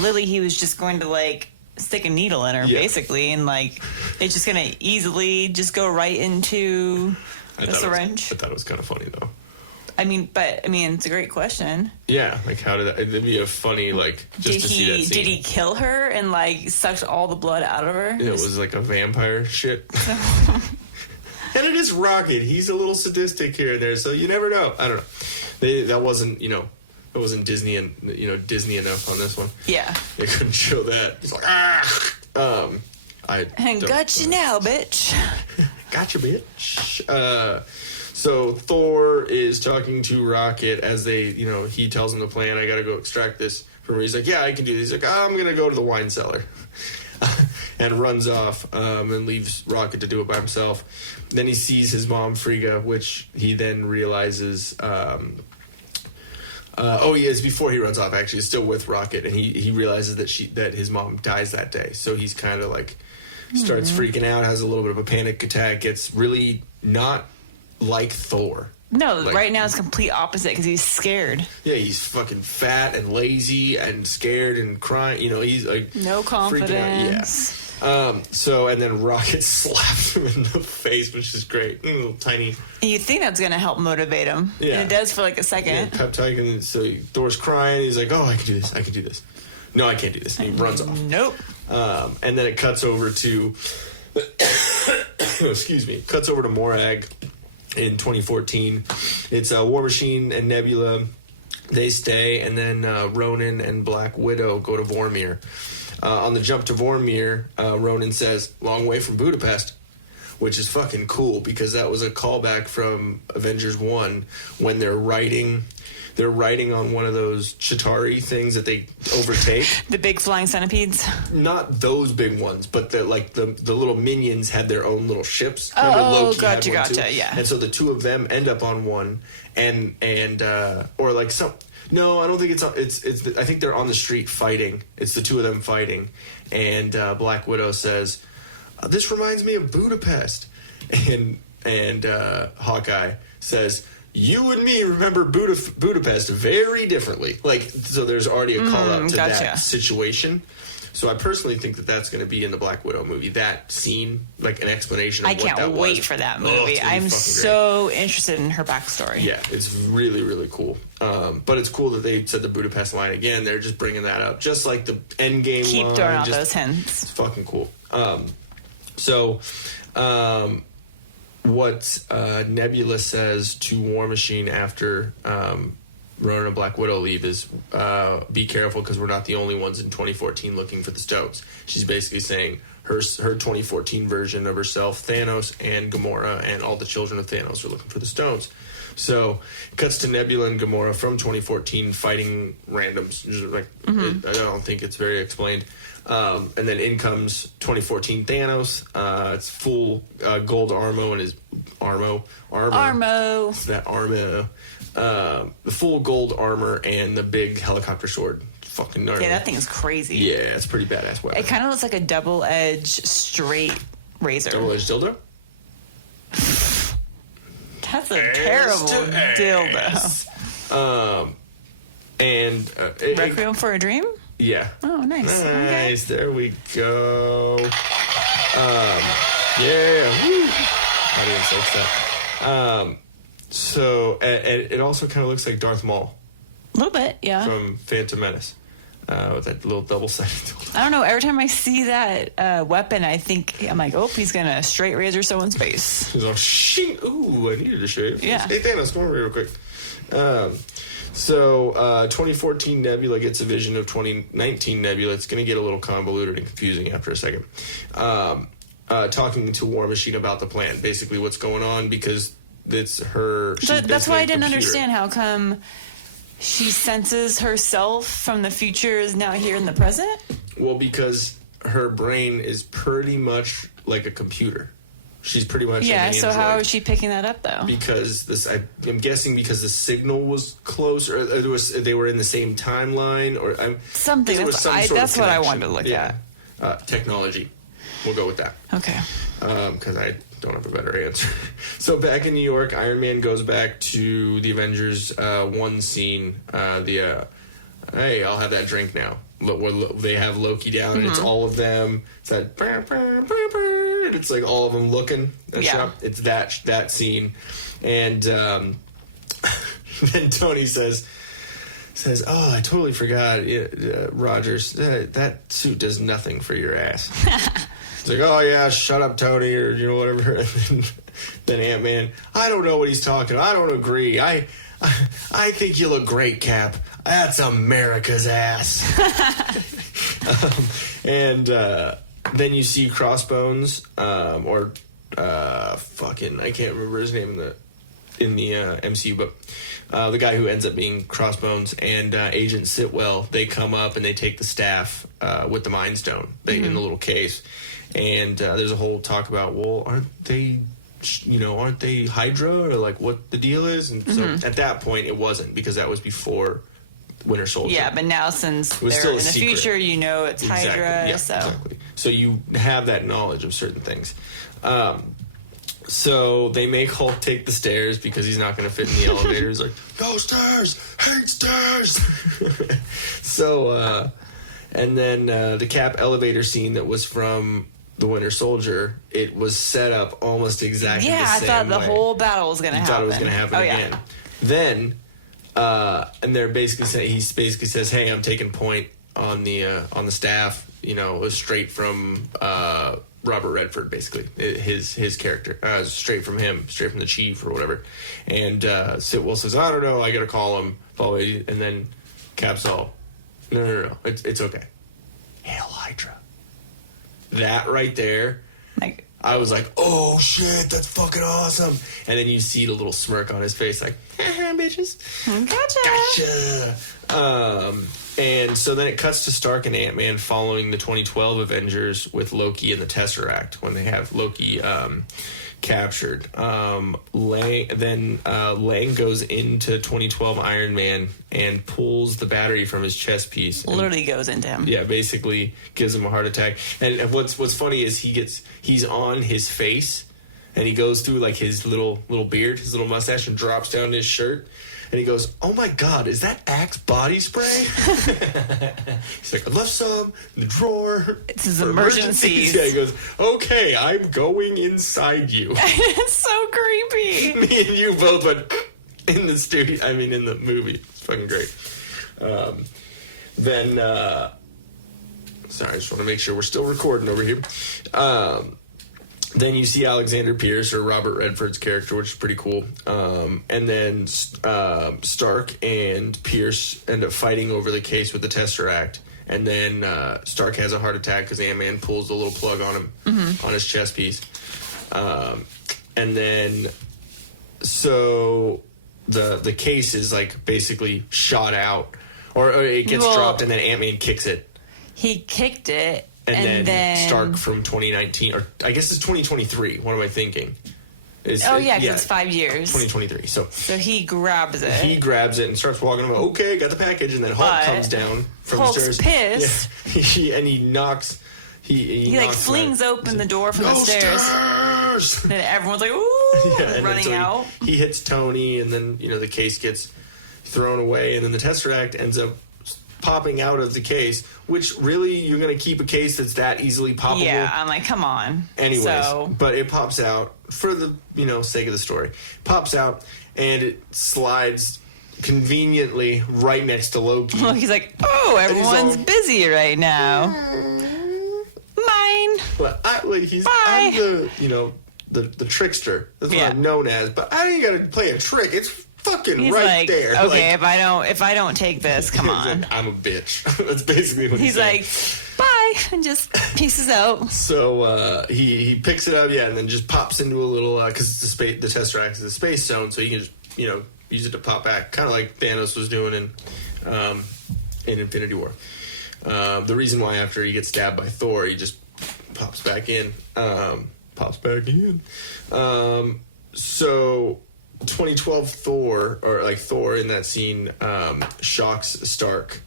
Lily, he was just going to like stick a needle in her basically, and like it's just gonna easily just go right into the syringe. I thought it was kind of funny though. I mean, it's a great question. Yeah, like how did that? It'd be a funny like just to see that scene. Did he kill her and like sucked all the blood out of her? It was like a vampire shit. And it is Rocket. He's a little sadistic here and there, so you never know. I don't know. That wasn't Disney and Disney enough on this one. Yeah, they couldn't show that. It's like gotcha now, bitch. Gotcha, bitch. So Thor is talking to Rocket as he tells him the plan. I got to go extract this from her. He's like, yeah, I can do this. He's like, I'm going to go to the wine cellar. And runs off and leaves Rocket to do it by himself. Then he sees his mom, Frigga, which he then realizes... it's before he runs off, actually. He's still with Rocket, and he realizes that his mom dies that day. So he's kind of like... starts freaking out, has a little bit of a panic attack, gets really not... like Thor. No, like, right now it's complete opposite because he's scared. Yeah, he's fucking fat and lazy and scared and crying. You know, he's like no confidence. Yeah. So and then Rocket slaps him in the face, which is great. Little tiny. And you think that's gonna help motivate him? Yeah, and it does for like a second. Yeah, pep talk, and so Thor's crying. He's like, "Oh, I can do this. I can do this." No, I can't do this. And he runs off. Nope. And then it cuts over to. Excuse me. Cuts over to Morag. In 2014, it's War Machine and Nebula. They stay, and then Ronan and Black Widow go to Vormir. On the jump to Vormir, Ronan says, "Long way from Budapest," which is fucking cool because that was a callback from Avengers 1 when they're writing they're riding on one of those Chitauri things that they overtake. The big flying centipedes? Not those big ones, but the little minions had their own little ships. Remember Loki gotcha, had one too? yeah. And so the two of them end up on one, or like some. No, I don't think it's. I think they're on the street fighting. It's the two of them fighting, and Black Widow says, "This reminds me of Budapest," and Hawkeye says, "You and me remember Budapest very differently." Like, so there's already a call up to that situation. So I personally think that that's going to be in the Black Widow movie. That scene, like an explanation of what that was. I can't wait for that movie. I'm so interested in her backstory. Yeah, it's really, really cool. But it's cool that they said the Budapest line again. They're just bringing that up. Just like the Endgame line. Keep throwing out those hints. It's fucking cool. What Nebula says to War Machine after Ronan and Black Widow leave is, be careful because we're not the only ones in 2014 looking for the stones. She's basically saying her 2014 version of herself, Thanos and Gamora and all the children of Thanos are looking for the stones. So it cuts to Nebula and Gamora from 2014 fighting randoms. Like, I don't think it's very explained. And then in comes 2014 Thanos. It's full gold Armo and his armor. Armo. It's that Armo. The full gold armor and the big helicopter sword. Fucking gnarly. Yeah, that thing is crazy. Yeah, it's a pretty badass weapon. It kind of looks like a double-edged straight razor. Double-edged dildo? That's a terrible dildo. Requiem for a Dream? Yeah. Oh, nice. Nice. Okay. There we go. Yeah. Woo. Audience likes that. So, and it also kind of looks like Darth Maul. A little bit, yeah. From Phantom Menace. With that little double-sided dildo. I don't know. Every time I see that weapon, I'm like, oh, he's going to straight razor someone's face. He's all, shing. Ooh, I needed a shave. Yeah. Hey, Thanos, come over here real quick. 2014 Nebula gets a vision of 2019 Nebula. It's going to get a little convoluted and confusing after a second. Talking to War Machine about the plan. Basically what's going on, because it's her... That's why I didn't understand how come... She senses herself from the future is now here in the present? Well, because her brain is pretty much like a computer. She's pretty much an so android. how is she picking that up, though? Because I'm guessing because the signal was close, or they were in the same timeline, or something. That's what I wanted to look at. Technology. We'll go with that. Okay. Because I don't have a better answer. So back in New York, Iron Man goes back to the Avengers 1 scene. Hey, I'll have that drink now. They have Loki down, and it's all of them. It's that, and it's like all of them looking. It's that scene, and then Tony says, "Oh, I totally forgot, Rogers. That suit does nothing for your ass." It's like, "Oh yeah, shut up, Tony," or whatever. Then Ant-Man, "I don't know what he's talking. I don't agree. I think you look great, Cap. That's America's ass." Then you see Crossbones, I can't remember his name in the MCU, but the guy who ends up being Crossbones and Agent Sitwell, they come up and they take the staff with the Mind Stone in the little case. And there's a whole talk about, well, aren't they Hydra, or like what the deal is? And so at that point it wasn't, because that was before Winter Soldier. Yeah, but now since they're in the future, it's Hydra. Yeah, exactly. So you have that knowledge of certain things. So they make Hulk take the stairs because he's not going to fit in the elevator. He's like, "No stairs, hate stairs." So, and then the Cap elevator scene that was from the Winter Soldier, it was set up almost exactly the same way. I thought the whole battle was going to happen. Thought it was going to happen again. Yeah. Then, and they're basically he basically says, "Hey, I'm taking point on the staff." It was straight from Robert Redford, basically his character, straight from him, straight from the chief or whatever. And Sitwell says, "I don't know, I got to call him." And then Cap's all, "No, it's okay. Hail Hydra." That right there, I was like, oh shit, that's fucking awesome. And then you see the little smirk on his face, like, haha, bitches. Gotcha. And so then it cuts to Stark and Ant-Man following the 2012 Avengers with Loki and the Tesseract when they have Loki captured. Lang goes into 2012 Iron Man and pulls the battery from his chest piece. And, literally goes into him. Yeah, basically gives him a heart attack. And what's funny is he's on his face, and he goes through like his little beard, his little mustache, and drops down his shirt. And he goes, oh my God, is that Axe body spray? He's like, I left some in the drawer. It's his emergencies. Yeah, he goes, okay, I'm going inside you. It's so creepy. Me and you both went in the studio, in the movie. It's fucking great. Sorry, I just want to make sure we're still recording over here. Then you see Alexander Pierce, or Robert Redford's character, which is pretty cool. And then Stark and Pierce end up fighting over the case with the Tesseract. And then Stark has a heart attack because Ant-Man pulls the little plug on him, on his chest piece. And then, so the case is like basically shot out. Or it gets dropped and then Ant-Man kicks it. He kicked it. And then Stark from 2019, or I guess it's 2023. What am I thinking? Because it's 5 years. 2023. So he grabs it. He grabs it and starts walking around. Okay, got the package. And then Hulk comes down from Hulk's the stairs. Pissed. Yeah, and he knocks. He like flings open the door from the stairs. And then everyone's like, ooh, running out. He hits Tony, and then the case gets thrown away, and then the Tesseract ends up popping out of the case, which really you're going to keep a case that's that easily poppable? Yeah, I'm like, come on. Anyways, but it pops out for the sake of the story. Pops out and it slides conveniently right next to Loki. Loki's like, oh, everyone's busy right now. Mine. But I'm the trickster. That's what I'm known as. But I ain't got to play a trick. It's fucking he's right there. Okay, if I don't take this, come on. Like, I'm a bitch. That's basically what he's like, bye, and just pieces out. So he picks it up, and then just pops into a little because the Tesseract is a space zone, so you can just use it to pop back, kind of like Thanos was doing in Infinity War. The reason why after he gets stabbed by Thor, he just pops back in. So 2012 Thor in that scene shocks Stark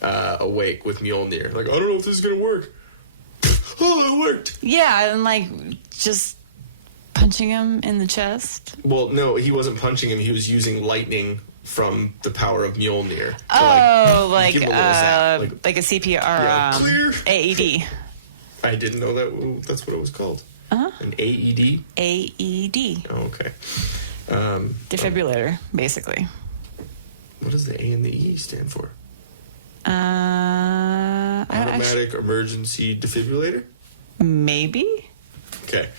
awake with Mjolnir. Like, I don't know if this is gonna work. Oh, it worked. Yeah, and like just punching him in the chest. Well, no, he wasn't punching him. He was using lightning from the power of Mjolnir. Like a CPR clear. AED. I didn't know that's what it was called. An AED. AED. Oh, okay. Defibrillator, basically. What does the A and the E stand for? Automatic emergency defibrillator? Maybe. Okay.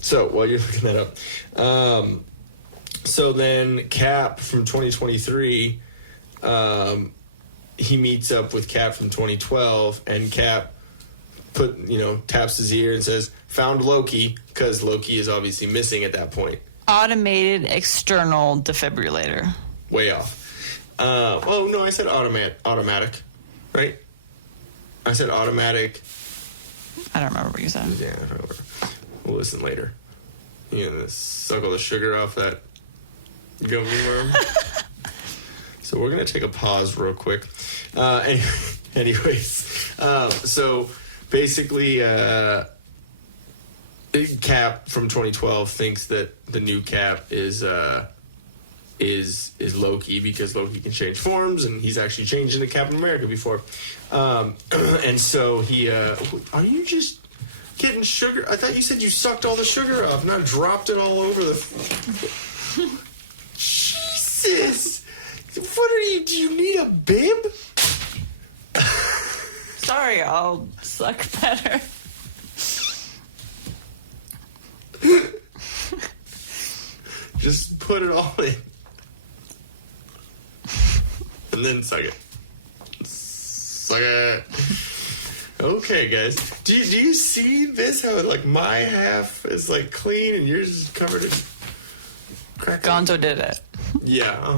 So while you're looking that up, so then Cap from 2023, he meets up with Cap from 2012, and Cap taps his ear and says, "Found Loki," because Loki is obviously missing at that point. Automated external defibrillator. Way off. Oh, no, I said automatic, right? I said automatic. I don't remember what you said. Yeah, whatever. We'll listen later. Suck all the sugar off that gummy worm. So we're going to take a pause real quick. Anyways, so basically, Cap from 2012 thinks that the new Cap is Loki because Loki can change forms, and he's actually changed into Captain America before. And so he, are you just getting sugar? I thought you said you sucked all the sugar off, not dropped it all over the. Jesus, what are you? Do you need a bib? Sorry, I'll suck better. Just put it all in. And then suck it. Suck it. Okay, guys. Do you see this? How like my half is like clean and yours is covered in crack? Gonzo did it. Yeah.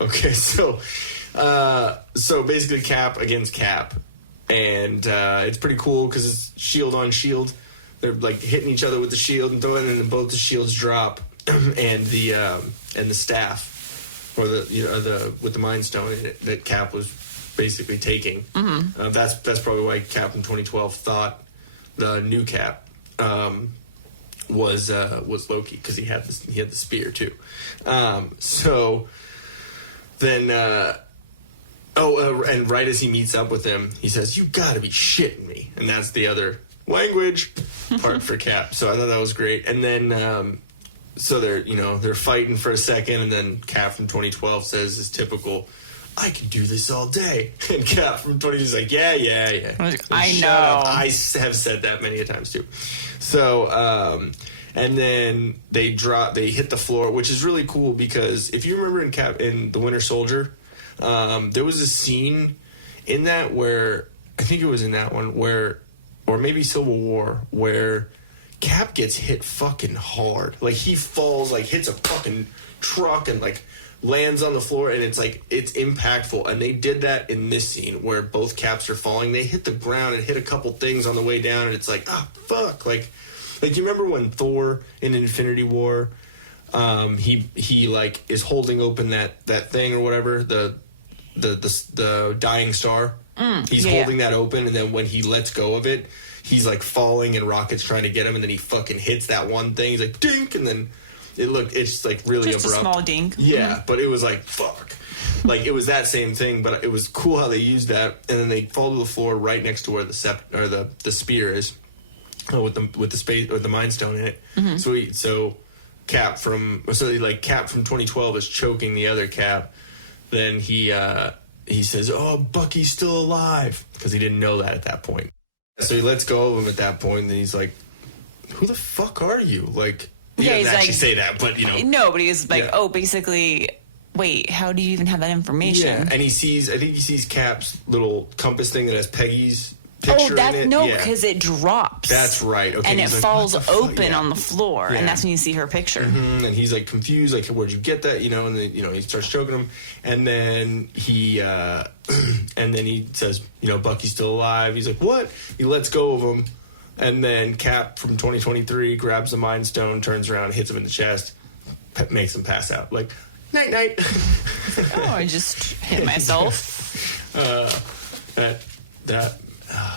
Okay, so basically Cap against Cap, and it's pretty cool because it's shield on shield. They're like hitting each other with the shield and throwing, and then both the shields drop, and the staff or the with the Mind Stone in it that Cap was basically taking. Mm-hmm. That's probably why Cap in 2012 thought the new Cap was Loki, because he had the spear too. So then, and right as he meets up with him, he says, "You got to be shitting me," and that's the other language part for Cap. So I thought that was great. And then, so they're fighting for a second, and then Cap from 2012 says his typical, "I can do this all day," and Cap from 20 is like, yeah. I know. Up. I have said that many a times too. So, and then they hit the floor, which is really cool because if you remember in The Winter Soldier, there was a scene in that where, I think it was in that one where, or maybe Civil War, where Cap gets hit fucking hard. Like he falls, like hits a fucking truck and like lands on the floor, and it's impactful. And they did that in this scene where both Caps are falling. They hit the ground and hit a couple things on the way down, and it's like, fuck. Like you remember when Thor in Infinity War, he like is holding open that thing or whatever, the dying star. He's holding that open, and then when he lets go of it, he's like falling, and Rocket's trying to get him, and then he fucking hits that one thing. He's like, dink, and then it's like really just abrupt. A small dink. Yeah, but it was like, fuck. Like it was that same thing, but it was cool how they used that, and then they fall to the floor right next to where the spear is, with the space or the Mind Stone in it. Mm-hmm. So Cap from 2012 is choking the other Cap. Then he says, "Oh, Bucky's still alive," because he didn't know that at that point. So he lets go of him at that point, and then he's like, "Who the fuck are you?" Like, he doesn't actually say that, but no, but he's like, "Oh, basically, wait, how do you even have that information?" Yeah, and I think he sees Cap's little compass thing that has Peggy's picture in it. Because it drops. That's right. Okay, and it like, falls open on the floor, yeah. And that's when you see her picture. Mm-hmm. And he's like confused, like, "Where'd you get that?" And then he starts choking him, and then he says, "Bucky's still alive." He's like, "What?" He lets go of him, and then Cap from 2023 grabs the Mind Stone, turns around, hits him in the chest, makes him pass out. Like, night night. I just hit myself.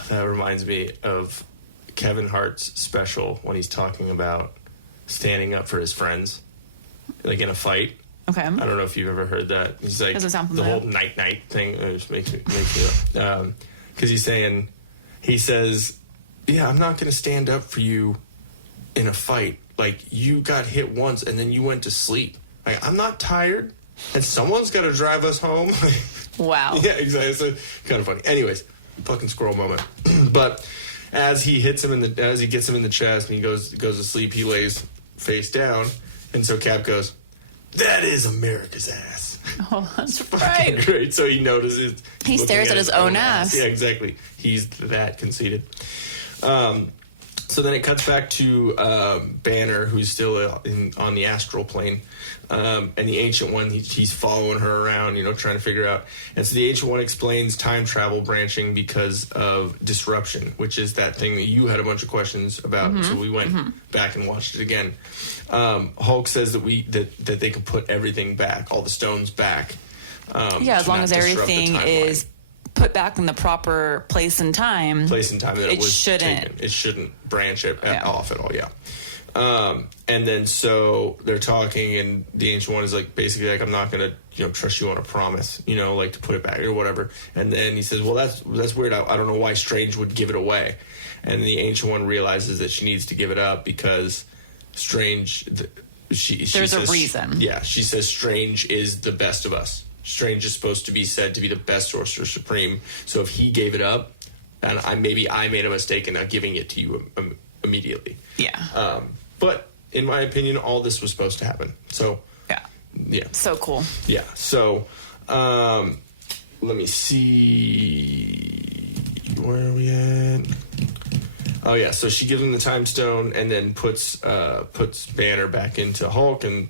That reminds me of Kevin Hart's special when he's talking about standing up for his friends, like in a fight. Okay. I don't know if you've ever heard that. He's like, the whole night thing. It just makes me because he says, "Yeah, I'm not going to stand up for you in a fight. Like, you got hit once and then you went to sleep. Like, I'm not tired, and someone's got to drive us home." Wow. Yeah, exactly. So kind of funny. Anyways, fucking squirrel moment. But as he gets him in the chest and he goes to sleep, he lays face down, and so Cap goes, "That is America's ass." Oh, that's right. Great. So he notices. He stares at his own ass. Yeah, exactly. He's that conceited. So then it cuts back to Banner, who's still on the astral plane, and the Ancient One, he's following her around, trying to figure out. And so the Ancient One explains time travel branching because of disruption, which is that thing that you had a bunch of questions about. Mm-hmm. So we went back and watched it again. Hulk says that they could put everything back, all the stones back. As long as everything is put back in the proper place and time. That it was shouldn't. Taken. It shouldn't branch it off at all. Yeah. And then so they're talking, and the Ancient One is like, basically like, "I'm not gonna trust you on a promise, like to put it back or whatever." And then he says, "Well, that's weird. I don't know why Strange would give it away." And the Ancient One realizes that she needs to give it up because Strange. There's a reason. Yeah, she says Strange is the best of us. Strange is supposed to be said to be the best Sorcerer Supreme. So if he gave it up, and I made a mistake in not giving it to you immediately. Yeah. But in my opinion, all this was supposed to happen. So yeah. So cool. Yeah. So let me see. Where are we at? Oh yeah, so she gives him the time stone and then puts Banner back into Hulk, and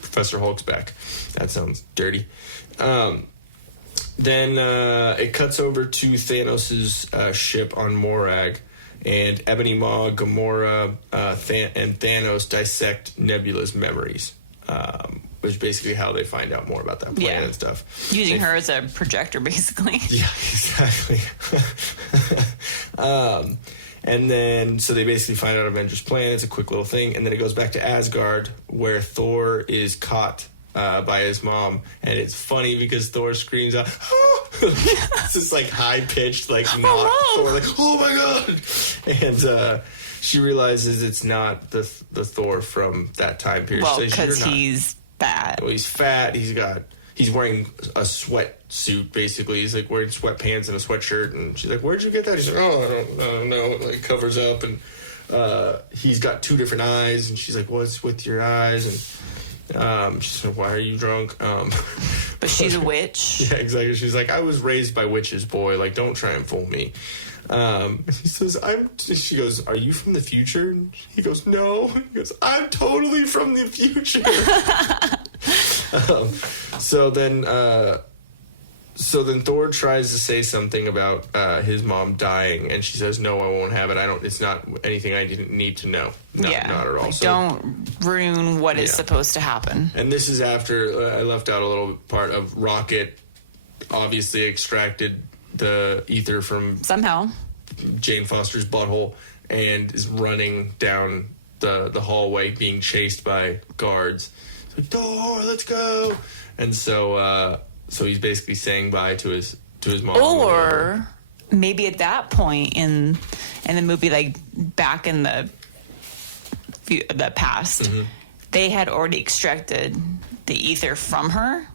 Professor Hulk's back. That sounds dirty. Then it cuts over to Thanos' ship on Morag, and Ebony Maw, Gamora, and Thanos dissect Nebula's memories, which is basically how they find out more about that plan and stuff. Using her as a projector, basically. Yeah, exactly. And then, so they basically find out Avengers' plan. It's a quick little thing. And then it goes back to Asgard, where Thor is caught by his mom. And it's funny because Thor screams out, oh! It's just like high-pitched, like, not Thor, like, oh my God! And she realizes it's not the Thor from that time period. Well, because he's fat. Well, he's fat. He's wearing a sweatsuit, basically. He's like wearing sweatpants and a sweatshirt, and she's like, "Where'd you get that?" He's like, "Oh, I don't know." It like covers up, and he's got two different eyes, and she's like, "What's with your eyes?" And she's like, "Why are you drunk?" But she's a witch. Yeah, exactly. She's like, "I was raised by witches, boy. Like, don't try and fool me." He says, she goes, "Are you from the future?" And he goes, "No." He goes, "I'm totally from the future." So then Thor tries to say something about his mom dying, and she says, "No, I won't have it. It's not anything I didn't need to know. Not at all." Like, don't ruin what is supposed to happen. And this is after I left out a little part of Rocket. Obviously, extracted the ether from somehow Jane Foster's butthole and is running down the hallway, being chased by guards. Like, Thor, let's go! And so he's basically saying bye to his mom. Or maybe at that point in the movie, like back in the past, they had already extracted the ether from her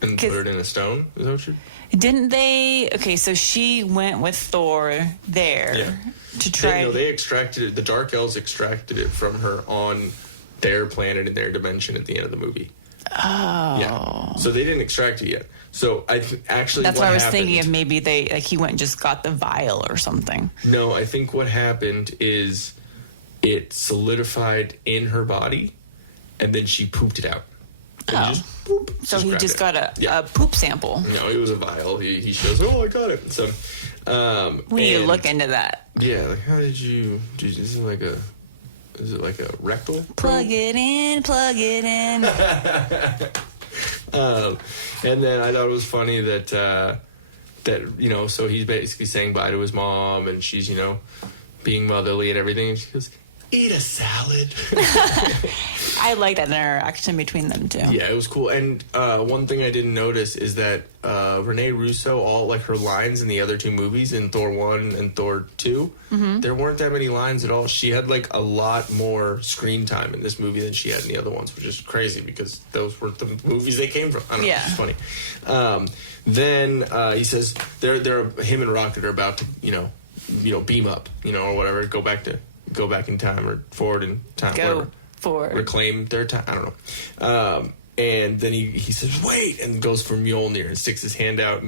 and put it in a stone. Is that what you? Didn't they? Okay, so she went with Thor there to try. They extracted it. The Dark Elves extracted it from her on their planet in their dimension at the end of the movie. Oh. Yeah. So they didn't extract it yet. So actually, that's what I was thinking of. Maybe he went and just got the vial or something. No, I think what happened is it solidified in her body, and then she pooped it out. And he just got a poop sample. No, it was a vial. He shows, "Oh, I got it." So we need to look into that. Yeah, like how did you? Is it like a rectal? Plug it in. And then I thought it was funny that so he's basically saying bye to his mom, and she's being motherly and everything, and she goes, "Eat a salad." I like that interaction between them too. Yeah, it was cool. And one thing I didn't notice is that Renee Russo, all like her lines in the other two movies, in Thor 1 and Thor 2, there weren't that many lines at all. She had like a lot more screen time in this movie than she had in the other ones, which is crazy because those were the movies they came from. I don't know, it's funny. Then he says him and Rocket are about to beam up, or whatever, go back in time or forward in time. Go forward. Reclaim their time. I don't know. And then he says, "Wait," and goes for Mjolnir and sticks his hand out,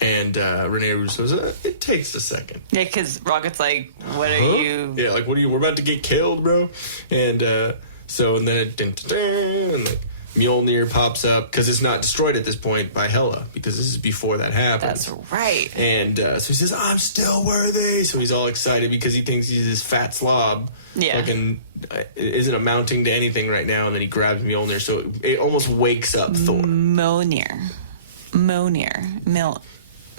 and Renee Russo says, "It takes a second." Yeah, because Rocket's like, "What are you?" Yeah, like, "What are you? We're about to get killed, bro." And then and like Mjolnir pops up because it's not destroyed at this point by Hela because this is before that happened. That's right. And so he says, "I'm still worthy." So he's all excited because he thinks he's this fat slob. Yeah. Fucking isn't amounting to anything right now, and then he grabs Mjolnir, so it almost wakes up Thor. Mjolnir.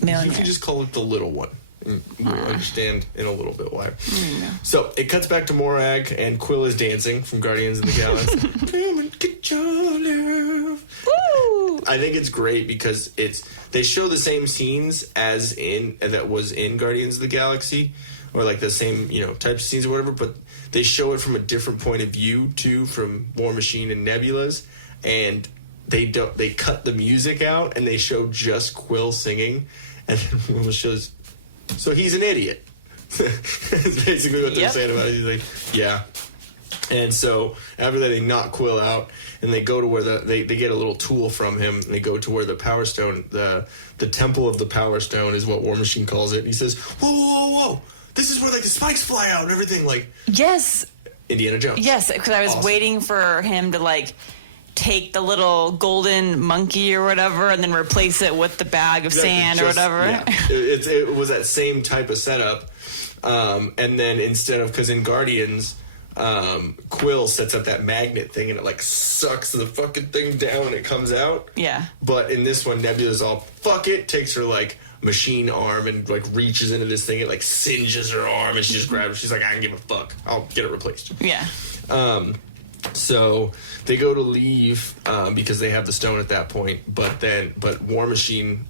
You can just call it the little one. We'll understand in a little bit why. So it cuts back to Morag, and Quill is dancing from Guardians of the Galaxy. Come and get your love. Woo! I think it's great because they show the same scenes that was in Guardians of the Galaxy, or like the same types of scenes or whatever, but they show it from a different point of view too, from War Machine and Nebula's, and they cut the music out and they show just Quill singing, and then Will shows. So he's an idiot. That's basically what they're saying about it. He's like, yeah, And so after that, they knock Quill out, and they go to where they get a little tool from him, and they go to where the Power Stone, the Temple of the Power Stone is what War Machine calls it. And he says, "Whoa, whoa, whoa, whoa! This is where like the spikes fly out and everything." Like, yes, Indiana Jones. Yes, because I was waiting for him to like take the little golden monkey or whatever, and then replace it with the bag of sand or whatever. Yeah. It was that same type of setup, and then instead of, because in Guardians, Quill sets up that magnet thing and it like sucks the fucking thing down and it comes out. Yeah. But in this one, Nebula's all fuck it, takes her like machine arm and like reaches into this thing. It like singes her arm and she just grabs it. She's like, I don't give a fuck. I'll get it replaced. Yeah. So they go to leave because they have the stone at that point. But War Machine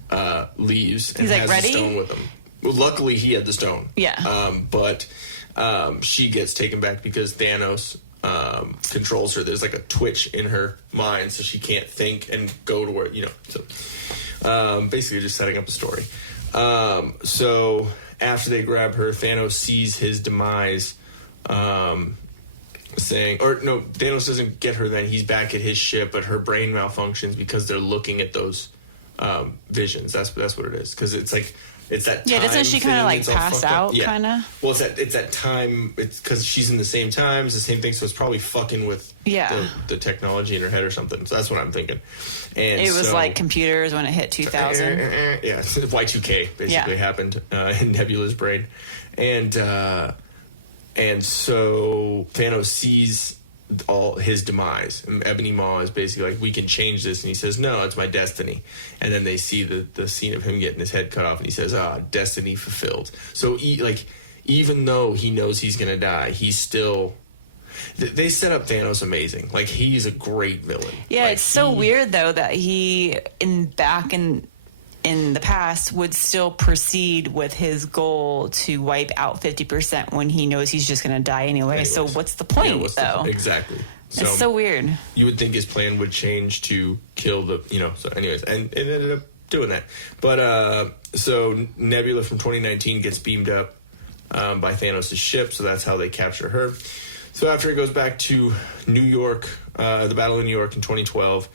leaves and has ready? the stone with him. Well, luckily, he had the stone. Yeah. But she gets taken back because Thanos controls her. There's like a twitch in her mind, so she can't think and go to where, you know. So basically, just setting up a story. So after they grab her, Thanos sees his demise. Thanos doesn't get her then. He's back at his ship, but her brain malfunctions because they're looking at those visions. That's what it is. Because it's like, it's that time. Yeah, doesn't she kind of like pass out, yeah. kind of? Well, it's that time. It's because she's in the same times, the same thing. So it's probably fucking with the technology in her head or something. So that's what I'm thinking. And it was like computers when it hit 2000. Yeah, Y2K basically happened in Nebula's brain, and so Thanos sees all his demise. And Ebony Maw is basically like, we can change this, and he says, no, it's my destiny. And then they see the scene of him getting his head cut off, and he says, destiny fulfilled. So even though he knows he's gonna die, he's still. They set up Thanos amazing. Like, he's a great villain. Yeah, like, it's so weird though that he in the past would still proceed with his goal to wipe out 50% when he knows he's just going to die anyway. Anyways. So what's the point, though? Exactly. It's so weird. You would think his plan would change to kill the, so anyways, and it ended up doing that. But, so Nebula from 2019 gets beamed up by Thanos' ship, so that's how they capture her. So after it goes back to New York, the Battle of New York in 2012,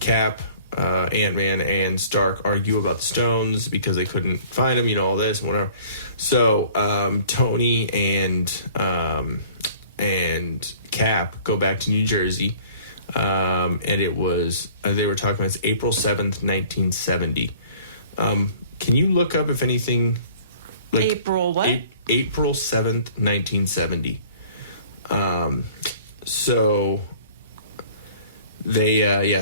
Cap, Ant-Man and Stark argue about the stones because they couldn't find them, all this and whatever. So Tony and Cap go back to New Jersey, and it was they were talking about it's April 7th, 1970. Can you look up if anything? Like April what? April 7th, 1970. So.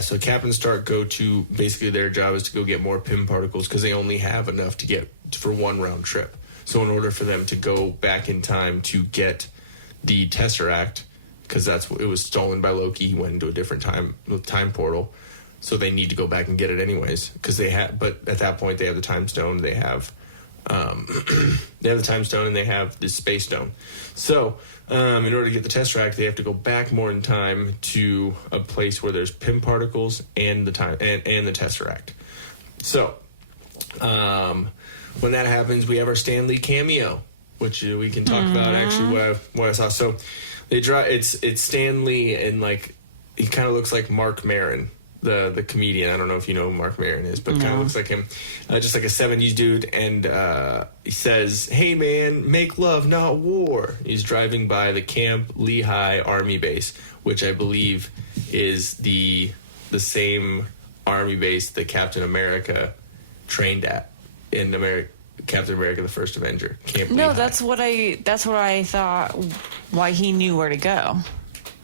So Cap and Stark go to, basically their job is to go get more Pym particles because they only have enough to get for one round trip. So in order for them to go back in time to get the Tesseract, because it was stolen by Loki, he went into a different time portal, so they need to go back and get it anyways. But at that point they have the Time Stone, they have the Time Stone, and they have the Space Stone. So in order to get the Tesseract, they have to go back more in time to a place where there's Pym particles and the time and the Tesseract. So when that happens, we have our Stan Lee cameo, which we can talk about actually what I saw. So they draw it's Stan Lee, and like he kind of looks like Mark Maron, the comedian. I don't know if you know who Mark Maron is, but kind of looks like him, just like a 70s dude. And he says, "Hey man, make love, not war." He's driving by the Camp Lehigh Army base, which I believe is the same Army base that Captain America trained at in Captain America: The First Avenger. Camp Lehigh. That's what I thought. Why he knew where to go.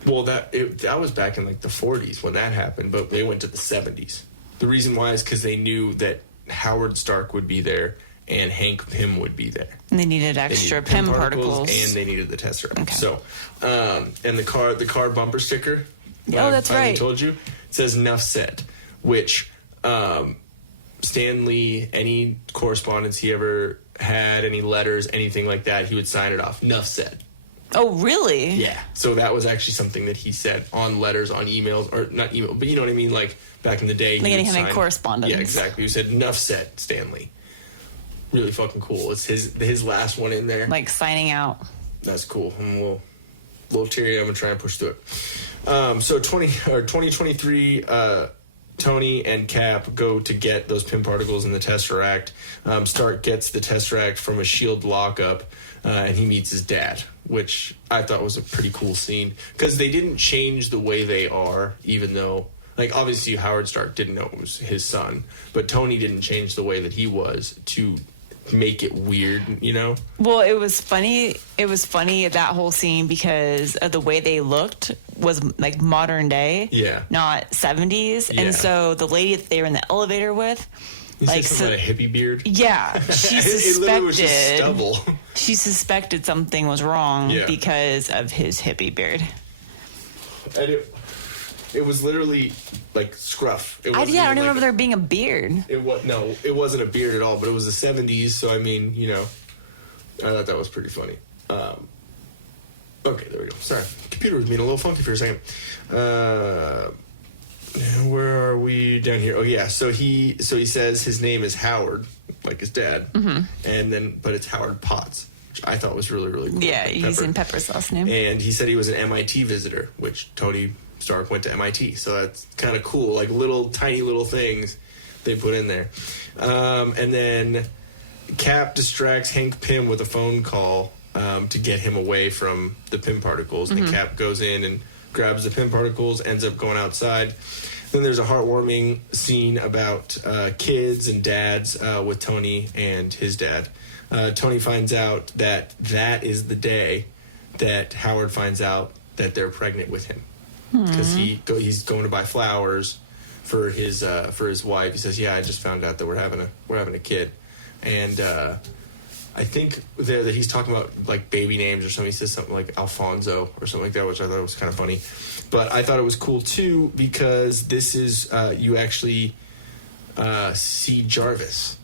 Well, that was back in like the 40s when that happened, but they went to the 70s. The reason why is because they knew that Howard Stark would be there and Hank Pym would be there. And they needed extra Pym particles, and they needed the Tesseract. Okay. So, and the car bumper sticker. That's right. I told you, it says "Nuff said," which Stan Lee, any correspondence he ever had, any letters, anything like that, he would sign it off. "Nuff said." Oh, really? Yeah. So that was actually something that he said on letters, on emails, or not email, but you know what I mean? Like back in the day. Like any kind of correspondence. Yeah, exactly. He said, "Enough said, Stanley." Really fucking cool. It's his last one in there. Like signing out. That's cool. And we'll little teary. I'm gonna try and push through it. So 2023. Tony and Cap go to get those Pym particles in the Tesseract. Stark gets the Tesseract from a S.H.I.E.L.D. lockup, and he meets his dad, which I thought was a pretty cool scene. Because they didn't change the way they are, even though, like, obviously Howard Stark didn't know it was his son, but Tony didn't change the way that he was to make it weird, you know? Well, it was funny. It was funny, that whole scene, because of the way they looked was like modern day, not 70s. Yeah. And so the lady that they were in the elevator with, He said something about a hippie beard. Yeah, she It literally was just stubble. She suspected something was wrong because of his hippie beard. And it was literally like scruff. I don't even remember there being a beard. It wasn't a beard at all, but it was the 70s, so I mean, you know, I thought that was pretty funny. Okay, there we go. Sorry, computer was being a little funky for a second. Where are we? Down here. Oh yeah. So he says his name is Howard, like his dad, but it's Howard Potts, which I thought was really, really cool. Yeah, using Pepper's last name. And he said he was an MIT visitor, which Tony Stark went to MIT, so that's kind of cool. Like tiny little things they put in there. And then Cap distracts Hank Pym with a phone call to get him away from the Pym particles. And Cap goes in and grabs the Pym particles, ends up going outside. Then there's a heartwarming scene about kids and dads with Tony and his dad. Tony finds out that is the day that Howard finds out that they're pregnant with him, because he's going to buy flowers for his wife. He says, "Yeah, I just found out that we're having a kid," and I think there that he's talking about like baby names or something. He says something like Alfonso or something like that, which I thought was kind of funny. But I thought it was cool too because this is you actually see Jarvis.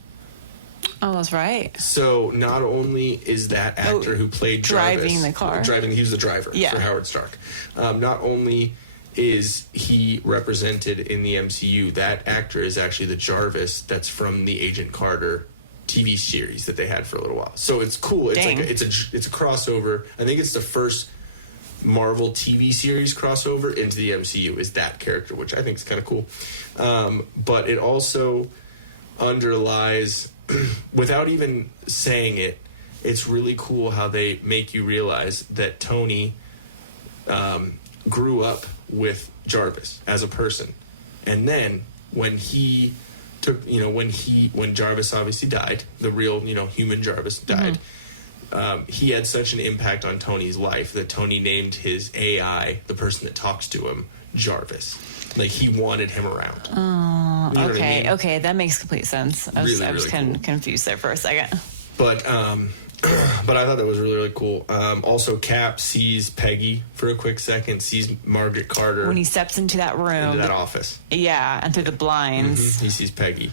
Oh, that's right. So not only is that actor who played driving Jarvis, the car, he was the driver for Howard Stark. Not only is he represented in the MCU, that actor is actually the Jarvis that's from the Agent Carter TV series that they had for a little while. So it's cool. It's it's a crossover. I think it's the first Marvel TV series crossover into the MCU is that character, which I think is kind of cool. But it also underlies, without even saying it, it's really cool how they make you realize that Tony grew up with Jarvis as a person. And then when he took, when Jarvis obviously died, the real, human Jarvis died, he had such an impact on Tony's life that Tony named his AI, the person that talks to him, Jarvis. Like, he wanted him around. Oh, you know okay. what I mean? Okay, that makes complete sense. I was kind of confused there for a second. But but I thought that was really, really cool. Also, Cap sees Peggy for a quick second, sees Margaret Carter. When he steps into that room. Into that office. Yeah, and through the blinds. He sees Peggy.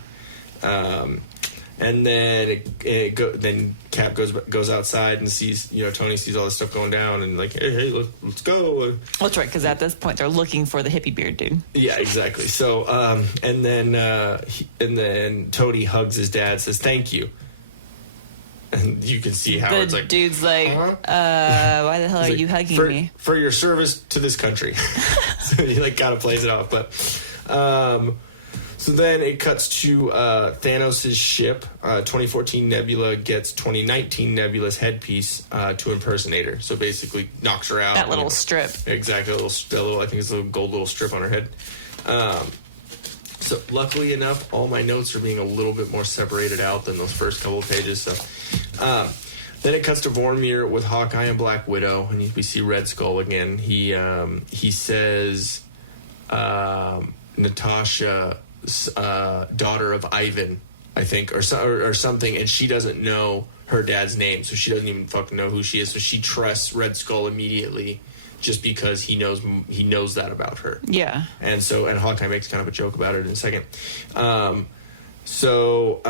And then then Cap goes outside and sees, Tony sees all this stuff going down and like, hey, let's go. That's right, because at this point they're looking for the hippie beard dude. Yeah, exactly. So, and then Tony hugs his dad, says thank you, and you can see Howard's the like, dude's like, why the hell are you hugging me? For your service to this country. So he like kind of plays it off, but. So then it cuts to Thanos' ship. 2014 Nebula gets 2019 Nebula's headpiece to impersonate her. So basically knocks her out. That little strip. Exactly. A little, I think it's a little gold little strip on her head. So luckily enough, all my notes are being a little bit more separated out than those first couple of pages. So then it cuts to Vormir with Hawkeye and Black Widow, and we see Red Skull again. He says Natasha, daughter of Ivan, I think, or something, and she doesn't know her dad's name, so she doesn't even fucking know who she is. So she trusts Red Skull immediately, just because he knows that about her. Yeah. And Hawkeye makes kind of a joke about it in a second. So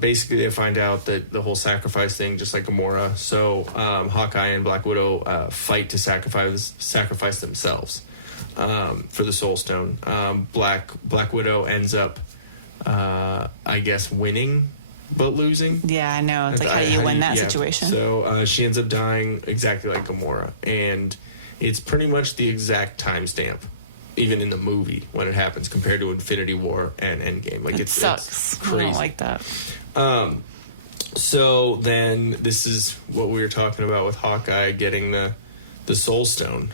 basically, they find out that the whole sacrifice thing, just like Gamora. So Hawkeye and Black Widow fight to sacrifice themselves. For the Soul Stone. Black Widow ends up, I guess, winning, but losing. Yeah, I know. It's like, how do you win that situation? So she ends up dying exactly like Gamora. And it's pretty much the exact timestamp, even in the movie when it happens, compared to Infinity War and Endgame. Like, it sucks. It's crazy. I don't like that. So then this is what we were talking about with Hawkeye getting the Soul Stone.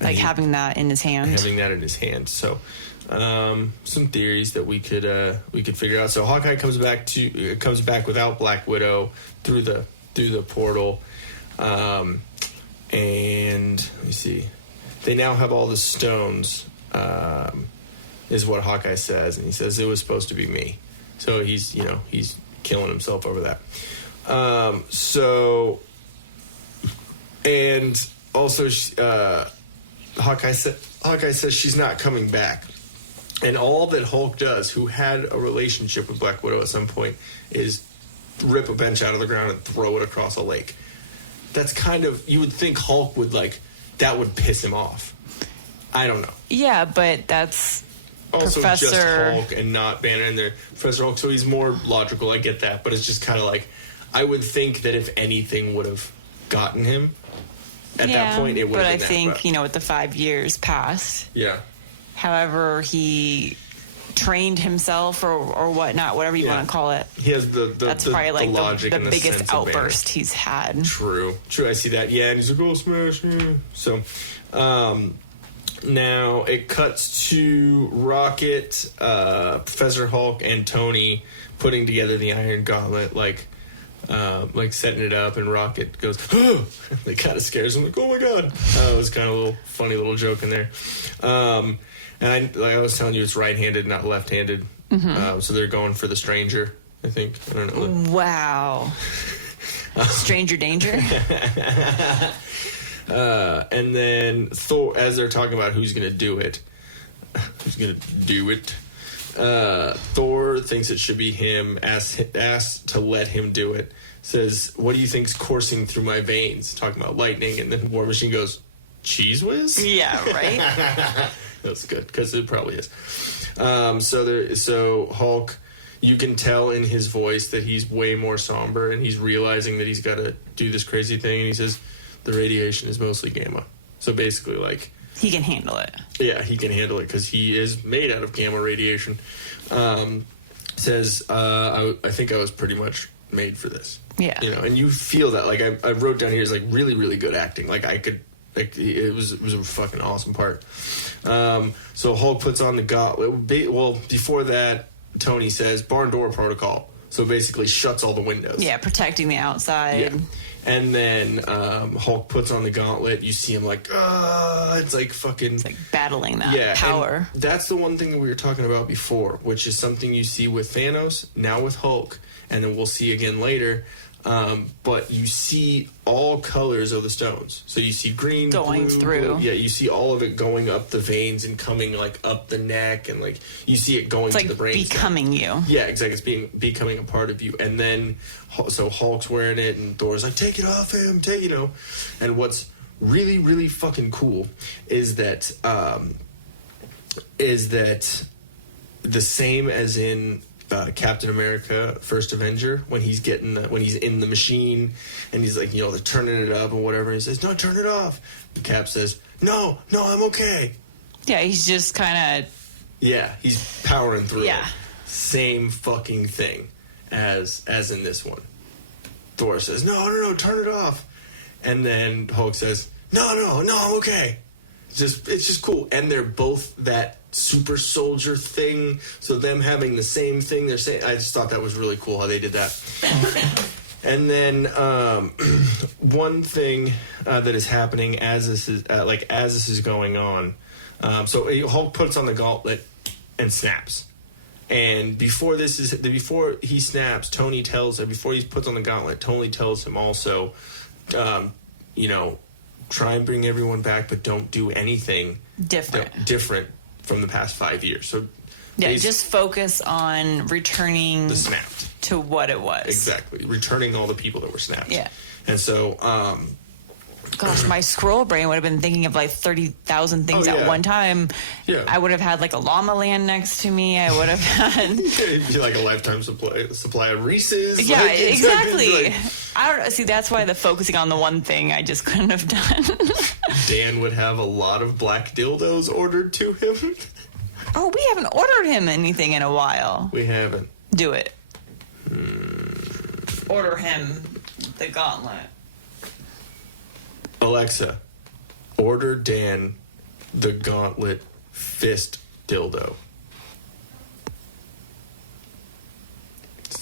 Like having that in his hand. Having that in his hand. So some theories that we could figure out. So Hawkeye comes back without Black Widow through the portal. And let me see. They now have all the stones, is what Hawkeye says, and he says it was supposed to be me. So he's killing himself over that. And also, Hawkeye says she's not coming back. And all that Hulk does, who had a relationship with Black Widow at some point, is rip a bench out of the ground and throw it across a lake. That's kind of, you would think Hulk would that would piss him off. I don't know. Yeah, but that's also Professor... just Hulk and not Banner in there. Professor Hulk, so he's more logical. I get that, but it's just kind of like, I would think that if anything would have gotten him at that point, it would have been that. But I think, with the 5 years passed. Yeah. However, he trained himself or whatnot, whatever you want to call it. He has that's probably like the logic the and the biggest outburst he's had. True. I see that. Yeah, and he's like, "Oh, smash!" So, now it cuts to Rocket, Professor Hulk, and Tony putting together the Iron Gauntlet, like setting it up, and Rocket goes, "Oh!" It kind of scares him, like, "Oh my god!" It was kind of a little funny little joke in there. And I was telling you, it's right-handed, not left-handed. Mm-hmm. So they're going for the Stranger, I think. I don't know. Wow. Stranger danger? And then Thor, as they're talking about who's going to do it, Thor thinks it should be him, asks to let him do it, says, "What do you think's coursing through my veins?" Talking about lightning, and then War Machine goes, "Cheese whiz?" Yeah, right? That's good, because it probably is. So Hulk, you can tell in his voice that he's way more somber, and he's realizing that he's got to do this crazy thing, and he says, "The radiation is mostly gamma." So basically, he can handle it. Yeah, he can handle it, because he is made out of gamma radiation. Says, I think I was pretty much made for this. Yeah. And you feel that. I wrote down here is really, really good acting. It was a fucking awesome part. So Hulk puts on the gauntlet. Well, before that, Tony says barn door protocol. So basically shuts all the windows. Yeah, protecting the outside. Yeah. And then Hulk puts on the gauntlet. You see him it's like fucking... It's like battling that power. That's the one thing that we were talking about before, which is something you see with Thanos, now with Hulk, and then we'll see again later. But you see all colors of the stones. So you see green, going blue, through. Blue. Yeah, you see all of it going up the veins and coming up the neck, and you see it going to the brain. It's becoming you. Yeah, exactly. It's becoming a part of you. And then so Hulk's wearing it, and Thor's like, "Take it off him, And what's really, really fucking cool is that the same as in Captain America, First Avenger, when he's in the machine, and he's like, they're turning it up and whatever. And he says, "No, turn it off." The Cap says, "No, I'm okay." Yeah, he's just kind of. Yeah, he's powering through. Yeah. It. Same fucking thing as in this one. Thor says, "No, turn it off," and then Hulk says, "No, I'm okay." It's just cool, and they're both that super soldier thing. So them having the same thing they're saying, I just thought that was really cool how they did that. And then one thing that is happening as this is going on. So Hulk puts on the gauntlet and snaps. And before he snaps, before he puts on the gauntlet, Tony tells him also, try and bring everyone back, but don't do anything different from the past 5 years. So just focus on returning the snapped to what it was. Exactly, returning all the people that were snapped. Yeah, and so, gosh, my scroll brain would have been thinking of 30,000 things at one time. Yeah, I would have had a llama land next to me. I would have had a lifetime supply of Reese's. Yeah, exactly. I don't know. See, that's why the focusing on the one thing I just couldn't have done. Dan would have a lot of black dildos ordered to him. Oh, we haven't ordered him anything in a while. We haven't. Do it. Order him the gauntlet. Alexa, order Dan the gauntlet fist dildo.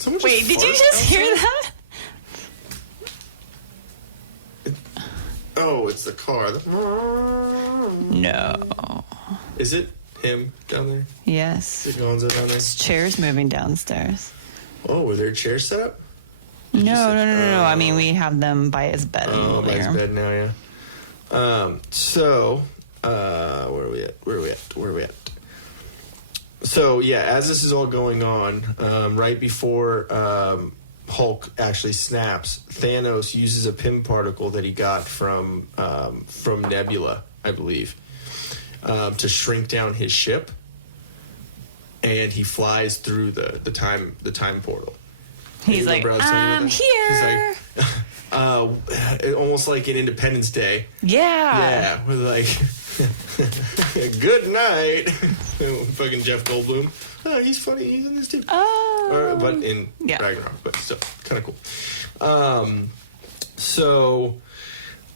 Wait, did you just hear that? Oh, it's the car. No. Is it him down there? Yes. Is it Gonzo down there? His chair's moving downstairs. Oh, were there chairs set up? No. I mean, we have them by his bed. Oh, by his bed now, yeah. Where are we at? So, yeah, as this is all going on, right before Hulk actually snaps, Thanos uses a Pym particle that he got from Nebula, I believe, to shrink down his ship, and he flies through the time portal. He's like, I'm here. He's like, almost like in Independence Day. Yeah. With like, good night. Fucking Jeff Goldblum. Oh, he's funny. He's in this too. Oh. But in Ragnarok, but still kind of cool. So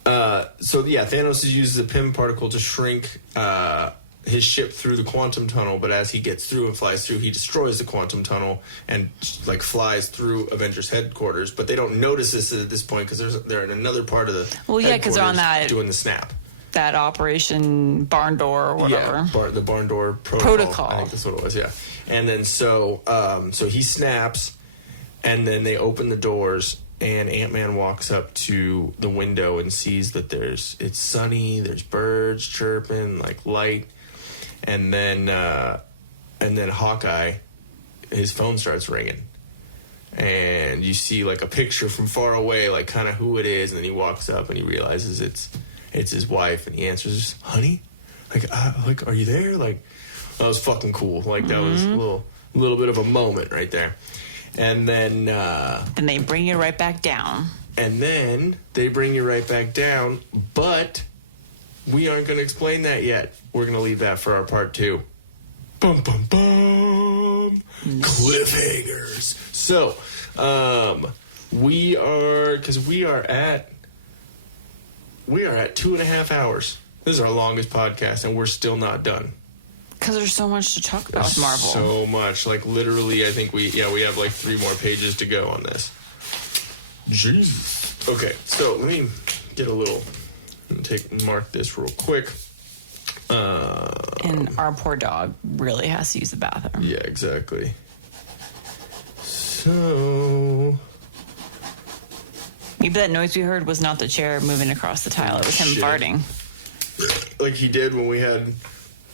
Thanos uses the Pym particle to shrink his ship through the quantum tunnel, but as he gets through and flies through, he destroys the quantum tunnel and like flies through Avengers headquarters. But they don't notice this at this point because they're in another part of the because they're on that doing the snap. That Operation Barn Door or whatever. Yeah, the Barn Door protocol. I think that's what it was. Yeah, and then so he snaps, and then they open the doors. And Ant-Man walks up to the window and sees that it's sunny, there's birds chirping, like light. And then Hawkeye, his phone starts ringing. And you see like a picture from far away, like kind of who it is, and then he walks up and he realizes it's his wife, and he answers, "Honey? Like are you there?" Like, that was fucking cool. Like that was a little bit of a moment right there. And then and they bring you right back down. But we aren't going to explain that yet. We're going to leave that for our part 2. Bum, bum, bum. Cliffhangers. So, we are at 2.5 hours. This is our longest podcast, and we're still not done. Because there's so much to talk about with Marvel. So much. Like, literally, I think we have like 3 more pages to go on this. Jeez. Okay, so let me get mark this real quick. And our poor dog really has to use the bathroom. Yeah, exactly. So... maybe that noise we heard was not the chair moving across the tile. It was him farting. Like he did when we had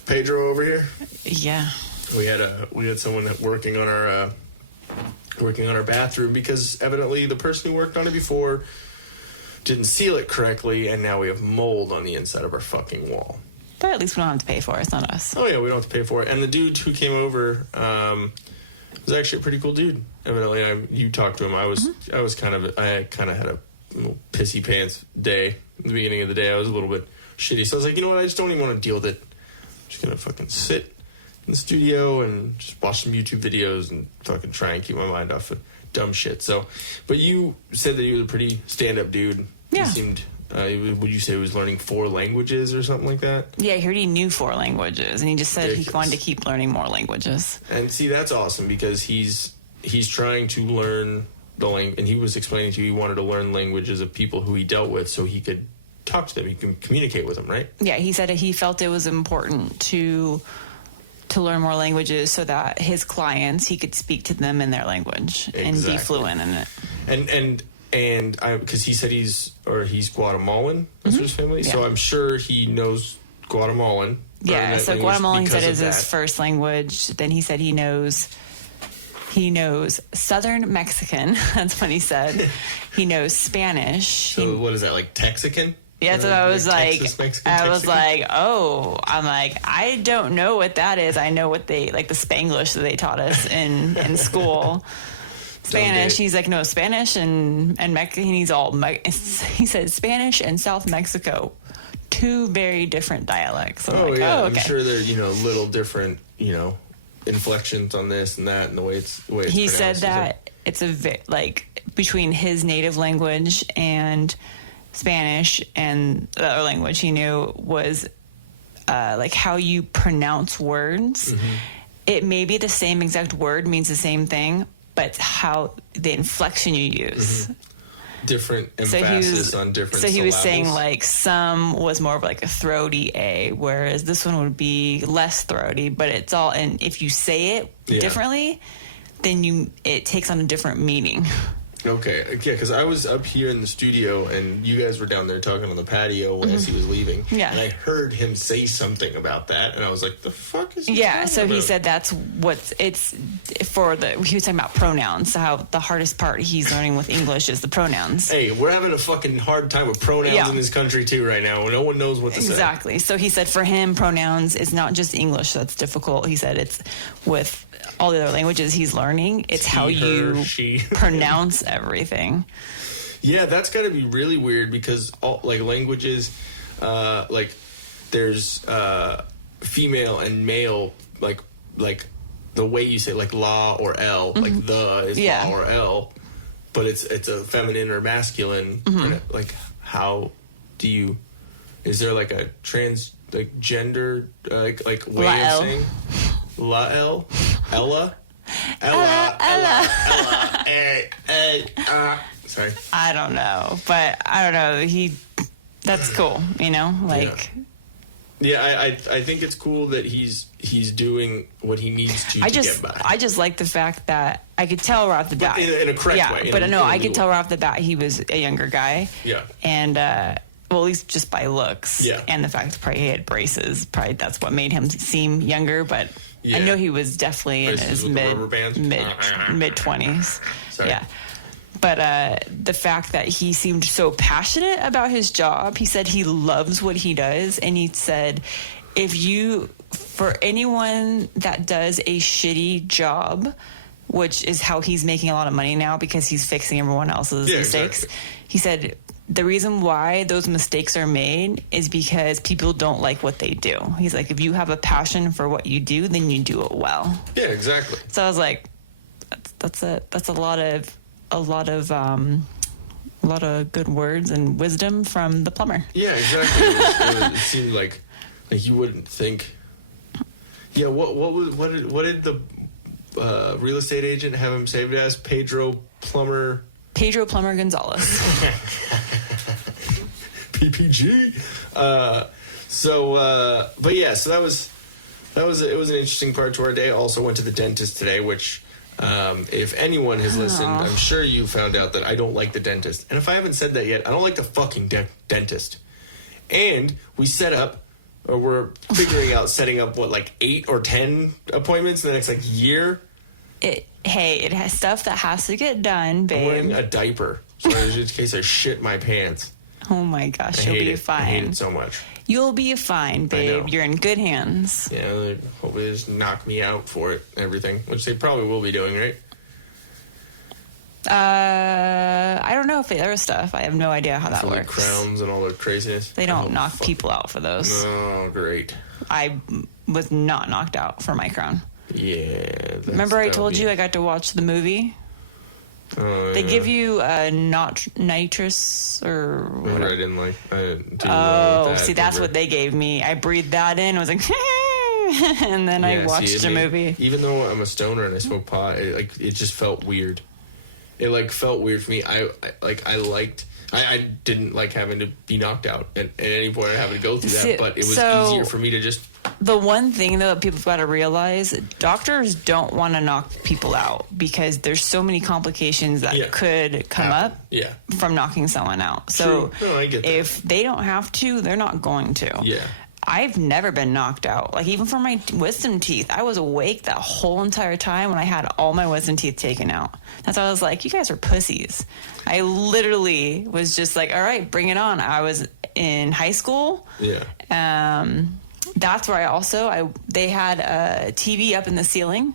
Pedro over here. Yeah. We had someone working on our bathroom because evidently the person who worked on it before didn't seal it correctly, and now we have mold on the inside of our fucking wall. But at least we don't have to pay for it. It's not us. Oh yeah, we don't have to pay for it. And the dude who came over was actually a pretty cool dude. Evidently, you talked to him. I kind of had a little pissy pants day at the beginning of the day. I was a little bit shitty, so I was like, you know what? I just don't even want to deal with it. I'm just gonna fucking sit in the studio and just watch some YouTube videos and fucking try and keep my mind off of dumb shit. So, but you said that he was a pretty stand-up dude. Yeah. He seemed, would you say he was learning 4 languages or something like that? Yeah, I heard he knew 4 languages, and he just said he wanted to keep learning more languages. And see, that's awesome because he's trying to learn the language, and he was explaining to you he wanted to learn languages of people who he dealt with so he could talk to them, he can communicate with them, right? Yeah, he said he felt it was important to learn more languages so that his clients, he could speak to them in their language and be fluent in it. And because he said he's Guatemalan, that's his family, so I'm sure he knows Guatemalan. Yeah, so Guatemalan he said is his first language. Then he said he knows Southern Mexican. That's what he said. He knows Spanish. So what is that, like Texican? Yeah, so I was like, I don't know what that is. I know what they, like the Spanglish that they taught us in school. Spanish. He's like, no, Spanish and he's all, he said Spanish and South Mexico, two very different dialects. I'm okay. I'm sure they're, little different, inflections on this and that and the way it's he said that it's between his native language and Spanish and the other language he knew was like how you pronounce words. Mm-hmm. It may be the same exact word means the same thing, but how the inflection you use. Mm-hmm. Different emphasis on different syllables. So he was saying like some was more of like a throaty A, whereas this one would be less throaty, but it's all, and if you say it differently, then it takes on a different meaning. Okay, yeah, because I was up here in the studio and you guys were down there talking on the patio as he was leaving. Yeah. And I heard him say something about that, and I was like, the fuck is he talking so about? He said that's it's for he was talking about pronouns, so how the hardest part he's learning with English is the pronouns. Hey, we're having a fucking hard time with pronouns in this country too right now. No one knows what to say. Exactly. So he said for him, pronouns is not just English that's difficult. He said it's with all the other languages he's learning, it's how you pronounce everything. Yeah, that's got to be really weird because all languages, there's female and male, like the way you say like la or l, mm-hmm. like the is la or l, but it's a feminine or masculine. Mm-hmm. Like how do you? Is there like a gender like way la of saying? La El? Ella? Sorry. I don't know, but I don't know. That's cool, Yeah, I think it's cool that he's doing what he needs to get by. I just like the fact that I could tell right off the bat. In a correct way. But I could tell right off the bat he was a younger guy. Yeah. And, well, at least just by looks. Yeah. And the fact that probably he had braces. Probably that's what made him seem younger, but I know he was definitely braces in his Sorry. mid-20s. Yeah. But the fact that he seemed so passionate about his job, he said he loves what he does. And he said, for anyone that does a shitty job, which is how he's making a lot of money now because he's fixing everyone else's mistakes. Exactly. He said, the reason why those mistakes are made is because people don't like what they do. He's like, if you have a passion for what you do, then you do it well. Yeah, exactly. So I was like, that's a lot of good words and wisdom from the plumber. Yeah, exactly. It seemed like you wouldn't think. Yeah, what did the real estate agent have him saved as? Pedro Plumber Gonzalez. PPG. But yeah, so it was an interesting part to our day. Also went to the dentist today, which if anyone has listened, I'm sure you found out that I don't like the dentist. And if I haven't said that yet, I don't like the fucking dentist. And we we're figuring out setting up 8 or 10 appointments in the next year. It has stuff that has to get done, babe. I'm wearing a diaper, so in case I shit my pants. Oh my gosh, you'll be fine. I hate it so much. You'll be fine, babe. You're in good hands. Yeah, they hopefully just knock me out for it, everything, which they probably will be doing, right? I don't know if they other stuff. I have no idea how that works. Crowns and all the craziness. They don't knock people out for those. Oh, great. I was not knocked out for my crown. Yeah. Remember I told you I got to watch the movie? They give you nitrous or whatever. I didn't like. That's what they gave me. I breathed that in. I was like, and then I watched a movie. Even though I'm a stoner and I smoke pot, it just felt weird. It felt weird for me. I didn't like having to be knocked out at any point. I having to go through that, but it was easier for me to just. The one thing though that people got to realize, doctors don't want to knock people out because there's so many complications that could come up from knocking someone out. So I get that. If they don't have to, they're not going to. Yeah. I've never been knocked out. Even for my wisdom teeth, I was awake that whole entire time when I had all my wisdom teeth taken out. That's why I was like, you guys are pussies. I literally was just like, all right, bring it on. I was in high school. Yeah. That's where they had a TV up in the ceiling.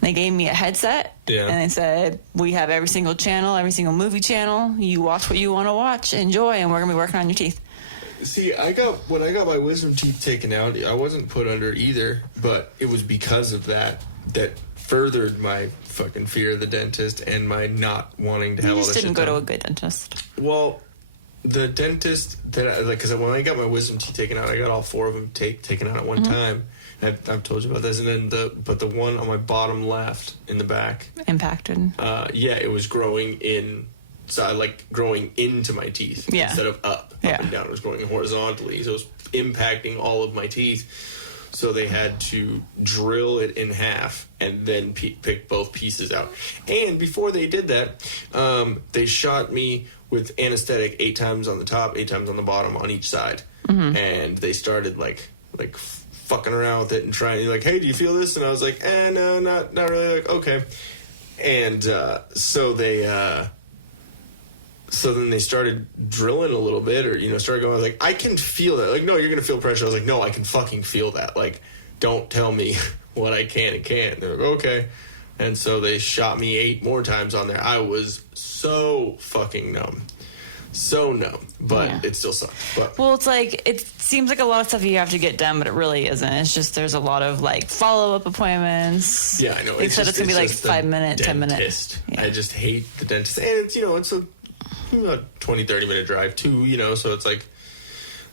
They gave me a headset, and they said, we have every single channel, every single movie channel. You watch what you want to watch, enjoy, and we're going to be working on your teeth. See, when I got my wisdom teeth taken out, I wasn't put under either, but it was because of that furthered my fucking fear of the dentist and my not wanting to have all this shit You just didn't go done. to a good dentist. Well, the dentist that because when I got my wisdom teeth taken out, I got all 4 of them taken out at one time. I've told you about this, and then the one on my bottom left in the back Impacted. it was growing growing into my teeth instead of up and down. It was growing horizontally, so it was impacting all of my teeth. So they had to drill it in half and then pick both pieces out. And before they did that, they shot me with anesthetic 8 times on the top, 8 times on the bottom on each side. And they started like fucking around with it and trying, like, hey, do you feel this? And I was like, no, not really. Like, okay. And so then they started drilling a little bit, or started going. I was like, I can feel that. Like, no, you're gonna feel pressure. I was like, no, I can fucking feel that. Like, don't tell me what I can and can't. They're like, okay. And so they shot me 8 more times on there. I was so fucking numb. So numb, but it still sucks. But well, it's like, it seems like a lot of stuff you have to get done, but it really isn't. It's just there's a lot of like follow-up appointments. Yeah, I know. They said it's gonna be like 5 minutes, 10 minutes. Yeah. I just hate the dentist, and it's it's a 20-30 minute drive too. So it's like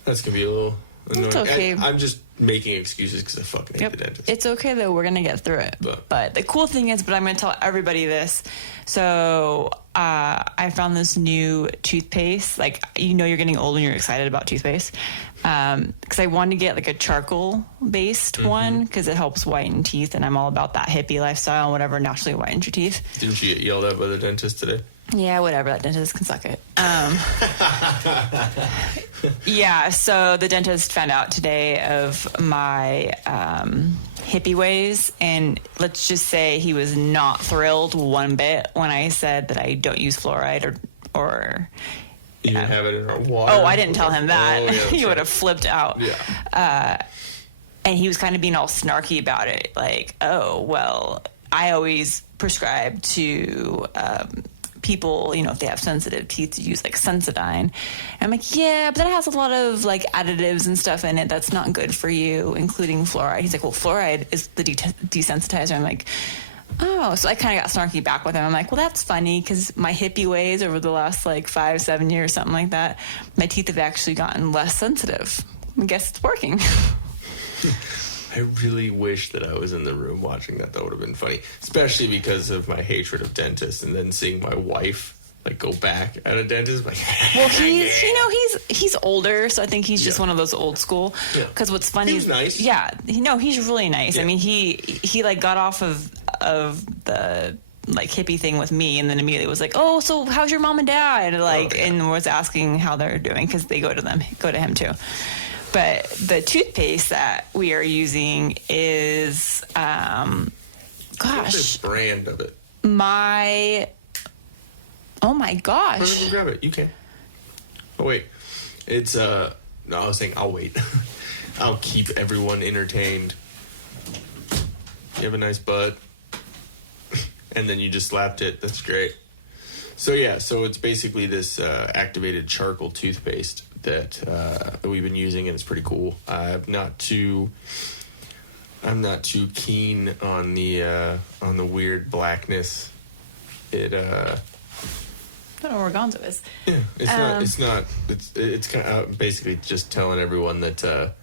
that's gonna be a little annoying. It's okay. I'm just making excuses because I fucking hate the dentist. It's okay though. We're gonna get through it. But the cool thing is, I'm gonna tell everybody this. So I found this new toothpaste. Like, you're getting old when you're excited about toothpaste. Because I wanted to get like a charcoal based one because it helps whiten teeth, and I'm all about that hippie lifestyle and whatever naturally whitens your teeth. Didn't you get yelled at by the dentist today? Yeah, whatever. That dentist can suck it. Yeah, so the dentist found out today of my hippie ways, and let's just say he was not thrilled one bit when I said that I don't use fluoride or you didn't have it in our water. Oh, I didn't tell him that. Oh, yeah, he would have flipped out. Yeah. And he was kind of being all snarky about it. Like, oh, well, I always prescribe to people, if they have sensitive teeth, to use like Sensodyne. And I'm like, yeah, but that has a lot of like additives and stuff in it that's not good for you, including fluoride. He's like, well, fluoride is the desensitizer. I'm like, oh, so I kind of got snarky back with him. I'm like, well, that's funny because my hippie ways over the last like 5-7 years, something like that, my teeth have actually gotten less sensitive. I guess it's working. I really wish that I was in the room watching that. That would have been funny, especially because of my hatred of dentists, and then seeing my wife like go back at a dentist. Like, well, he's older, so I think he's just one of those old school. Because what's funny is nice. Yeah, he's really nice. Yeah. I mean, he like got off of the like hippie thing with me, and then immediately was like, oh, so how's your mom and dad? And was asking how they're doing because they go to him too. But the toothpaste that we are using is, what's the brand of it? Oh my gosh. Go grab it. You can. Oh wait, it's no, I was saying I'll wait. I'll keep everyone entertained. You have a nice bud, and then you just slapped it. That's great. So it's basically this activated charcoal toothpaste that we've been using, and it's pretty cool. I'm not too keen on the weird blackness. I don't know what organzo is. Yeah, it's kind of basically just telling everyone that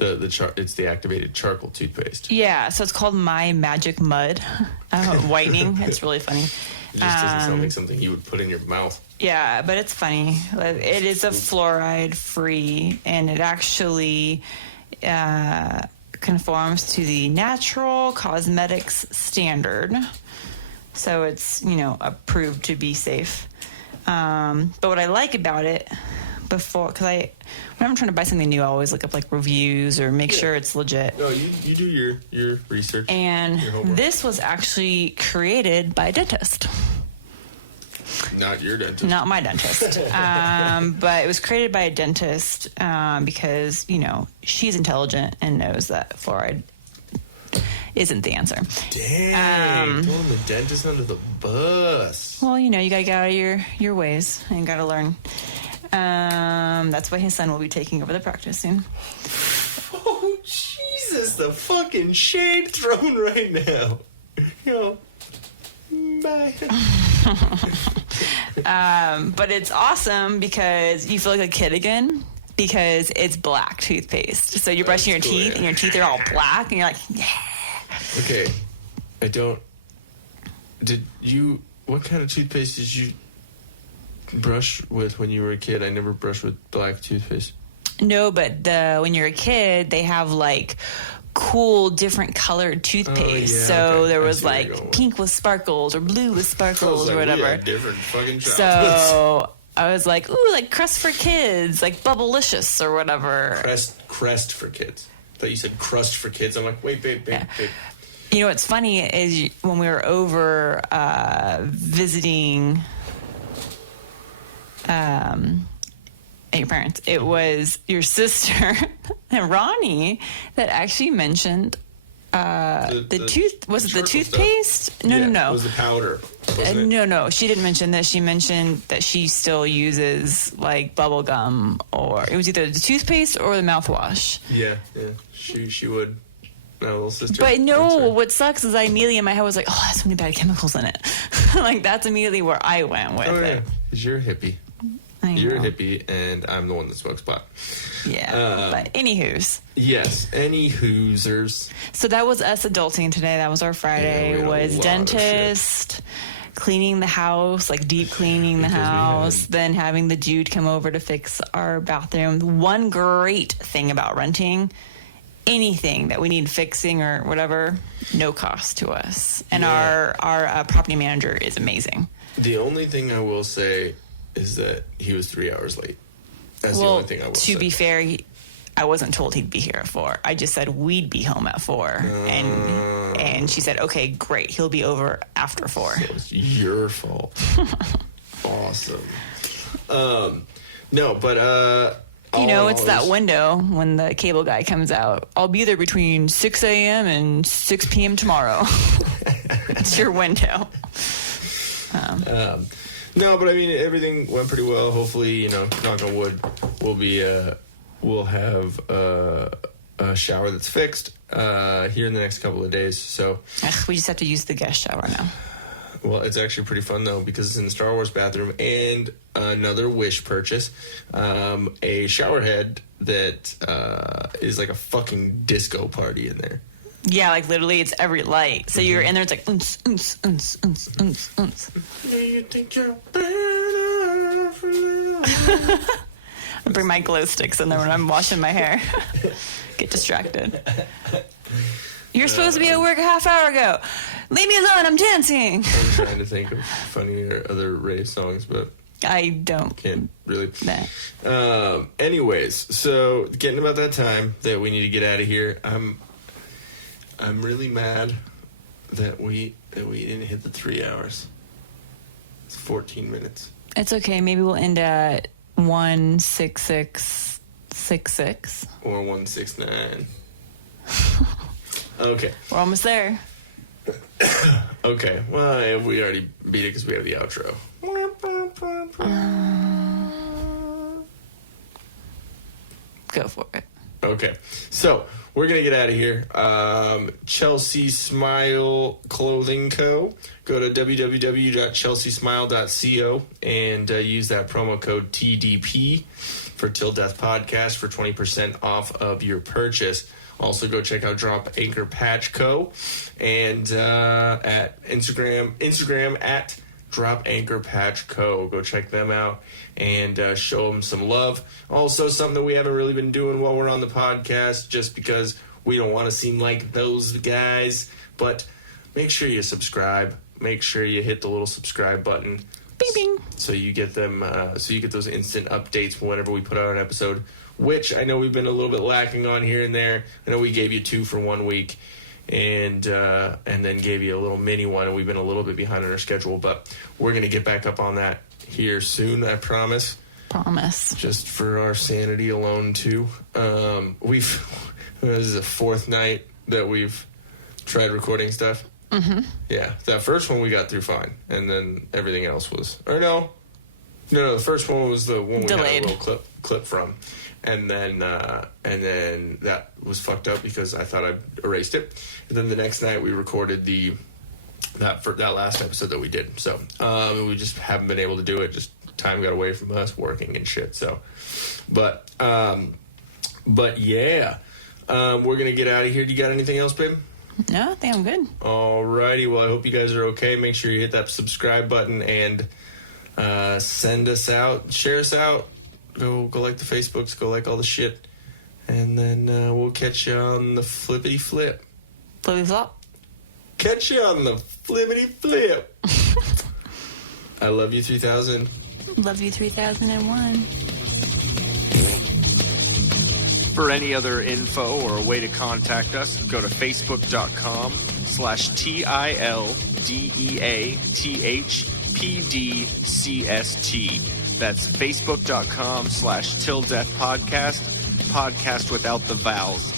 it's the activated charcoal toothpaste. Yeah, so it's called My Magic Mud whitening. It's really funny. It just doesn't sound like something you would put in your mouth. Yeah, but it's funny. It is a fluoride free, and it actually conforms to the natural cosmetics standard. So it's, approved to be safe. But what I like about it because when I'm trying to buy something new, I always look up like reviews or make sure it's legit. No, you do your research. And this was actually created by a dentist. Not your dentist. Not my dentist. But it was created by a dentist because, she's intelligent and knows that fluoride isn't the answer. Dang, throwing the dentist under the bus. Well, you gotta get out of your ways and gotta learn. That's why his son will be taking over the practice soon. Oh, Jesus, the fucking shade thrown right now. Bye. But it's awesome because you feel like a kid again because it's black toothpaste. So you're brushing your teeth and your teeth are all black and you're like, yeah. Okay. What kind of toothpaste did you brush with when you were a kid? I never brushed with black toothpaste. No, but when you're a kid, they have like cool different colored toothpaste. There was like pink with sparkles or blue with sparkles or whatever. We had different fucking chocolates. So I was like, ooh, like Crest for Kids, like Bubblicious or whatever. Crest for Kids. I thought you said crust for kids. I'm like, wait, babe. You know what's funny is when we were over visiting at your parents, it was your sister and Ronnie that actually mentioned the toothpaste? Stuff. No. It was the powder. No. She didn't mention this. She mentioned that she still uses like bubble gum, or it was either the toothpaste or the mouthwash. Yeah. She would. My little sister. But no, what sucks is I immediately in my head was like, oh, that's so many bad chemicals in it. Like that's immediately where I went with it. Because you're a hippie. You're a hippie, and I'm the one that smokes pot. Yeah, but anywhoos. Yes, anywhoosers. So that was us adulting today. That was our Friday. Was dentist, cleaning the house, like deep cleaning the house, then having the dude come over to fix our bathroom. One great thing about renting, anything that we need fixing or whatever, no cost to us. And our property manager is amazing. The only thing I will say is that he was 3 hours late. That's the only thing I will say. To be fair, I wasn't told he'd be here at 4. I just said we'd be home at 4. And she said, okay, great. He'll be over after 4. So it's your fault. Awesome. No, but... it's that window when the cable guy comes out. I'll be there between 6 a.m. and 6 p.m. tomorrow. It's your window. No, but I mean, everything went pretty well. Hopefully, knock on wood, we'll have a shower that's fixed here in the next couple of days. So we just have to use the guest shower now. Well, it's actually pretty fun, though, because it's in the Star Wars bathroom. And another Wish purchase, a shower head that is like a fucking disco party in there. Yeah, like literally it's every light. So you're in there, it's like, uns, uns, uns, uns, uns, uns. You think you're better for I bring my glow sticks in there when I'm washing my hair. Get distracted. You're supposed to be at work a half hour ago. Leave me alone, I'm dancing. I'm trying to think of funnier other rave songs, but I don't. Can't really. Nah. Anyways, so getting about that time that we need to get out of here. I'm really mad that we didn't hit the 3 hours. It's 14 minutes. It's okay. Maybe we'll end at 16666 or 169. Okay. We're almost there. Okay. Well, we already beat it because we have the outro. Go for it. Okay. So we're going to get out of here. Chelsea Smile Clothing Co. Go to www.chelseasmile.co and use that promo code TDP for Till Death Podcast for 20% off of your purchase. Also, go check out Drop Anchor Patch Co. and at Instagram at Drop Anchor Patch Co. Go check them out and show them some love. Also, something that we haven't really been doing while we're on the podcast, just because we don't want to seem like those guys. But make sure you subscribe. Make sure you hit the little subscribe button. Bing bing. So you get them. So you get those instant updates whenever we put out an episode, which I know we've been a little bit lacking on here and there. I know we gave you 2 for 1 week, and then gave you a little mini one, and we've been a little bit behind on our schedule, but we're going to get back up on that here soon, I promise. Promise. Just for our sanity alone, too. This is the 4th night that we've tried recording stuff? Mm-hmm. Yeah, that first one we got through fine, and then everything else was... Or no, the first one was the one we delayed. had a little clip from. And then that was fucked up because I thought I'd erased it. And then the next night we recorded that last episode that we did. So we just haven't been able to do it. Just time got away from us working and shit. So, but yeah, we're gonna get out of here. Do you got anything else, babe? No, I think I'm good. Alrighty. Well, I hope you guys are okay. Make sure you hit that subscribe button and send us out, share us out. Go like the Facebooks, go like all the shit. And then we'll catch you on the flippity flip. Flippity flop. Catch you on the flippity flip. I love you 3000. Love you 3001. For any other info or a way to contact us, go to facebook.com/TILDEATHPDCST. That's facebook.com/TillDeathPodcast, podcast without the vowels.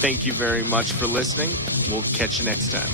Thank you very much for listening. We'll catch you next time.